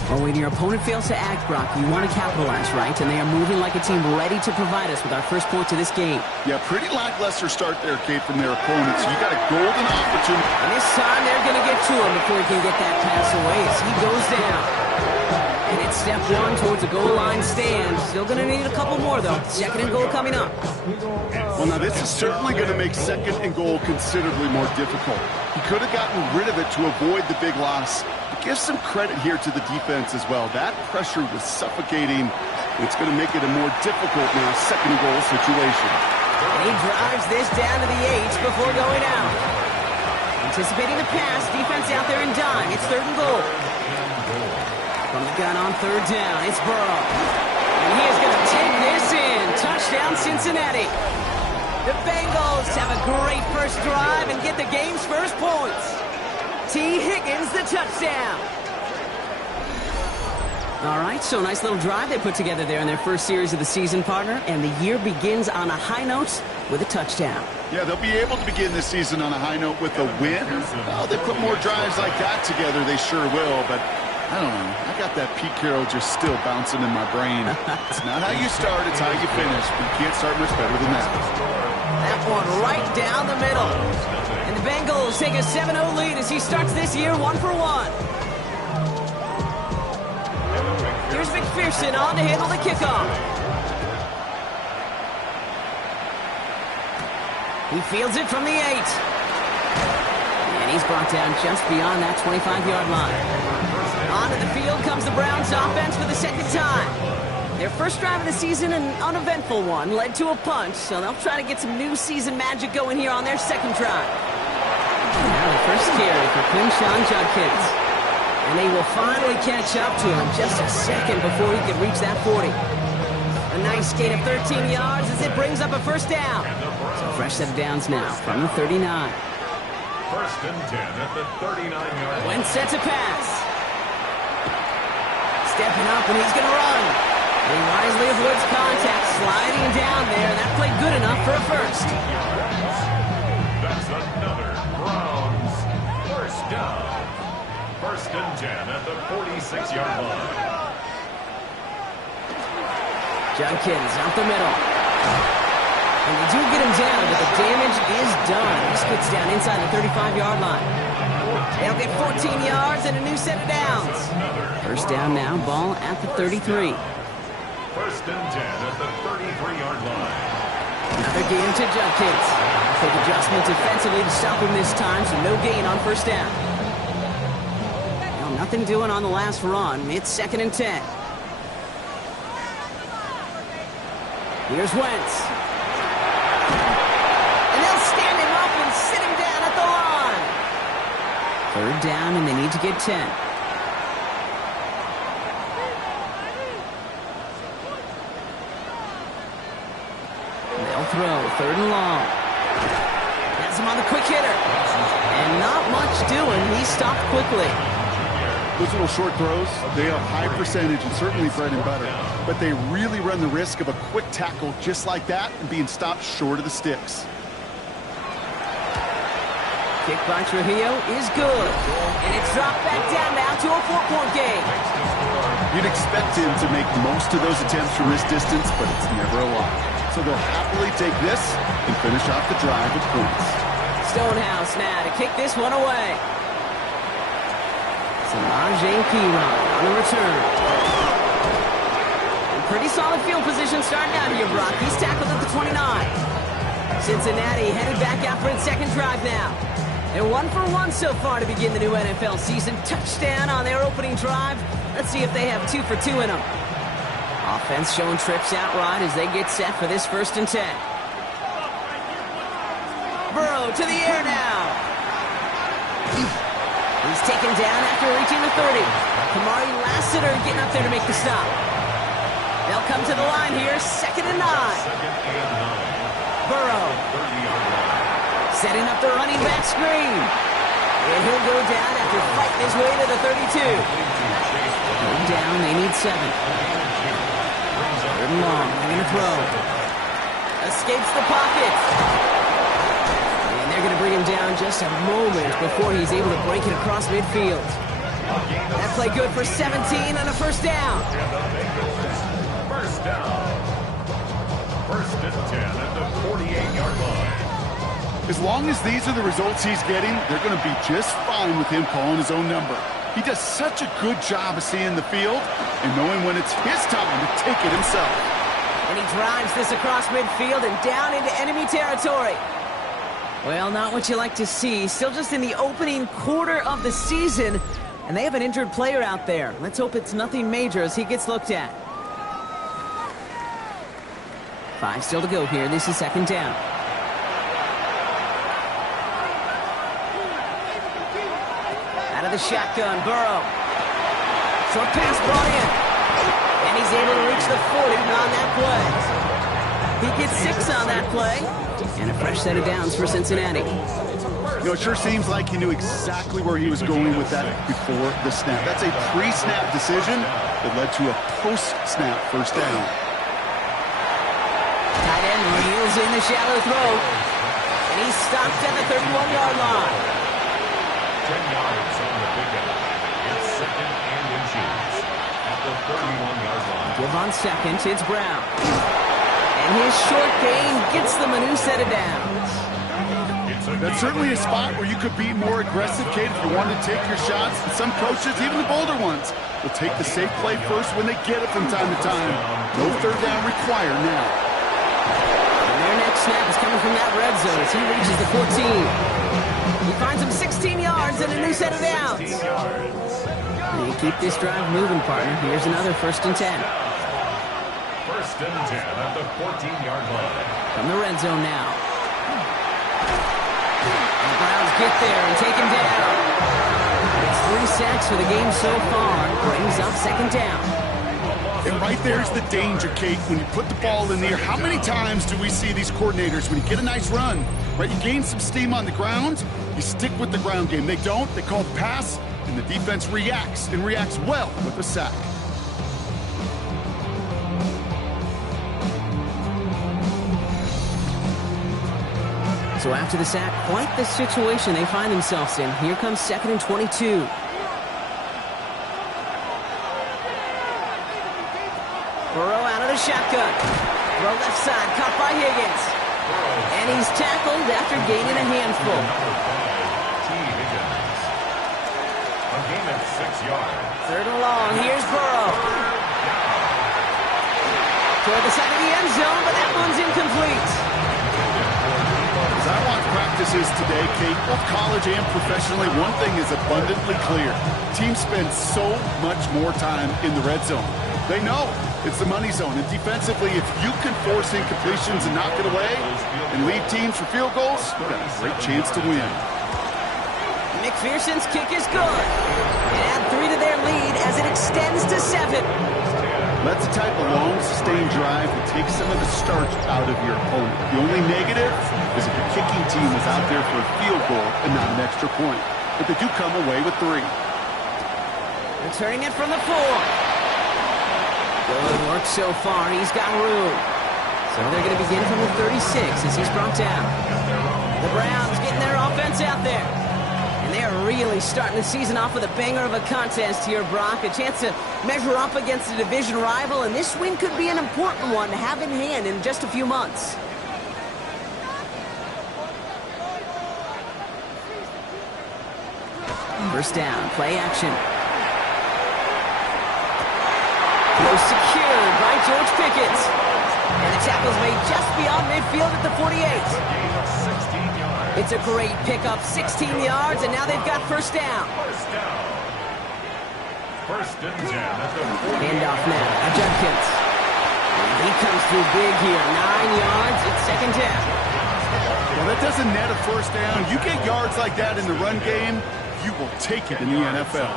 Well, when your opponent fails to act, Brock, you want to capitalize, right? And they are moving like a team ready to provide us with our first point to this game. Yeah, pretty lackluster start there, Kate, from their opponents. You got a golden opportunity. And this time they're going to get to him before he can get that pass away as he goes down. And it's step 1 towards a goal line stand. Still going to need a couple more, though. 2nd and goal coming up. Well, now this is certainly going to make 2nd and goal considerably more difficult. He could have gotten rid of it to avoid the big loss. But give some credit here to the defense as well. That pressure was suffocating. It's going to make it a more difficult now 2nd and goal situation. And he drives this down to the 8 before going out. Anticipating the pass, defense out there in dime. It's 3rd and goal. From the gun on 3rd down, it's Burrow. And he is going to take this in. Touchdown, Cincinnati. The Bengals have a great first drive and get the game's first points. T. Higgins, the touchdown. All right, so nice little drive they put together there in their first series of the season, partner. And the year begins on a high note with a touchdown. Yeah, they'll be able to begin this season on a high note with a win. Well, they put more drives like that together, they sure will, but I don't know. I got that Pete Carroll just still bouncing in my brain. It's not how you start, it's how you finish. But you can't start much better than that. That one right down the middle. And the Bengals take a 7-0 lead as he starts this year 1 for 1. Here's McPherson on to handle the kickoff. He fields it from the 8. And he's brought down just beyond that 25-yard line. Onto the field comes the Browns offense for the 2nd time. Their first drive of the season, an uneventful one, led to a punch, so they'll try to get some new season magic going here on their 2nd drive. Now the first carry for Quinshon Judkins. And they will finally catch up to him just a second before he can reach that 40. A nice gain of 13 yards as it brings up a first down. So fresh set of downs now from the 39. 1st and 10 at the 39-yard line. Wentz sets a pass. Stepping up, and he's going to run. And he wisely avoids contact, sliding down there. That played good enough for a first. That's another Browns first down. 1st and 10 at the 46-yard line. Judkins out the middle. And they do get get him down, but the damage is done. This gets down inside the 35-yard line. They'll get 14 yards and a new set of downs. First down now, ball at the 33. First and 10 at the 33-yard line. Another gain to Judkins. Quick adjustment defensively to stop him this time, so no gain on first down. Well, nothing doing on the last run. It's 2nd and 10. Here's Wentz. And they'll stand him up and sit him down at the line. Third down, and they need to get 10. They'll throw, 3rd and long. Has him on the quick hitter. And not much doing. He stopped quickly. Those little short throws, they have high percentage and certainly bread and butter. But they really run the risk of a quick tackle just like that and being stopped short of the sticks. Kick by Trujillo is good. And it's dropped back down now to a 4-point game. You'd expect him to make most of those attempts from this distance, but it's never a lot. So they'll happily take this and finish off the drive with points. Stonehouse now to kick this one away. Samaje Perine on the return. And pretty solid field position starting out here, Brock. He's tackled at the 29. Cincinnati headed back out for its second drive now. They're 1 for 1 so far to begin the new NFL season. Touchdown on their opening drive. Let's see if they have 2 for 2 in them. Offense showing trips out right as they get set for this 1st and 10. Burrow to the air now. He's taken down after reaching the 30. Kamari Lassiter getting up there to make the stop. They'll come to the line here, 2nd and 9. Burrow. Setting up the running back screen. And he'll go down after fighting his way to the 32. Going down, they need 7. 3rd and long, they're going to throw. Escapes the pocket. And they're going to bring him down just a moment before he's able to break it across midfield. That play good for 17 and a first down. First down. 1st and 10 at the 48-yard line. As long as these are the results he's getting, they're going to be just fine with him calling his own number. He does such a good job of seeing the field and knowing when it's his time to take it himself. And he drives this across midfield and down into enemy territory. Well, not what you like to see. Still just in the opening quarter of the season, and they have an injured player out there. Let's hope it's nothing major as he gets looked at. 5 still to go here. This is 2nd down. Out of the shotgun, Burrow. Short pass brought in. And he's able to reach the 40 on that play. He gets 6 on that play. And a fresh set of downs for Cincinnati. You know, it sure seems like he knew exactly where he was going with that before the snap. That's a pre-snap decision that led to a post-snap first down. Tight end reels in the shallow throw. And he's stopped at the 31-yard line. 10 yards on the pickup. It's 2nd and inches at the 31-yard line. Give on 2nd, it's Brown. And his short gain gets them a new set of downs. That's certainly a spot where you could be more aggressive, Kate, if you want to take your shots. And some coaches, even the bolder ones, will take the safe play first when they get it from time to time. No 3rd down required now. And their next snap is coming from that red zone as he reaches the 14. He finds him 16 yards and a new set of downs. And you keep this drive moving, partner. Here's another 1st and 10. 1st and 10 at the 14-yard line. From the red zone now. And the Browns get there and take him down. It's 3 sacks for the game so far. Brings up 2nd down. And right there's the danger, Kate, when you put the ball in the air. How many times do we see these coordinators, when you get a nice run, right, you gain some steam on the ground, you stick with the ground game. They don't, they call the pass, and the defense reacts, and reacts well with a sack. So after the sack, quite the situation they find themselves in. Here comes 2nd and 22. Burrow out of the shotgun. Throw left side, caught by Higgins. And he's tackled after gaining a handful. Number 5, T. Higgins. A gain of 6 yards. Third and long. Here's Burrow. Toward the side of the end zone, but that one's incomplete. As I watch practices today, Kate, both college and professionally, one thing is abundantly clear. Teams spend so much more time in the red zone. They know it's the money zone. And defensively, if you can force incompletions and knock it away and lead teams for field goals, you've got a great chance to win. McPherson's kick is good. And add 3 to their lead as it extends to 7. That's the type of long, sustained drive that takes some of the starch out of your opponent. The only negative is if the kicking team is out there for a field goal and not an extra point. But they do come away with 3. Returning it from the 4. Good work so far. He's got room. So they're going to begin from the 36 as he's brought down. The Browns getting their offense out there. And they are really starting the season off with a banger of a contest here, Brock. A chance to measure up against a division rival, and this win could be an important one to have in hand in just a few months. First down, play action. Throw secured by George Pickens. And the tackle's made just beyond midfield at the 48. It's a great pickup, 16 yards, and now they've got first down. First and 10 at the 48. Handoff now, Judkins. And he comes through big here, 9 yards, it's second down. Well, that doesn't net a first down. You get yards like that in the run game, you will take it in the NFL.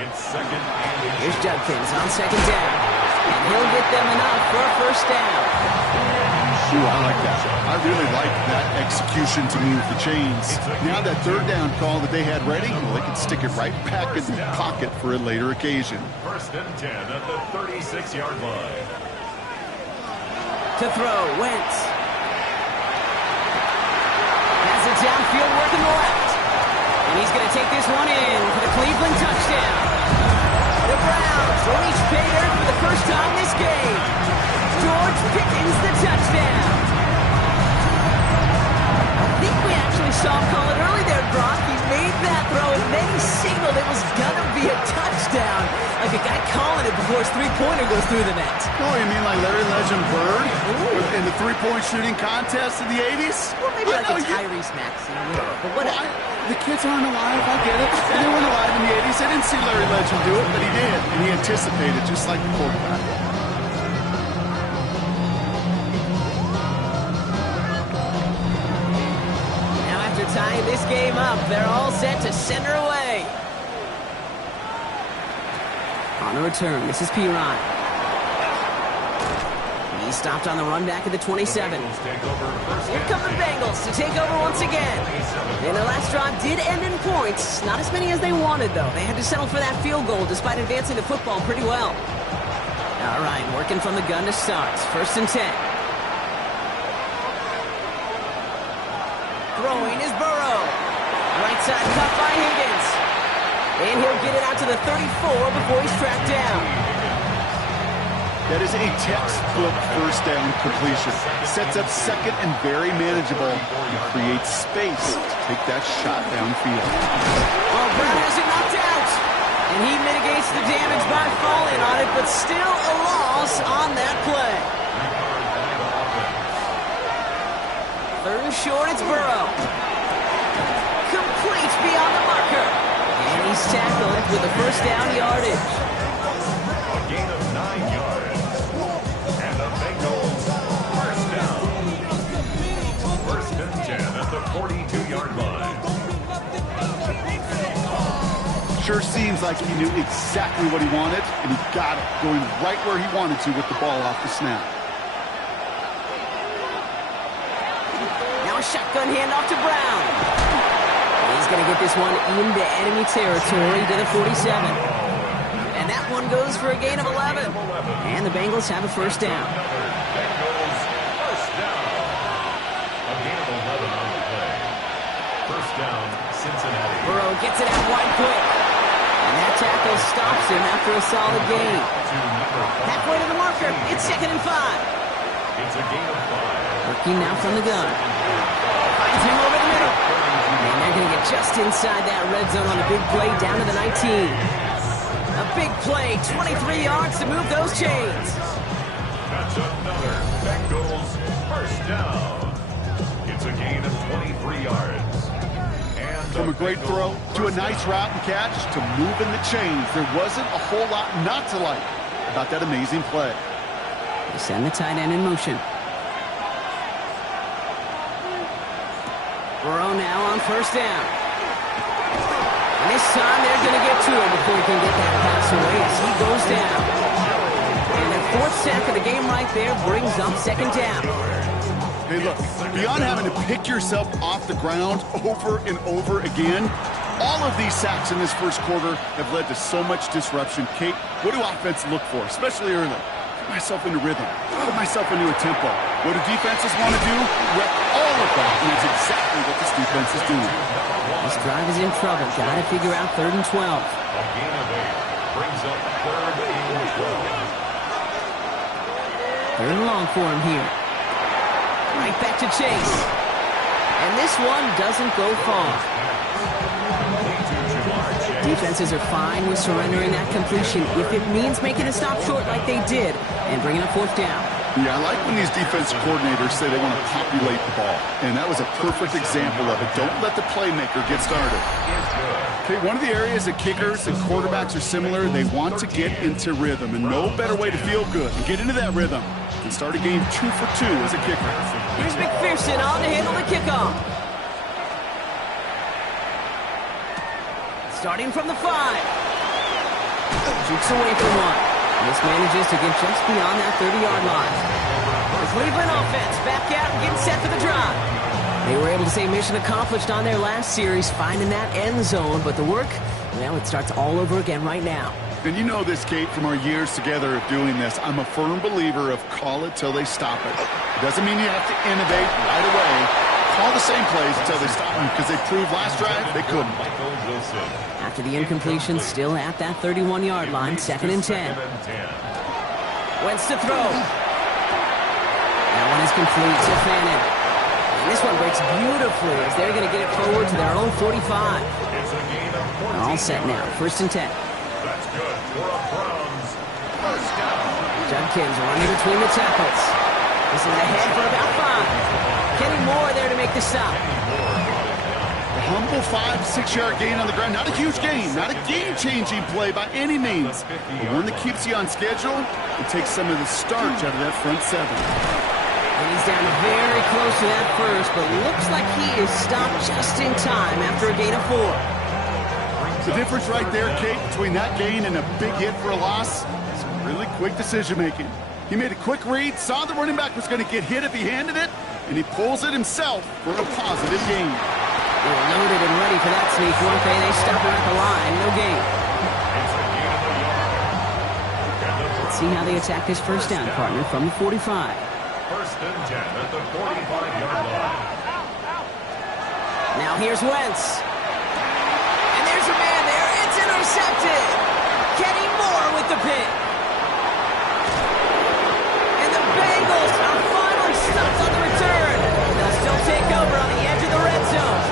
It's second and Here's Judkins on second down. And he'll get them enough for a first down. Ooh, I like that. I really like that execution to move the chains. Now that third down call that they had ready, well, they can stick it right back in the pocket for a later occasion. First and 10 at the 36-yard line. To throw, Wentz. Has it downfield working the left. And he's going to take this one in for the Cleveland touchdown. The Browns reach pay dirt for the first time this game. George Pickens the touchdown. I think we actually saw him call it early there, Brock. He made that throw and then he signaled it was going to be a touchdown. Like a guy calling it before his three-pointer goes through the net. Oh, you mean like Larry Legend Bird in the three-point shooting contest in the 80s? Well, maybe like a Tyrese Maxey. But what? The kids aren't alive, I get it. They weren't alive in the 80s. They didn't see Larry Legend do it, but he did. And he anticipated, just like the quarterback. Now after tying this game up, they're all set to center away. On the return, this is Piron. He stopped on the run back at the 27. Here come the Bengals to take over once again. And their last drive did end in points. Not as many as they wanted, though. They had to settle for that field goal despite advancing the football pretty well. All right, working from the gun to start. First and 10. Throwing is Burrow. Right side cut by Higgins. And he'll get it out to the 34 before he's tracked down. That is a textbook first down completion. Sets up second and very manageable. And creates space to take that shot downfield. Well, Brown has it knocked out. And he mitigates the damage by falling on it, but still a loss on that play. Third and short, it's Burrow. Complete beyond the marker. And he's tackled with a first down yardage. A gain of 9 yards. And the Bengals first down. First and 10 at the 42-yard line. Sure seems like he knew exactly what he wanted, and he got it, going right where he wanted to with the ball off the snap. Now a shotgun handoff to Brown. He's going to get this one into enemy territory to the 47. And that one goes for a gain of 11. And the Bengals have a first down. Bengals first down. A gain of 11 on the play. First down, Cincinnati. Burrow gets it out wide quick. And that tackle stops him after a solid gain. Halfway to the marker, it's second and 5. It's a gain of 5. Working now from the gun. Finds him over the middle. And they're going to get just inside that red zone on a big play down to the 19. A big play, 23 yards to move those chains. That's another Bengals first down. It's a gain of 23 yards. And From a great throw to a nice route and catch to moving the chains. There wasn't a whole lot not to like about that amazing play. They send the tight end in motion. Burrow now on first down. And this time they're going to get to him before he can get that pass away as he goes down. And their fourth sack of the game right there brings up second down. Hey, look, beyond having to pick yourself off the ground over and over again, all of these sacks in this first quarter have led to so much disruption. Kate, what do offense look for, especially early? Put myself into rhythm. Put myself into a tempo. What do defenses want to do? Wreck all of that, and that's exactly what this defense is doing. This drive is in trouble. Got to figure out 3rd and 12. a gain of 8 brings up 3rd and 12. 3rd and long for him here. Right back to Chase. And this one doesn't go far. Defenses are fine with surrendering that completion if it means making a stop short like they did and bringing up 4th down. Yeah, I like when these defensive coordinators say they want to populate the ball. And that was a perfect example of it. Don't let the playmaker get started. Okay, one of the areas that kickers and quarterbacks are similar, they want to get into rhythm. And no better way to feel good and get into that rhythm than start a game 2 for 2 as a kicker. Here's McPherson on to handle the kickoff. Starting from the 5. Jukes away from one. This manages to get just beyond that 30-yard line. The Cleveland offense back out and getting set for the drive. They were able to say mission accomplished on their last series, finding that end zone, but the work, well, it starts all over again right now. And you know this, Kate, from our years together of doing this. I'm a firm believer of call it till they stop it. It doesn't mean you have to innovate right away. Call the same plays until they stop them because they proved last drive they couldn't. After the incompletion, still at that 31-yard line, 2nd and 10. Wentz to throw. That one is complete to Fannin. And this one breaks beautifully as they're going to get it forward to their own 45. They're all set now, 1st and 10. That's good for a Browns first down. Judkins running between the tackles. This is ahead for about 5. Kenny Moore there to make the stop. A humble 5-6-yard gain on the ground. Not a huge gain, not a game-changing play by any means. But one that keeps you on schedule and takes some of the starch out of that front 7. And he's down very close to that first, but looks like he is stopped just in time after a gain of 4. The difference right there, Kate, between that gain and a big hit for a loss is really quick decision-making. He made a quick read, saw the running back was going to get hit if he handed it, and he pulls it himself for a positive gain. They were loaded and ready for that sneak, weren't they? They stopped him at the line, no gain. Let's see how they attack this first down, partner, from the 45. 1st and 10 at the 45-yard line. Now here's Wentz. And there's a man there. It's intercepted. Kenny Moore with the pick. And the Bengals are finally stopped on the return. They'll still take over on the edge of the red zone.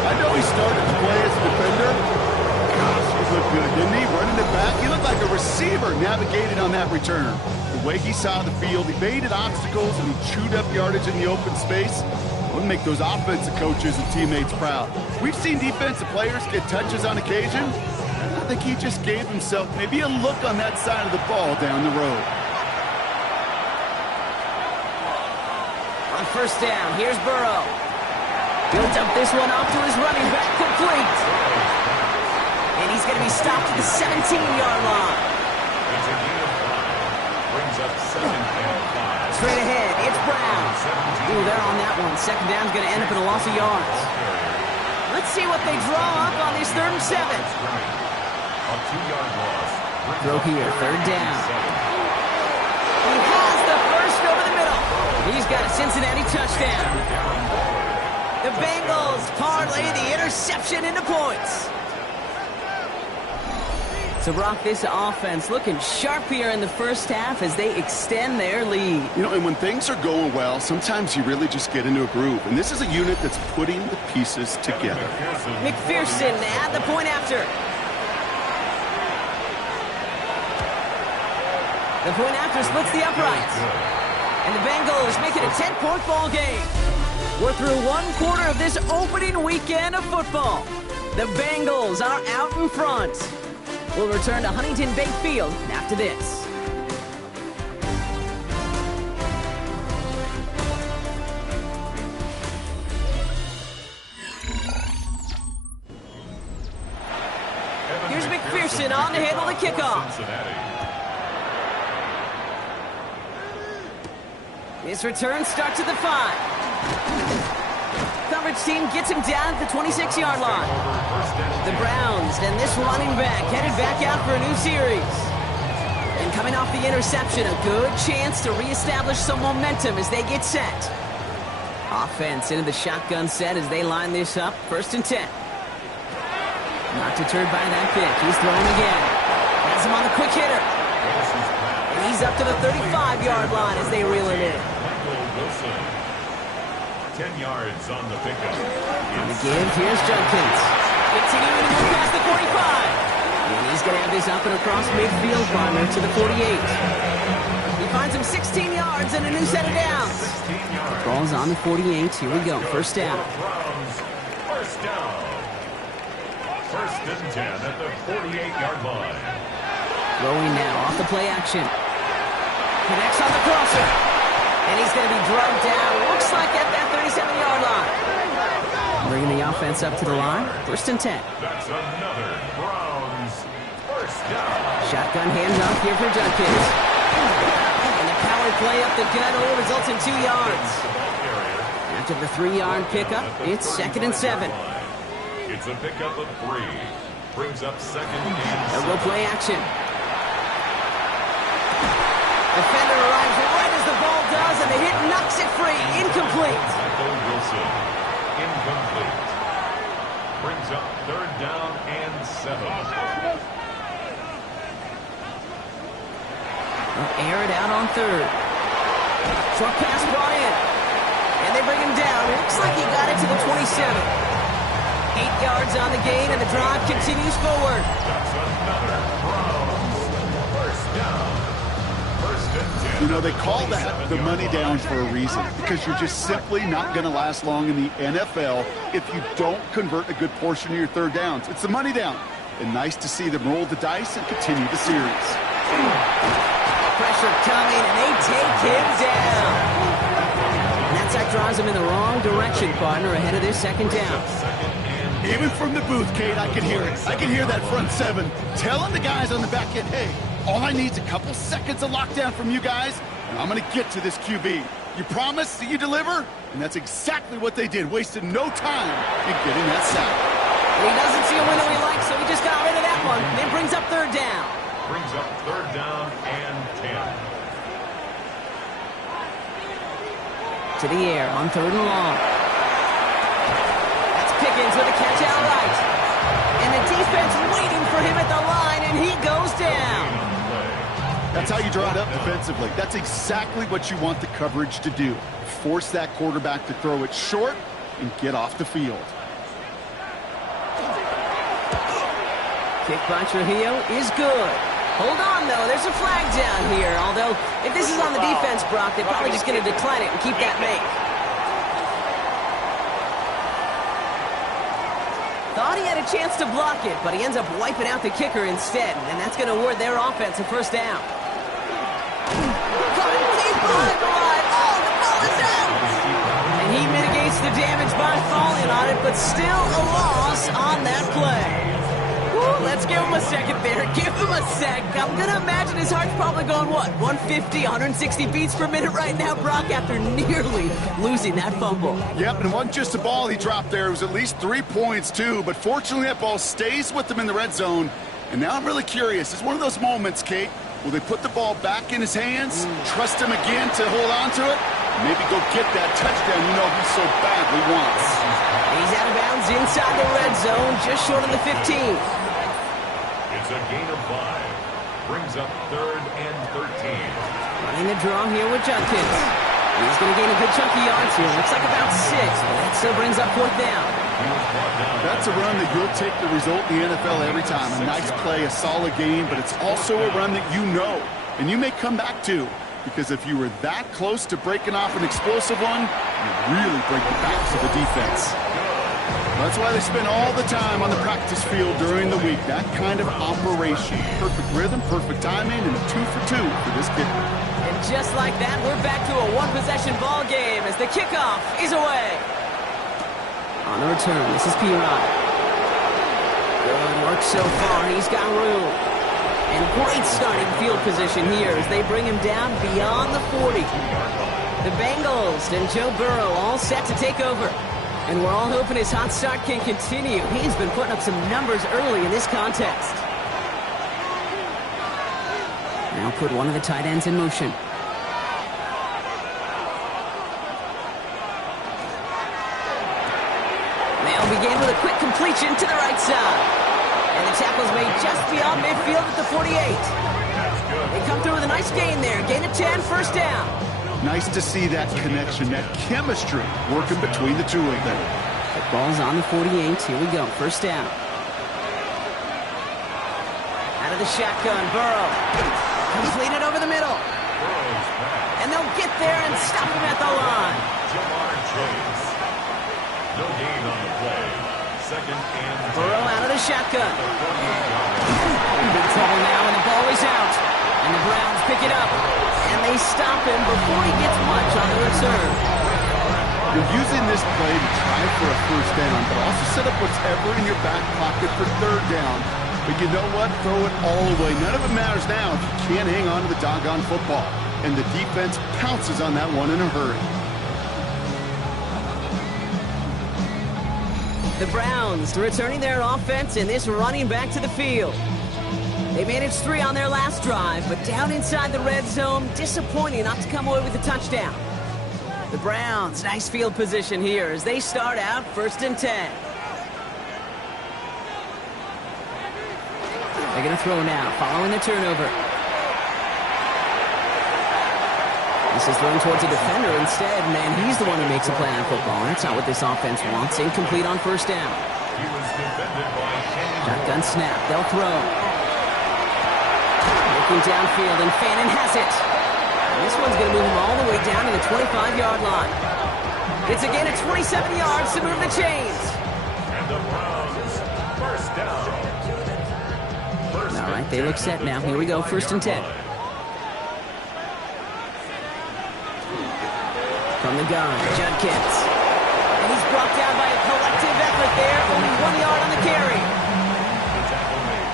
I know he started to play as a defender. Gosh, he looked good, didn't he? Running it back. He looked like a receiver navigated on that return. The way he saw the field, he baited obstacles and he chewed up yardage in the open space. Wouldn't make those offensive coaches and teammates proud. We've seen defensive players get touches on occasion. I think he just gave himself maybe a look on that side of the ball down the road. On first down, here's Burrow. He'll dump this one off to his running back, complete. And he's going to be stopped at the 17-yard line. Brings up 2nd and 5. Straight ahead, it's Brown. Ooh, they're on that one. 2nd down's going to end up in a loss of yards. Let's see what they draw up on this 3rd and 7. A 2-yard loss. Throw here, 3rd down. He has the first over the middle. He's got a Cincinnati touchdown. The Bengals parlay the interception into points. So, Brock, this offense looking sharp here in the first half as they extend their lead. You know, and when things are going well, sometimes you really just get into a groove. And this is a unit that's putting the pieces together. McPherson at the point after. The point after splits the uprights. And the Bengals make it a 10-point ball game. We're through one quarter of this opening weekend of football. The Bengals are out in front. We'll return to Huntington Bank Field after this. Here's McPherson on to handle the kickoff. This return starts at the 5. Coverage team gets him down at the 26-yard line. The Browns and this running back headed back out for a new series. And coming off the interception, a good chance to reestablish some momentum as they get set. Offense into the shotgun set as they line this up. 1st and 10. Not deterred by that pitch. He's throwing again. Has him on the quick hitter. And he's up to the 35-yard line as they reel it in. 10 yards on the pickup. On the give, here's Judkins. Continuing to move past the 45. And he's going to have this up and across midfield, partner, to the 48. He finds him 16 yards and a new set of downs. Ball's on the 48. Here we go. 1st down. First down. 1st and 10 at the 48-yard line. Throwing now off the play action. Connects on the crosser. And he's going to be drugged down. Looks like at that 37-yard line. Bringing the offense up to the line. 1st and 10. That's another Browns 1st down. Shotgun handoff here for Judkins. And the power play up the gut only results in 2 yards. After the 3-yard pickup, it's 2nd and 7. It's a pickup of 3. Brings up 2nd and 7. They'll go play action. Defender arrives right as the ball does, and the hit knocks it free. Incomplete. Michael Wilson. Incomplete. Brings up 3rd down and 7. They'll air it out on 3rd. Short pass brought in. And they bring him down. Looks like he got it to the 27. 8 yards on the gain, and the drive continues forward. That's another Browns 1st down. You know, they call that the money down for a reason, because you're just simply not going to last long in the NFL if you don't convert a good portion of your 3rd downs. It's the money down. And nice to see them roll the dice and continue the series. Pressure coming, and they take him down. And that sack drives him in the wrong direction, partner, ahead of this 2nd down. Even from the booth, Kate, I can hear it. I can hear that front 7 telling the guys on the back end, hey, all I need is a couple seconds of lockdown from you guys, and I'm going to get to this QB. You promise that you deliver? And that's exactly what they did, wasted no time in getting that sack. He doesn't see a window he likes, so he just got rid of that one. Then brings up 3rd down. Brings up 3rd down and 10. To the air on 3rd and long. That's Pickens with a catch outright. And the defense waiting for him at the line, and he goes down. That's how you draw it up defensively. That's exactly what you want the coverage to do. Force that quarterback to throw it short and get off the field. Kick by Trujillo is good. Hold on, though. There's a flag down here. Although, if this is on the defense, Brock, they're probably just going to decline it and keep that make. Thought he had a chance to block it, but he ends up wiping out the kicker instead, and that's going to award their offense a 1st down. Coming deep behind the line. Oh, the ball is out! And he mitigates the damage by falling on it, but still a loss on that play. Woo, let's give him a second there. Give him a sec. I'm going to imagine his heart's probably going, what, 150, 160 beats per minute right now, Brock, after nearly losing that fumble. Yep, and it wasn't just a ball he dropped there. It was at least 3 points, too. But fortunately, that ball stays with him in the red zone. And now I'm really curious. It's one of those moments, Kate. Will they put the ball back in his hands, trust him again to hold on to it, maybe go get that touchdown you know he so badly wants? He's out of bounds inside the red zone, just short of the 15. It's a gain of 5. Brings up 3rd and 13. Running the draw here with Judkins. He's going to gain a good chunk of yards here. Looks like about 6, but that still brings up 4th down. That's a run that you'll take the result in the NFL every time. A nice play, a solid game, but it's also a run that you know, and you may come back to, because if you were that close to breaking off an explosive one, you really break the backs of the defense. That's why they spend all the time on the practice field during the week. That kind of operation. Perfect rhythm, perfect timing, and a 2 for 2 for this kicker. And just like that, we're back to a one-possession ball game as the kickoff is away. On the return, this is Pirot. Good work so far. He's got room. And great starting field position here as they bring him down beyond the 40. The Bengals and Joe Burrow all set to take over. And we're all hoping his hot start can continue. He's been putting up some numbers early in this contest. Now put one of the tight ends in motion. They'll begin with a quick completion to the right side. And the tackle's made just beyond midfield at the 48. They come through with a nice gain there. Gain of 10, 1st down. Nice to see that connection, that chemistry working between the two of them. The ball's on the 48. Here we go. 1st down. Out of the shotgun, Burrow. Completed over the middle. And they'll get there and stop him at the line. Jamar Chase. No gain on the play. 2nd and 10. Burrow out of the shotgun. Big trouble now, and the ball is out. And the Browns pick it up. And they stop him before he gets much on the return. You're using this play to try for a 1st down, but also set up whatever in your back pocket for 3rd down. But you know what? Throw it all away. None of it matters now if you can't hang on to the doggone football. And the defense pounces on that one in a hurry. The Browns returning their offense and this running back to the field. They managed 3 on their last drive, but down inside the red zone, disappointing not to come away with a touchdown. The Browns, nice field position here as they start out 1st and 10. They're going to throw now, following the turnover. This is thrown towards a defender instead, man. He's the one who makes a play on football. That's not what this offense wants. Incomplete on 1st down. Shotgun snap. They'll throw. Looking downfield, and Fannin has it. And this one's going to move him all the way down to the 25-yard line. It's a gain of 27 yards to move the chains. And the Browns, 1st down. All right, they look set now. Here we go, 1st and 10. From the gun, Judkins. And he's brought down by a collective effort there. Only 1 yard on the carry.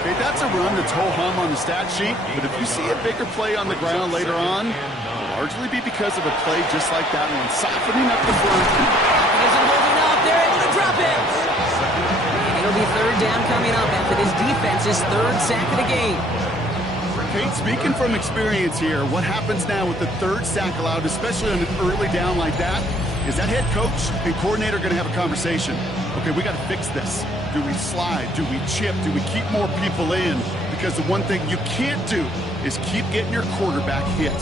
Okay, that's a run that's ho-hum on the stat sheet, but if you see a bigger play on the ground later on, it'll largely be because of a play just like that one, softening up the front. Isn't holding up. They're able to drop it. And it'll be 3rd down coming up after this defense's 3rd sack of the game. Kate, speaking from experience here, what happens now with the 3rd sack allowed, especially on an early down like that, is that head coach and coordinator going to have a conversation. Okay, we got to fix this. Do we slide? Do we chip? Do we keep more people in? Because the one thing you can't do is keep getting your quarterback hit.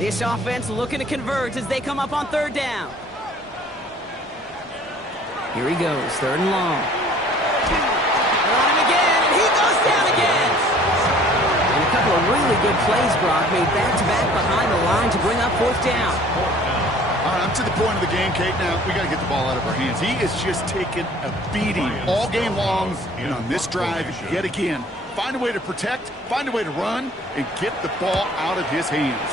This offense looking to convert as they come up on 3rd down. Here he goes, 3rd and long. They're on him again, and he goes down again. And a couple of really good plays, Brock, made back-to-back behind the line to bring up 4th down. All right, I'm to the point of the game, Kate. Now, we got to get the ball out of our hands. He is just taking a beating all game long, and on this drive, yet again. Find a way to protect, find a way to run, and get the ball out of his hands.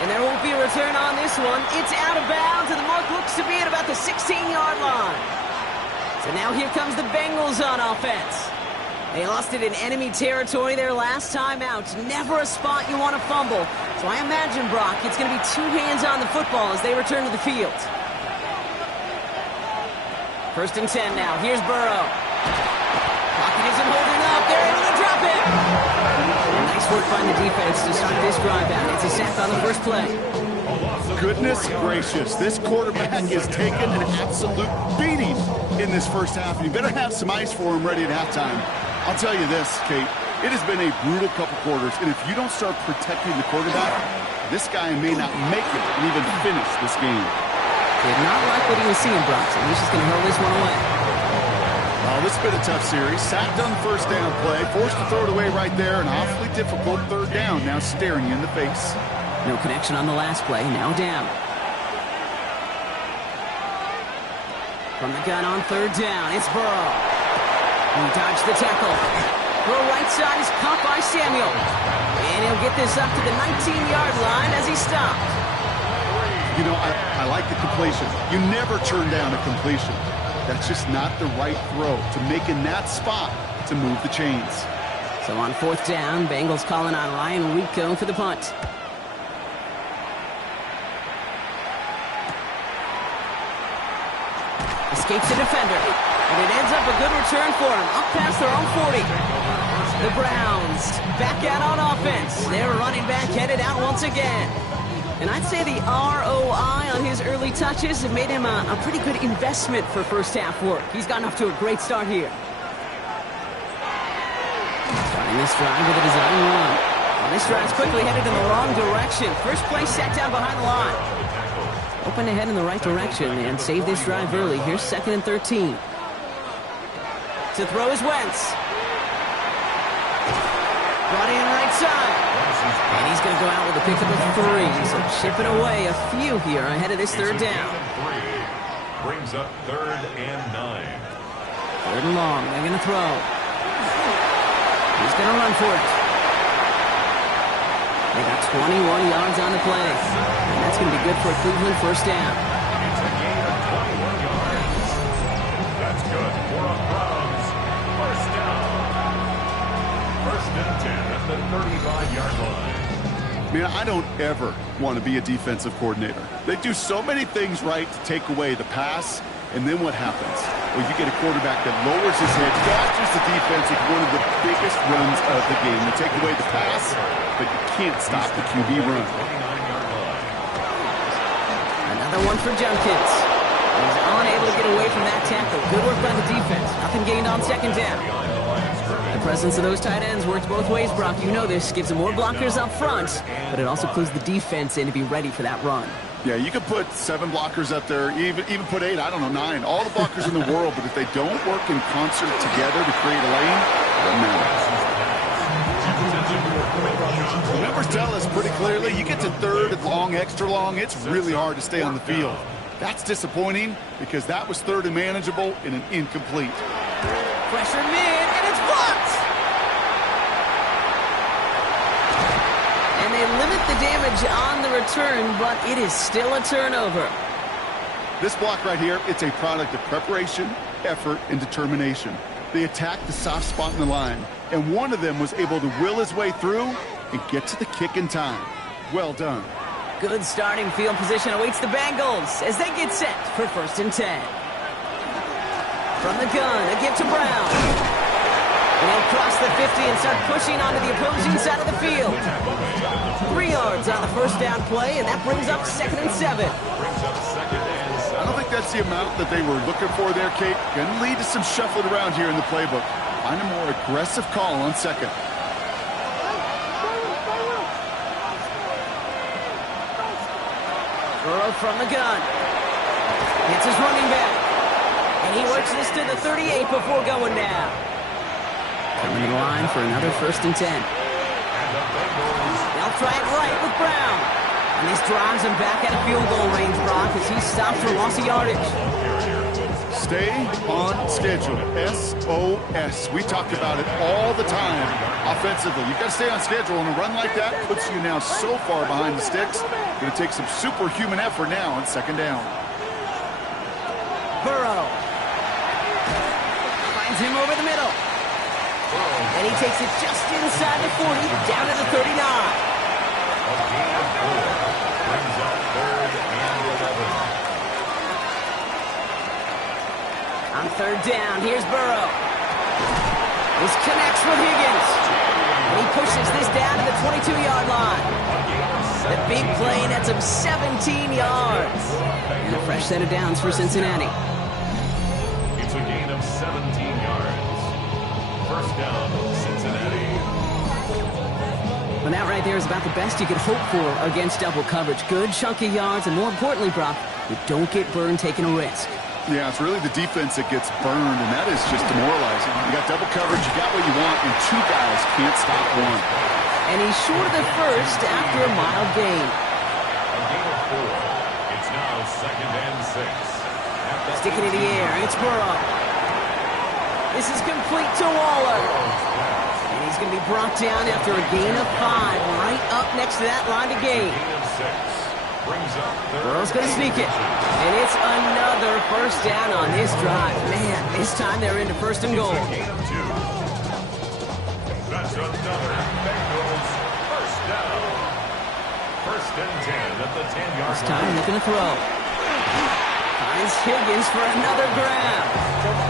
And there won't be a return on this one. It's out of bounds, and the mark looks to be at about the 16-yard line. So now here comes the Bengals on offense. They lost it in enemy territory their last time out. Never a spot you want to fumble. So I imagine, Brock, it's going to be 2 hands on the football as they return to the field. 1st and 10 now. Here's Burrow. Pocket isn't holding up. They're able to drop it. A nice work by the defense to start this drive out. It's a sack on the first play. Goodness gracious, this quarterback is taking an absolute beating in this first half. And you better have some ice for him ready at halftime. I'll tell you this, Kate, it has been a brutal couple quarters, and if you don't start protecting the quarterback, this guy may not make it and even finish this game. Did not like what he was seeing, Brock, so he's just going to hurl this one away. Oh, this has been a tough series. Sacked on the first down play, forced to throw it away right there, an awfully difficult third down now staring you in the face. No connection on the last play, now down. From the gun on third down, it's Burrow. He dodged the tackle. Burrow right side is caught by Samuel. And he'll get this up to the 19-yard line as he stopped. You know, I like the completion. You never turn down a completion. That's just not the right throw to make in that spot to move the chains. So on fourth down, Bengals calling on Ryan Rico for the punt. Escapes the defender, and it ends up a good return for him, up past their own 40. The Browns back out on offense. Their running back headed out once again. And I'd say the ROI on his early touches have made him a pretty good investment for first half work. He's gotten off to a great start here. Starting this drive with a design run. Well, this drive's quickly headed in the wrong direction. First play set down behind the line. Open to head in the right direction and save this drive early. Here's 2nd and 13. To throw is Wentz. Brought in right side. And he's going to go out with a pickup of 3. So chipping away a few here ahead of this third down. Brings up 3rd and 9. 3rd and long. They're going to throw. He's going to run for it. They got 21 yards on the play. And that's going to be good for a Cleveland first down. It's a gain of 21 yards. That's good for a Browns first down. 1st and 10 at the 35-yard line. Man, I don't ever want to be a defensive coordinator. They do so many things right to take away the pass, and then what happens? Well, you get a quarterback that lowers his head, gashes the defense with one of the biggest runs of the game. You take away the pass, but you can't stop the QB run. Another one for Junkins. He's unable to get away from that tackle. Good work by the defense. Nothing gained on 2nd down. The presence of those tight ends works both ways, Brock. You know this. Gives them more blockers up front, but it also clues the defense in to be ready for that run. Yeah, you could put 7 blockers up there, even put 8, I don't know, 9. All the blockers in the world, but if they don't work in concert together to create a lane, it doesn't matter. The numbers tell us pretty clearly, you get to 3rd and long, extra long, it's really hard to stay on the field. That's disappointing because that was 3rd and manageable in an incomplete. Pressure mid, and it's blocked! And they limit the damage on the return, but it is still a turnover. This block right here, it's a product of preparation, effort, and determination. They attacked the soft spot in the line, and one of them was able to will his way through and get to the kick in time. Well done. Good starting field position awaits the Bengals as they get set for 1st and 10. From the gun, a give to Brown. And he'll cross the 50 and start pushing onto the opposing side of the field. 3 yards on the first down play, and that brings up 2nd and 7. I don't think that's the amount that they were looking for there, Kate. Going to lead to some shuffling around here in the playbook. Find a more aggressive call on 2nd. Burrow from the gun. It's his running back. And he works this to the 38 before going down. Coming to the line for another 1st and 10. They'll try it right with Brown. And this drives him back at a field goal range, Brock, as he stops for loss of yardage. Stay on schedule. SOS. We talked about it all the time offensively. You've got to stay on schedule, and a run like that puts you now so far behind the sticks. Going to take some superhuman effort now on 2nd down. Burrow finds him over the middle. And he takes it just inside the 40, down to the 39. Brings up 3rd and 11. On 3rd down, here's Burrow. This connects with Higgins. And he pushes this down to the 22-yard line. The big play nets him 17 yards. And a fresh set of downs for Cincinnati. It's a gain of 17 yards. First down, Cincinnati. Well, that right there is about the best you could hope for against double coverage. Good chunky yards, and more importantly, Brock, you don't get burned taking a risk. Yeah, it's really the defense that gets burned, and that is just demoralizing. You got double coverage, you got what you want, and two guys can't stop one. And he's short of the first after a mild gain. A gain of 4. It's now 2nd and 6. Stick it in the air. It's Burrow. This is complete to Waller. And he's going to be brought down after a gain of 5, right up next to that line to gain. Burrow's going to sneak it. And it's another first down on this drive. Man, this time they're into 1st and goal. That's another Bengals first down. 1st and 10 at the 10-yard line. This time looking to throw. Finds Higgins for another grab.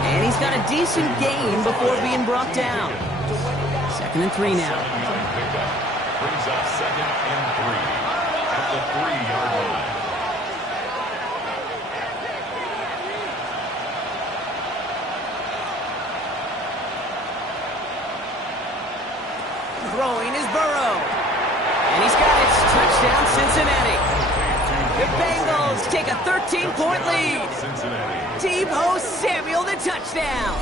And he's got a decent gain before being brought down. 2nd and 3 now. Brings up 2nd and 3 at the 3-yard line. Throwing is Burrow. And he's got it. Touchdown, Cincinnati. The Bengals take a 13-point lead. Deebo Samuel, the touchdown.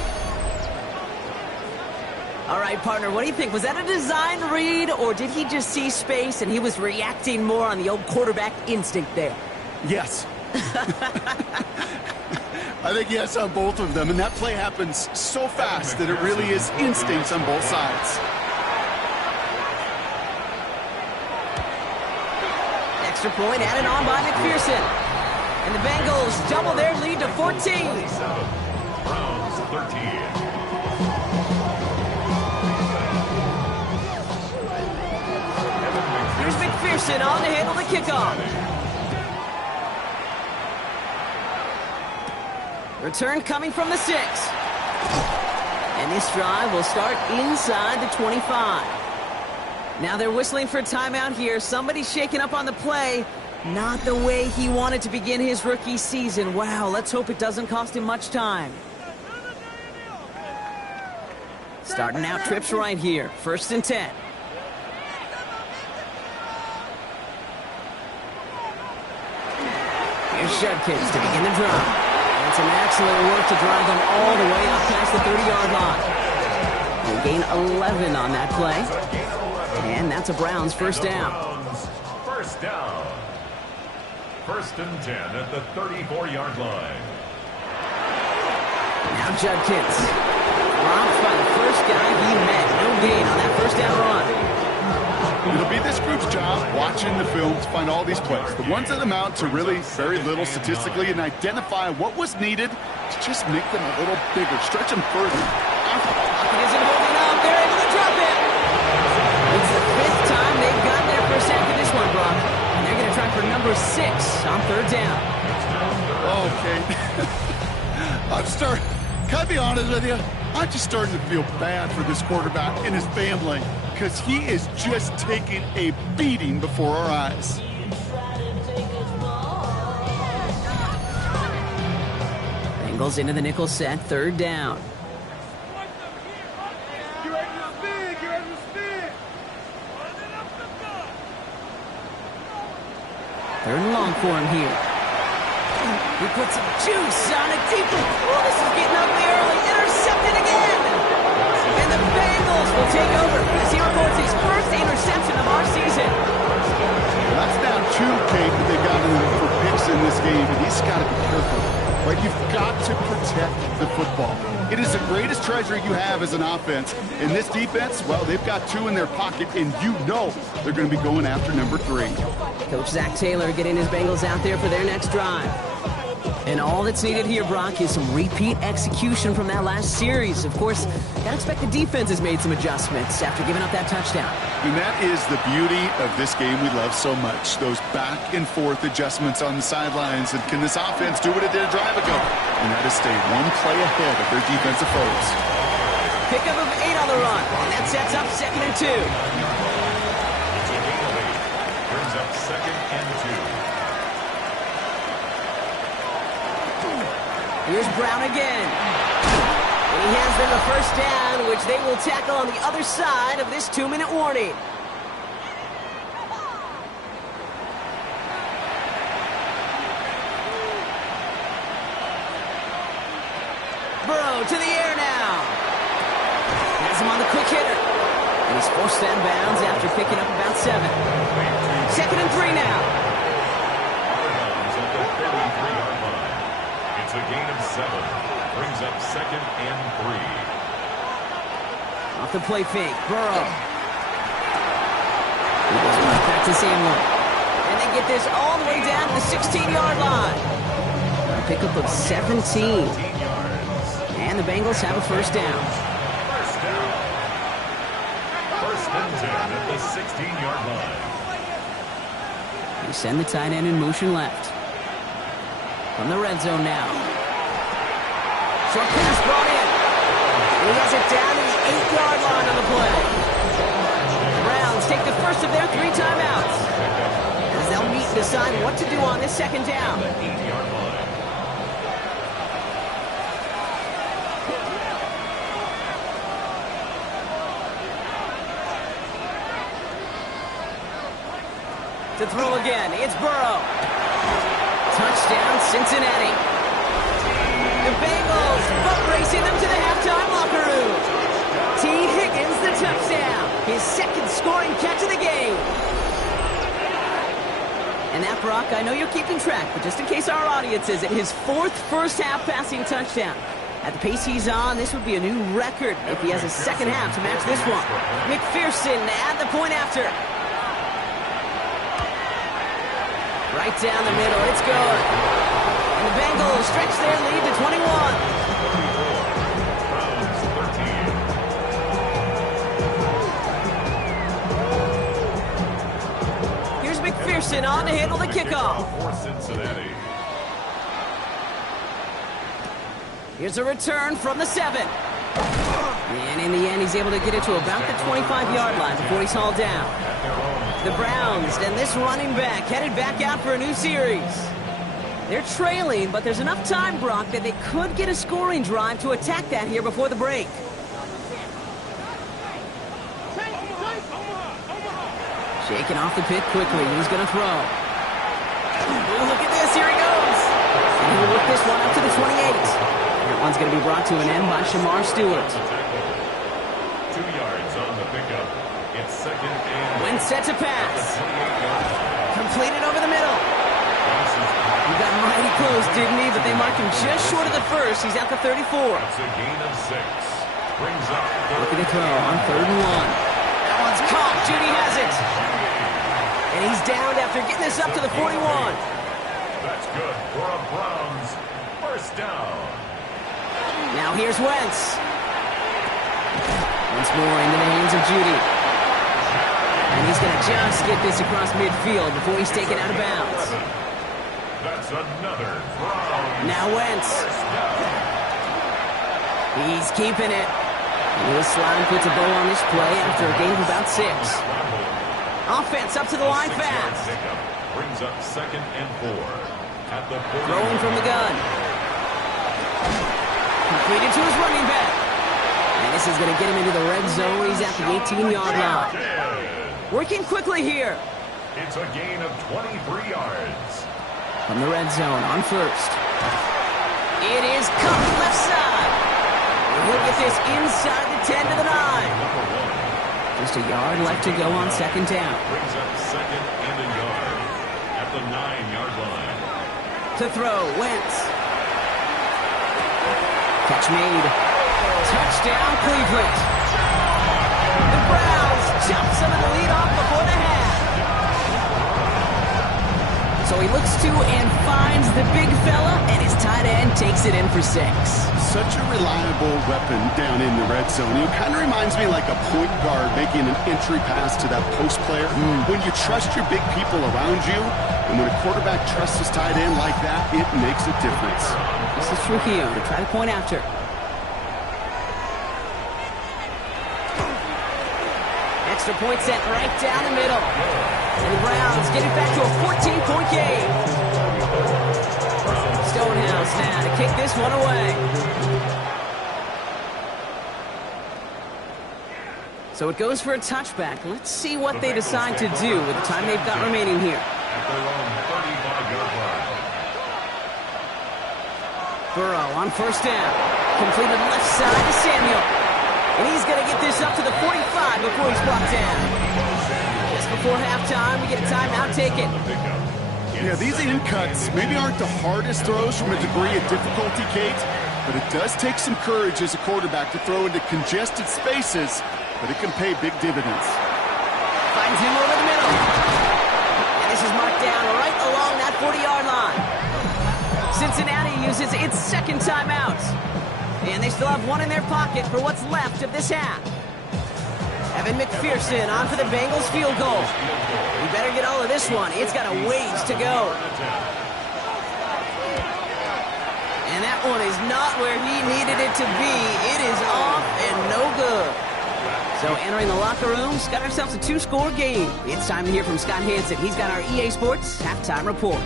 All right, partner, what do you think? Was that a design read, or did he just see space and he was reacting more on the old quarterback instinct there? Yes. I think yes on both of them, and that play happens so fast that it really is instincts on both sides. Extra point added on by McPherson. And the Bengals double their lead to 14. Browns 13. Here's McPherson on to handle the kickoff. Return coming from the 6. And this drive will start inside the 25. Now they're whistling for a timeout here. Somebody's shaking up on the play. Not the way he wanted to begin his rookie season. Wow, let's hope it doesn't cost him much time. Starting out trips right here. 1st and 10. Here's Judkins to begin the drive. And some excellent work to drive them all the way up past the 30-yard line. They gain 11 on that play. And that's a Browns first down. First down. 1st and 10 at the 34-yard line. Now Judkins. Dropped by the first guy he met. No gain on that first down run. It'll be this group's job watching the film to find all these plays. The ones that amount to really very little statistically and identify what was needed to just make them a little bigger, stretch them further. Pocket isn't holding up. They're able to drop it. It's the 5th time they've gotten their first after this one, Brock. And they're going to try for number 6 on 3rd down. Okay. Can I be honest with you? I'm just starting to feel bad for this quarterback and his family because he is just taking a beating before our eyes. Bengals into the nickel set, 3rd down. Third and long for him here. He puts some juice on it deep. Oh, this is getting ugly early. Intercepted again. And the Bengals will take over as he records his first interception of our season. Well, that's now 2, Kate, that they've got for picks in this game, and he's got to be careful. Right? You've got to protect the football. It is the greatest treasure you have as an offense. In this defense, well, they've got 2 in their pocket, and you know they're going to be going after number 3. Coach Zach Taylor getting his Bengals out there for their next drive. And all that's needed here, Brock, is some repeat execution from that last series. Of course, gotta expect the defense has made some adjustments after giving up that touchdown. And that is the beauty of this game we love so much. Those back and forth adjustments on the sidelines. And can this offense do what it did a drive ago? And that is stay one play ahead of their defensive foes. Pickup of 8 on the run, and that sets up 2nd and 2. It's a gain of 8. Brings up 2nd and 2. Here's Brown again. And he has them the first down, which they will tackle on the other side of this 2-minute warning. Burrow to the air now. Has him on the quick hitter. And he's forced out of bounds after picking up about 7. 2nd and 3 now. At the 33-yard line. It's a gain of 7. Brings up 2nd and 3. Off the play fake, Burrow. He goes right back to Samuel. And they get this all the way down to the 16-yard line. A pickup of 17. And the Bengals have a first down. First down. 1st and 10 at the 16-yard line. They send the tight end in motion left. From the red zone now. Short pass brought in. And he has it down to the 8-yard line on the play. Browns take the first of their 3 timeouts, as they'll meet and decide what to do on this 2nd down. To throw again, it's Burrow. Touchdown, Cincinnati. The Bengals boat racing them to the halftime locker room. T. Higgins, the touchdown. His 2nd scoring catch of the game. And that, Brock, I know you're keeping track, but just in case our audience isn't, his 4th first-half passing touchdown. At the pace he's on, this would be a new record if he has a 2nd half to match this one. McPherson at the point after. Right down the middle, it's good. And the Bengals stretch their lead to 21. Here's McPherson on to handle the kickoff. For Cincinnati. Here's a return from the 7. And in the end, he's able to get it to about the 25-yard line before he's hauled down. The Browns and this running back headed back out for a new series. They're trailing, but there's enough time, Brock, that they could get a scoring drive to attack that here before the break. Shaking off the pit quickly. He's going to throw. Ooh, look at this. Here he goes. And he'll whip this one up to the 28. That one's going to be brought to an end by Shamar Stewart. 2 yards on the pickup. It's 2nd and... Wentz set to pass. Completed over the middle. He got mighty close, didn't he? But they marked him just short of the first. He's at the 34. It's a gain of 6. Brings up... Looking to throw on 3rd and 1. That one's caught. Judy has it. And he's downed after getting this up to the 41. That's good for a Browns first down. Now here's Wentz. Once more into the hands of Judy. And he's going to just get this across midfield before he's taken out of bounds. That's another Browns. Now Wentz. He's keeping it. And Lewis Slime puts a bow on this play after a gain of about 6. Offense up to the line fast. Brings up 2nd and 4. At the throwing from the gun. Completed to his running back. And this is going to get him into the red zone. He's at the 18-yard line. Working quickly here. It's a gain of 23 yards. From the red zone on 1st. It is cut left side. And he'll get this inside the 10 to the 9. Just a yard left to go on 2nd down. Brings up 2nd and a yard at the 9-yard line. To throw, Wentz. Catch made. Touchdown, Cleveland. The Browns jump some of the lead off before the half. So he looks to and finds the big fella, and his tight end takes it in for 6. Such a reliable weapon down in the red zone. It kind of reminds me like a point guard making an entry pass to that post player. When you trust your big people around you, and when a quarterback trusts his tight end like that, it makes a difference. This is Trujillo to try to point after. Extra point sent right down the middle. And the Browns get it back to a 14-point game. Stonehouse now to kick this one away. So it goes for a touchback. Let's see what they decide to do with the time they've got remaining here. Burrow on first down. Completed left side to Samuel. And he's going to get this up to the 45 before he's brought down. Just before halftime, we get a timeout taken. Yeah, these in cuts maybe aren't the hardest throws from a degree of difficulty, Kate, but it does take some courage as a quarterback to throw into congested spaces, but it can pay big dividends. Finds him over the middle. And this is marked down right along that 40-yard line. Cincinnati uses its second timeout. And they still have one in their pocket for what's left of this half. Evan McPherson on for the Bengals field goal. We better get all of this one. It's got a ways to go. And that one is not where he needed it to be. It is off and no good. So entering the locker room, got ourselves a 2-score game. It's time to hear from Scott Hansen. He's got our EA Sports halftime report.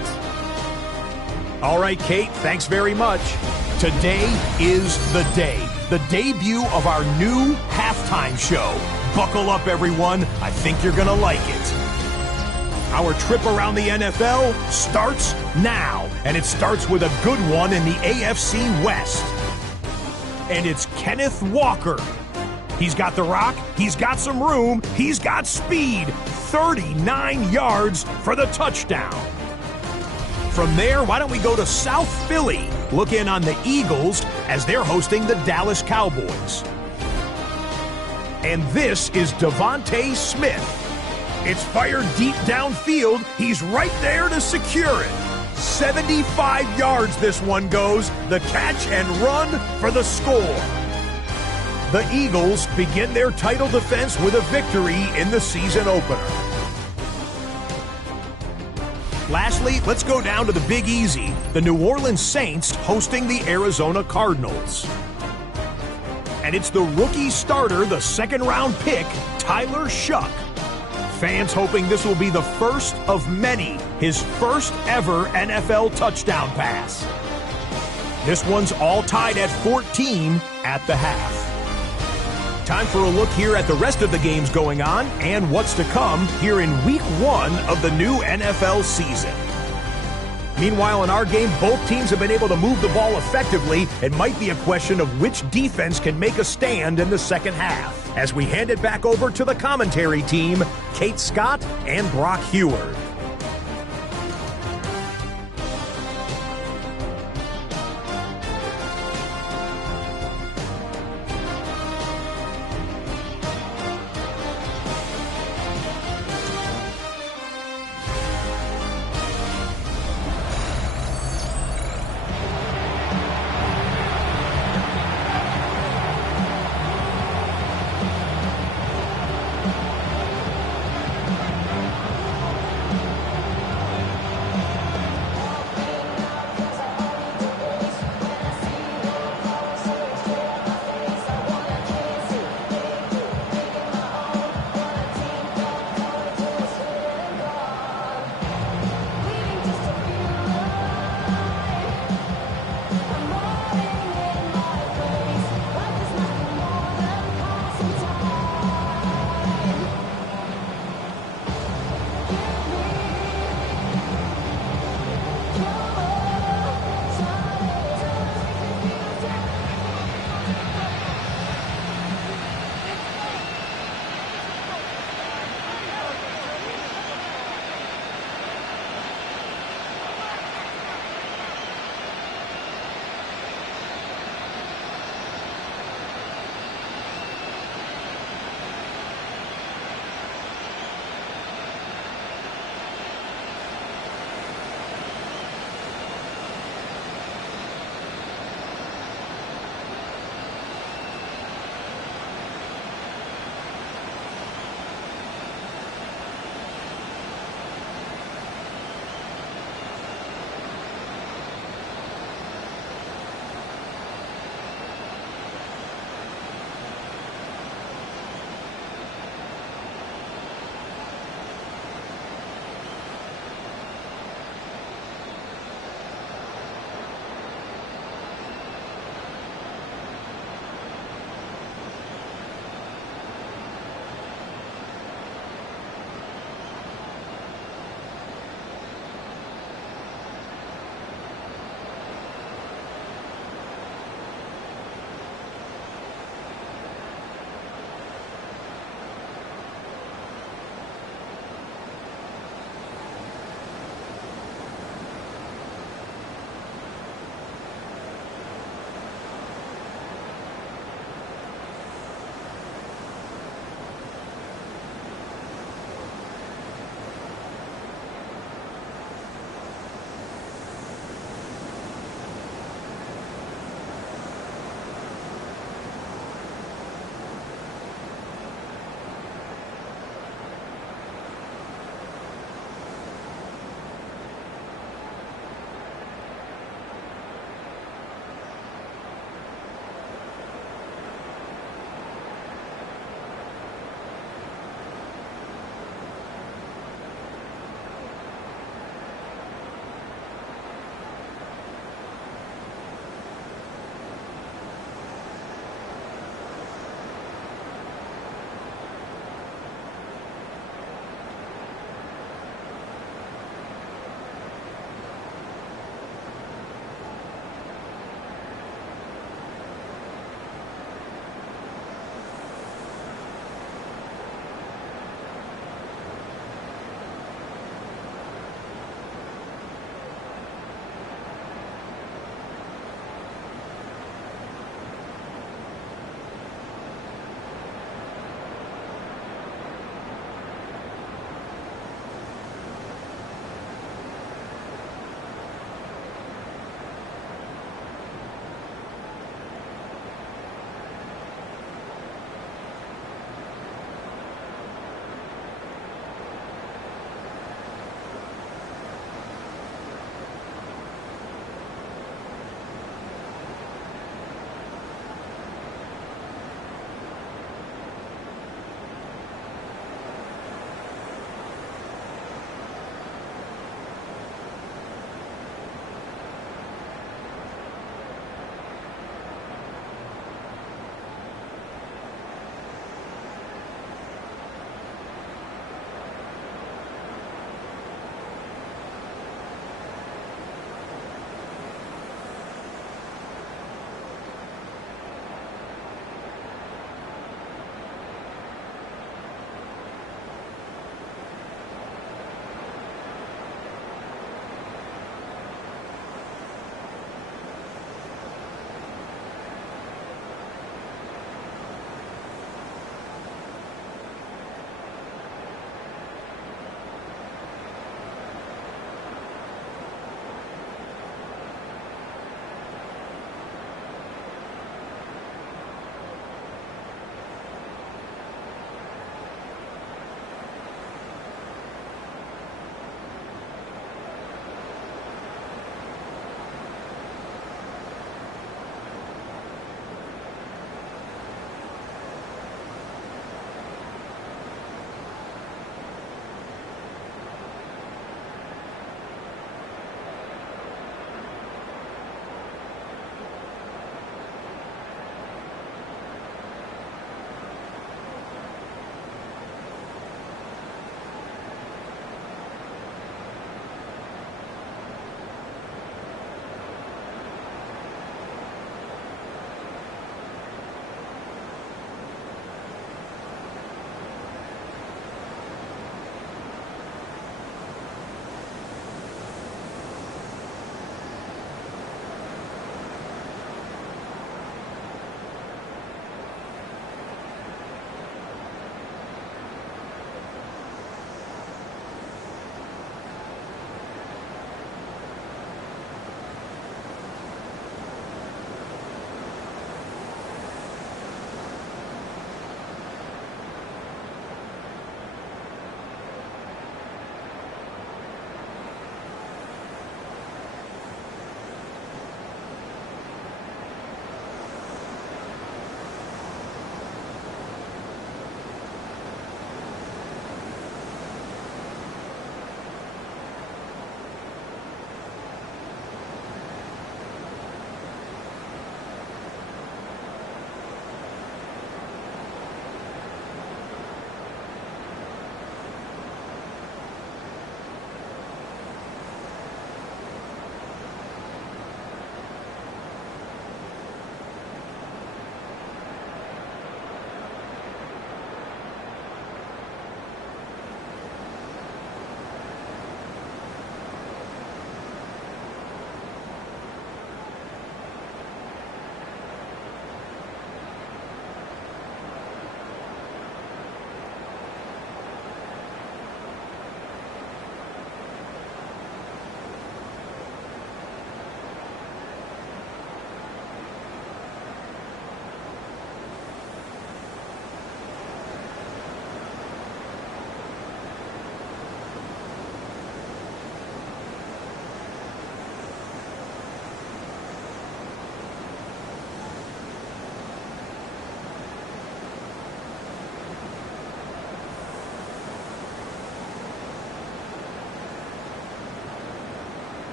All right, Kate, thanks very much. Today is the day. The debut of our new halftime show. Buckle up, everyone. I think you're going to like it. Our trip around the NFL starts now, and it starts with a good one in the AFC West. And it's Kenneth Walker. He's got the rock, he's got some room, he's got speed. 39 yards for the touchdown. From there, why don't we go to South Philly? Look in on the Eagles as they're hosting the Dallas Cowboys. And this is Devontae Smith. It's fired deep downfield. He's right there to secure it. 75 yards this one goes. The catch and run for the score. The Eagles begin their title defense with a victory in the season opener. Lastly, let's go down to the Big Easy. The New Orleans Saints hosting the Arizona Cardinals. And it's the rookie starter, the second-round pick, Tyler Shough. Fans hoping this will be the first of many, his first ever NFL touchdown pass. This one's all tied at 14 at the half. Time for a look here at the rest of the games going on and what's to come here in Week 1 of the new NFL season. Meanwhile, in our game, both teams have been able to move the ball effectively. It might be a question of which defense can make a stand in the second half. As we hand it back over to the commentary team, Kate Scott and Brock Huard.